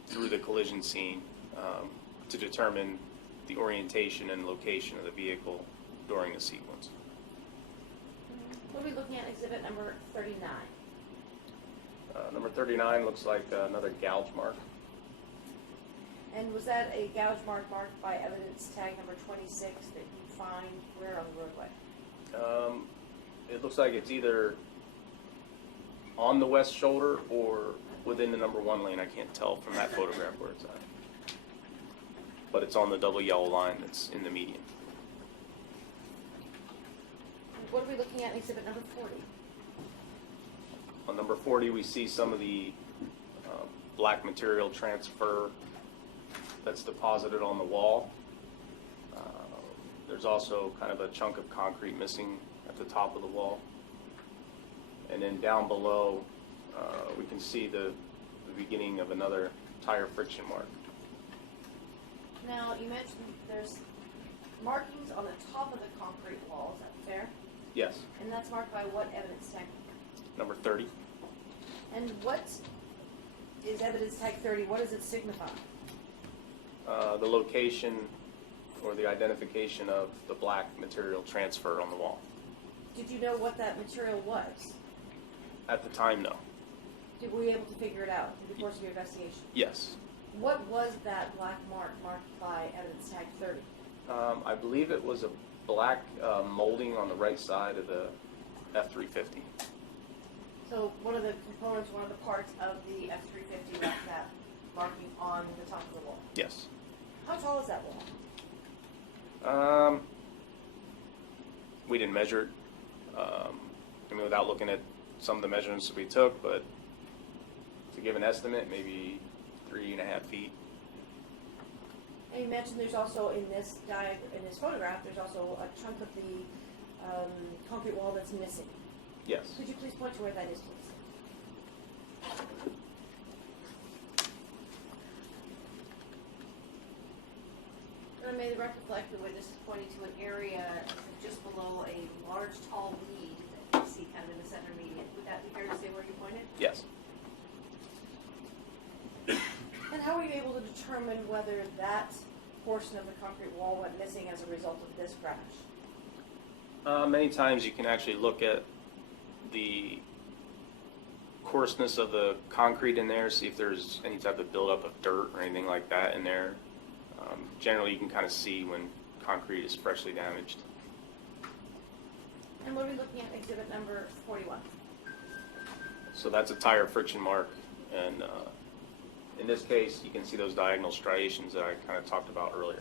through the collision scene to determine the orientation and location of the vehicle during the sequence. What are we looking at exhibit number 39? Number 39 looks like another gouge mark. And was that a gouge mark marked by evidence tag number 26 that you find where on the roadway? It looks like it's either on the west shoulder or within the number 1 lane. I can't tell from that photograph where it's at. But it's on the double yellow line that's in the median. what are we looking at in exhibit number 40? On number 40, we see some of the black material transfer that's deposited on the wall. There's also kind of a chunk of concrete missing at the top of the wall. And then down below, we can see the beginning of another tire friction mark. Now, you mentioned there's markings on the top of the concrete wall, is that fair? Yes, And that's marked by what evidence tag? number 30. And what is evidence tag 30? What does it signify? The location or the identification of the black material transfer on the wall. Did you know what that material was? At the time, no. Were you able to figure it out through the course of your investigation? Yes. What was that black mark marked by evidence tag 30? I believe it was a black molding on the right side of the F-350. So one of the components, one of the parts of the F-350 left that marking on the top of the wall. Yes. How tall is that wall? We didn't measure it. I mean, without looking at some of the measurements that we took, but to give an estimate, maybe 3.5 feet. And you mentioned there's also in this photograph, there's also a chunk of the concrete wall that's missing. Yes. Could you please point to where that is, please? And may the record reflect the witness is pointing to an area just below a large, tall weed that you see kind of in the center median. Would that be fair to say where you pointed? Yes. And how were you able to determine whether that portion of the concrete wall went missing as a result of this crash? Many times you can actually look at the coarseness of the concrete in there, see if there's any type of buildup of dirt or anything like that in there. Generally, you can kind of see when concrete is freshly damaged. And what are we looking at exhibit number 41? So that's a tire friction mark, and in this case, you can see those diagonal striations that I kind of talked about earlier.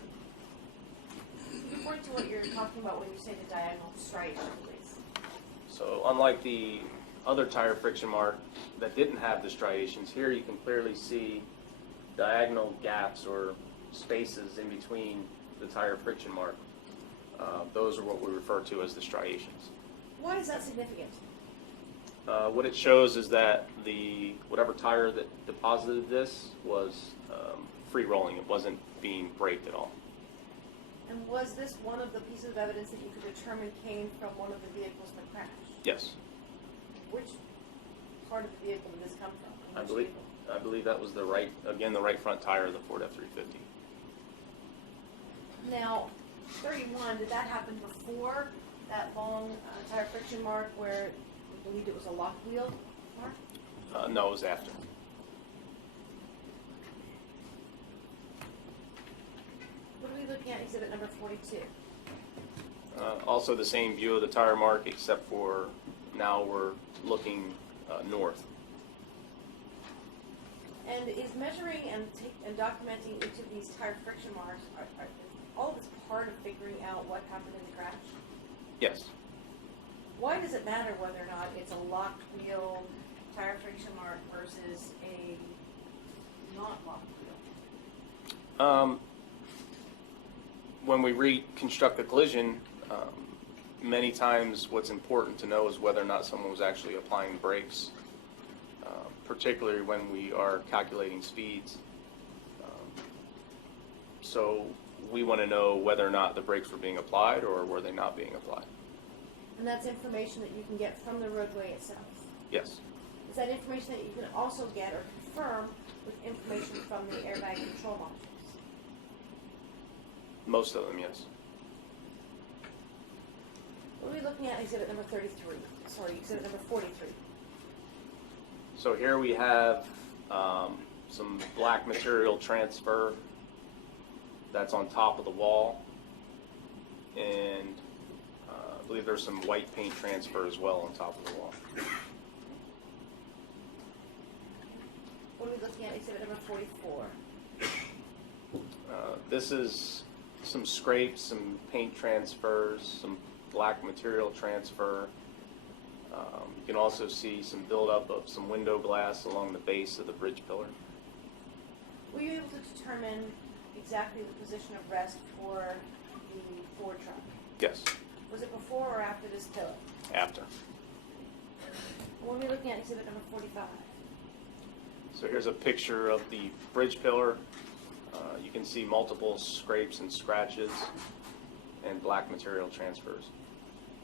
Point to what you're talking about when you say the diagonal striation, please. So unlike the other tire friction mark that didn't have the striations, here you can clearly see diagonal gaps or spaces in between the tire friction mark. Those are what we refer to as the striations. Why is that significant? What it shows is that whatever tire that deposited this was free rolling. It wasn't being braked at all. And was this one of the pieces of evidence that you could determine came from one of the vehicles that crashed? Yes. Which part of the vehicle did this come from? And I which believe vehicle? I believe that was the right front tire of the Ford F-350. Now, 31, did that happen before that long tire friction mark where you believed it was a lock wheel mark? No, it was after. What are we looking at exhibit number 42? Also the same view of the tire mark, except for now we're looking north. And is measuring and documenting each of these tire friction marks, are all of this part of figuring out what happened in the crash? Yes. Why does it matter whether or not it's a locked wheel tire friction mark versus a not locked wheel? When we reconstruct a collision, many times what's important to know is whether or not someone was actually applying the brakes, particularly when we are calculating speeds. So we want to know whether or not the brakes were being applied or were they not being applied. And that's information that you can get from the roadway itself. Yes. Is that information that you can also get or confirm with information from the airbag control modules? Most of them, yes. What are we looking at exhibit number 33? Sorry, exhibit number 43. So here we have some black material transfer that's on top of the wall, and I believe there's some white paint transfer as well on top of the wall. What are we looking at exhibit number 44? This is some scrapes, some paint transfers, some black material transfer. You can also see some buildup of some window glass along the base of the bridge pillar. Were you able to determine exactly the position of rest for the Ford truck? Yes, Was it before or after this pillar? after. When we're looking at exhibit number 45. So here's a picture of the bridge pillar. You can see multiple scrapes and scratches and black material transfers.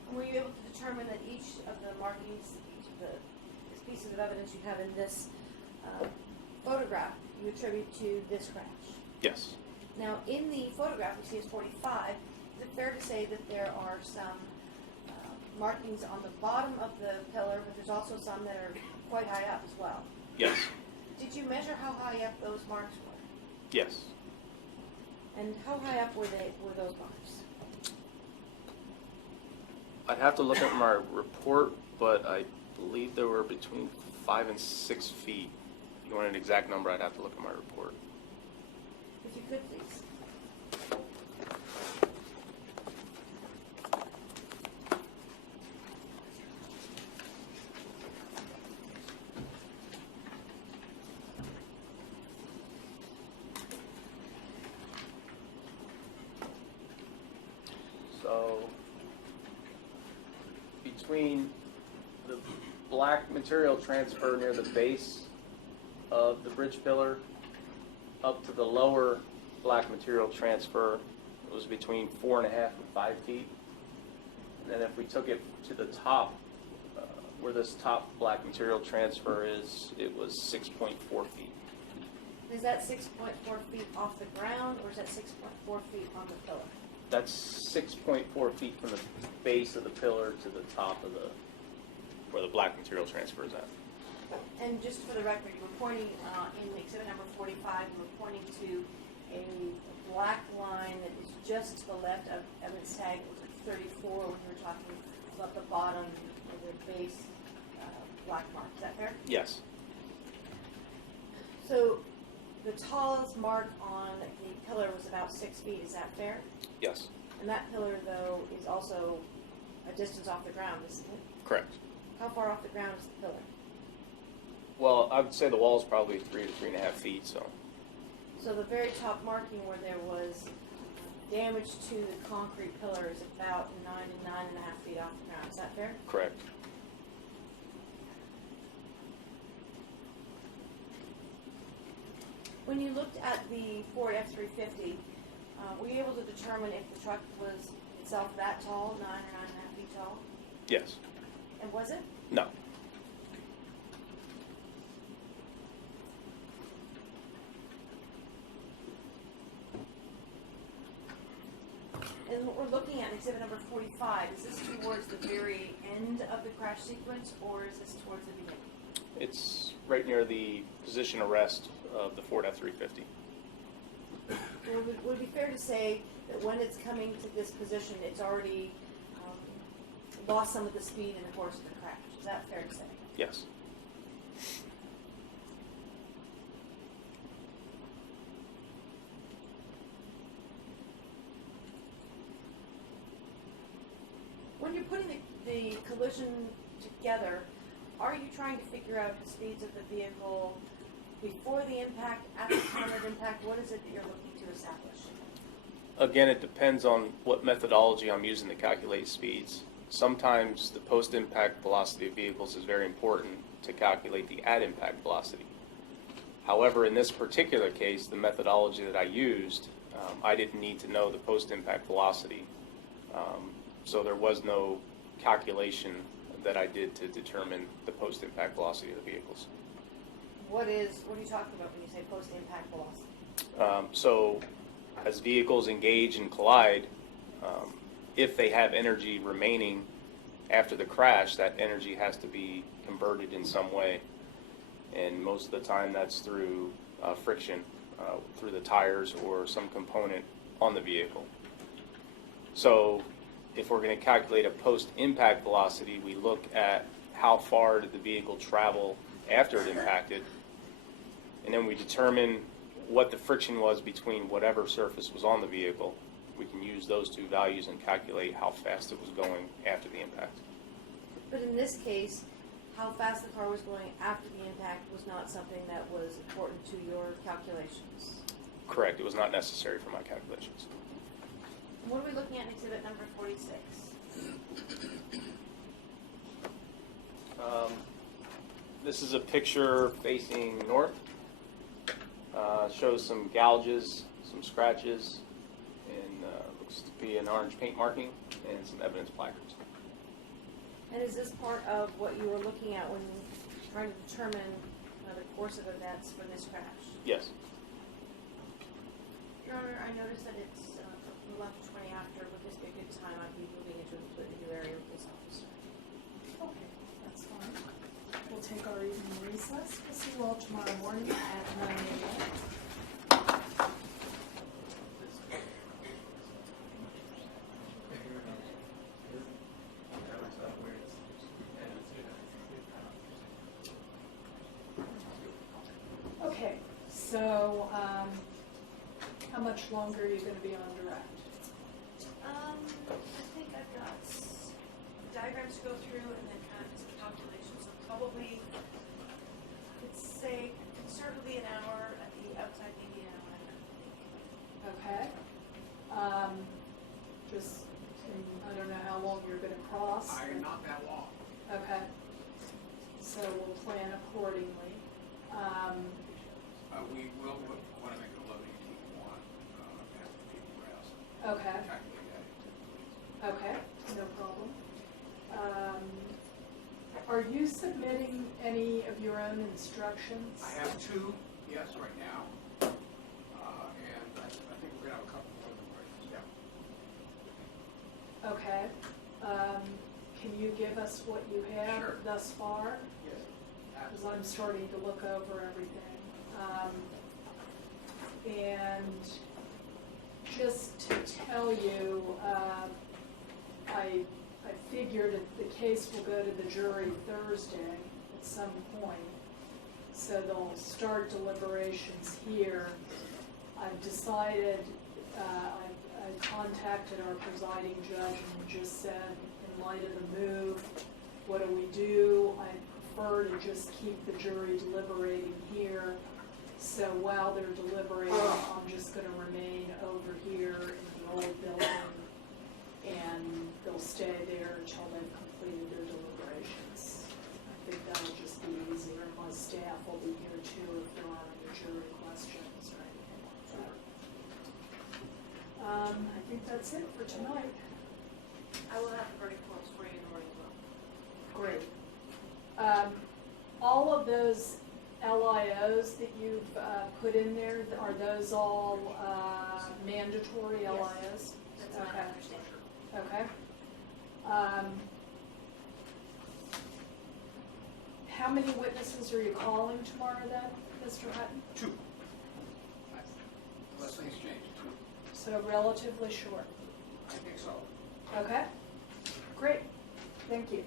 And were you able to determine that each of the markings, each of the pieces of evidence you have in this photograph, you attribute to this crash? Yes, Now, in the photograph we see as 45, is it fair to say that there are some markings on the bottom of the pillar, but there's also some that are quite high up as well? yes, Did you measure how high up those marks were? yes. And how high up were those marks? I'd have to look at my report, but I believe they were between 5 and 6 feet. If you want an exact number, I'd have to look at my report. If you could, please. So between the black material transfer near the base of the bridge pillar up to the lower black material transfer, it was between 4.5 and 5 feet. And then if we took it to the top, where this top black material transfer is, it was 6.4 feet. Is that 6.4 feet off the ground, or is that 6.4 feet on the pillar? That's 6.4 feet from the base of the pillar to the top of where the black material transfer is at. And just for the record, you were pointing in exhibit number 45, you were pointing to a black line that is just to the left of evidence tag. It was at 34 when you were talking about the bottom of the base black mark. Is that fair? Yes, So the tallest mark on the pillar was about 6 feet. Is that fair? yes, And that pillar, though, is also a distance off the ground, isn't it? correct. How far off the ground is the pillar? Well, I would say the wall is probably 3 to 3.5 feet, so. So the very top marking where there was damage to the concrete pillar is about 9 to 9.5 feet off the ground. Is that fair? Correct. When you looked at the Ford F-350, were you able to determine if the truck was itself that tall, 9 or 9.5 feet tall? Yes. And was it? No. And what we're looking at in exhibit number 45, is this towards the very end of the crash sequence, or is this towards the beginning? It's right near the position of rest of the Ford F-350. Would it be fair to say that when it's coming to this position, it's already lost some of the speed in the course of the crash? Is that fair to say? Yes. When you're putting the collision together, are you trying to figure out the speeds of the vehicle before the impact, at the time of impact? What is it that you're looking to establish? Again, it depends on what methodology I'm using to calculate speeds. Sometimes the post-impact velocity of vehicles is very important to calculate the at-impact velocity. However, in this particular case, the methodology that I used, I didn't need to know the post-impact velocity. So there was no calculation that I did to determine the post-impact velocity of the vehicles. What are you talking about when you say post-impact velocity? So as vehicles engage and collide, if they have energy remaining after the crash, that energy has to be converted in some way. And most of the time that's through friction, through the tires or some component on the vehicle. So if we're going to calculate a post-impact velocity, we look at how far did the vehicle travel after it impacted, and then we determine what the friction was between whatever surface was on the vehicle we can use those two values and calculate how fast it was going after the impact. But in this case, how fast the car was going after the impact was not something that was important to your calculations. Correct. It was not necessary for my calculations. What are we looking at in exhibit number 46? This is a picture facing north. Shows some gouges, some scratches, and looks to be an orange paint marking and some evidence placards. And is this part of what you were looking at when trying to determine the course of events for this crash? Yes. Your Honor, I noticed that it's 11:20 after. Would this be a good time? I'd be moving into a completely new area with this officer. Okay, that's fine. We'll take our evening recess. We'll see you all tomorrow morning at 9 a.m. Okay, so how much longer are you going to be on direct? I think I've got diagrams to go through and then kind of some calculations. So probably, let's say conservatively an hour at the outside, maybe an hour and a half. Okay. Just, I don't know how long you're going to cross. I am not that long. Okay. So we'll plan accordingly. We will want to make it 11:18:1 after people rest. Okay. Calculate that. Okay, no problem. Are you submitting any of your own instructions? I have two, yes, right now. And I think we're going to have a couple more than right. Yeah. Okay. Can you give us what you have Sure. thus far? Yes. Because I'm starting to look over everything. And just to tell you, I figured the case will go to the jury Thursday at some point, so they'll start deliberations here. I've decided, I contacted our presiding judge and just said, in light of the move, what do? I prefer to just keep the jury deliberating here. So while they're deliberating, I'm just going to remain over here in the old building, and they'll stay there until they've completed their deliberations. I think that'll just be easier. My staff will be here too if there aren't any jury questions or anything like that. I think that's it for tonight. I will have the verdict forms for you in the morning as well. Great. All of those LIOs that you've put in there, are those all mandatory Yes. LIOs? That's my Okay. understanding. Okay. How many witnesses are you calling tomorrow then, Mr. Hutton? Two. Unless things change, two. So relatively short. I think so. Okay? Great. Thank you.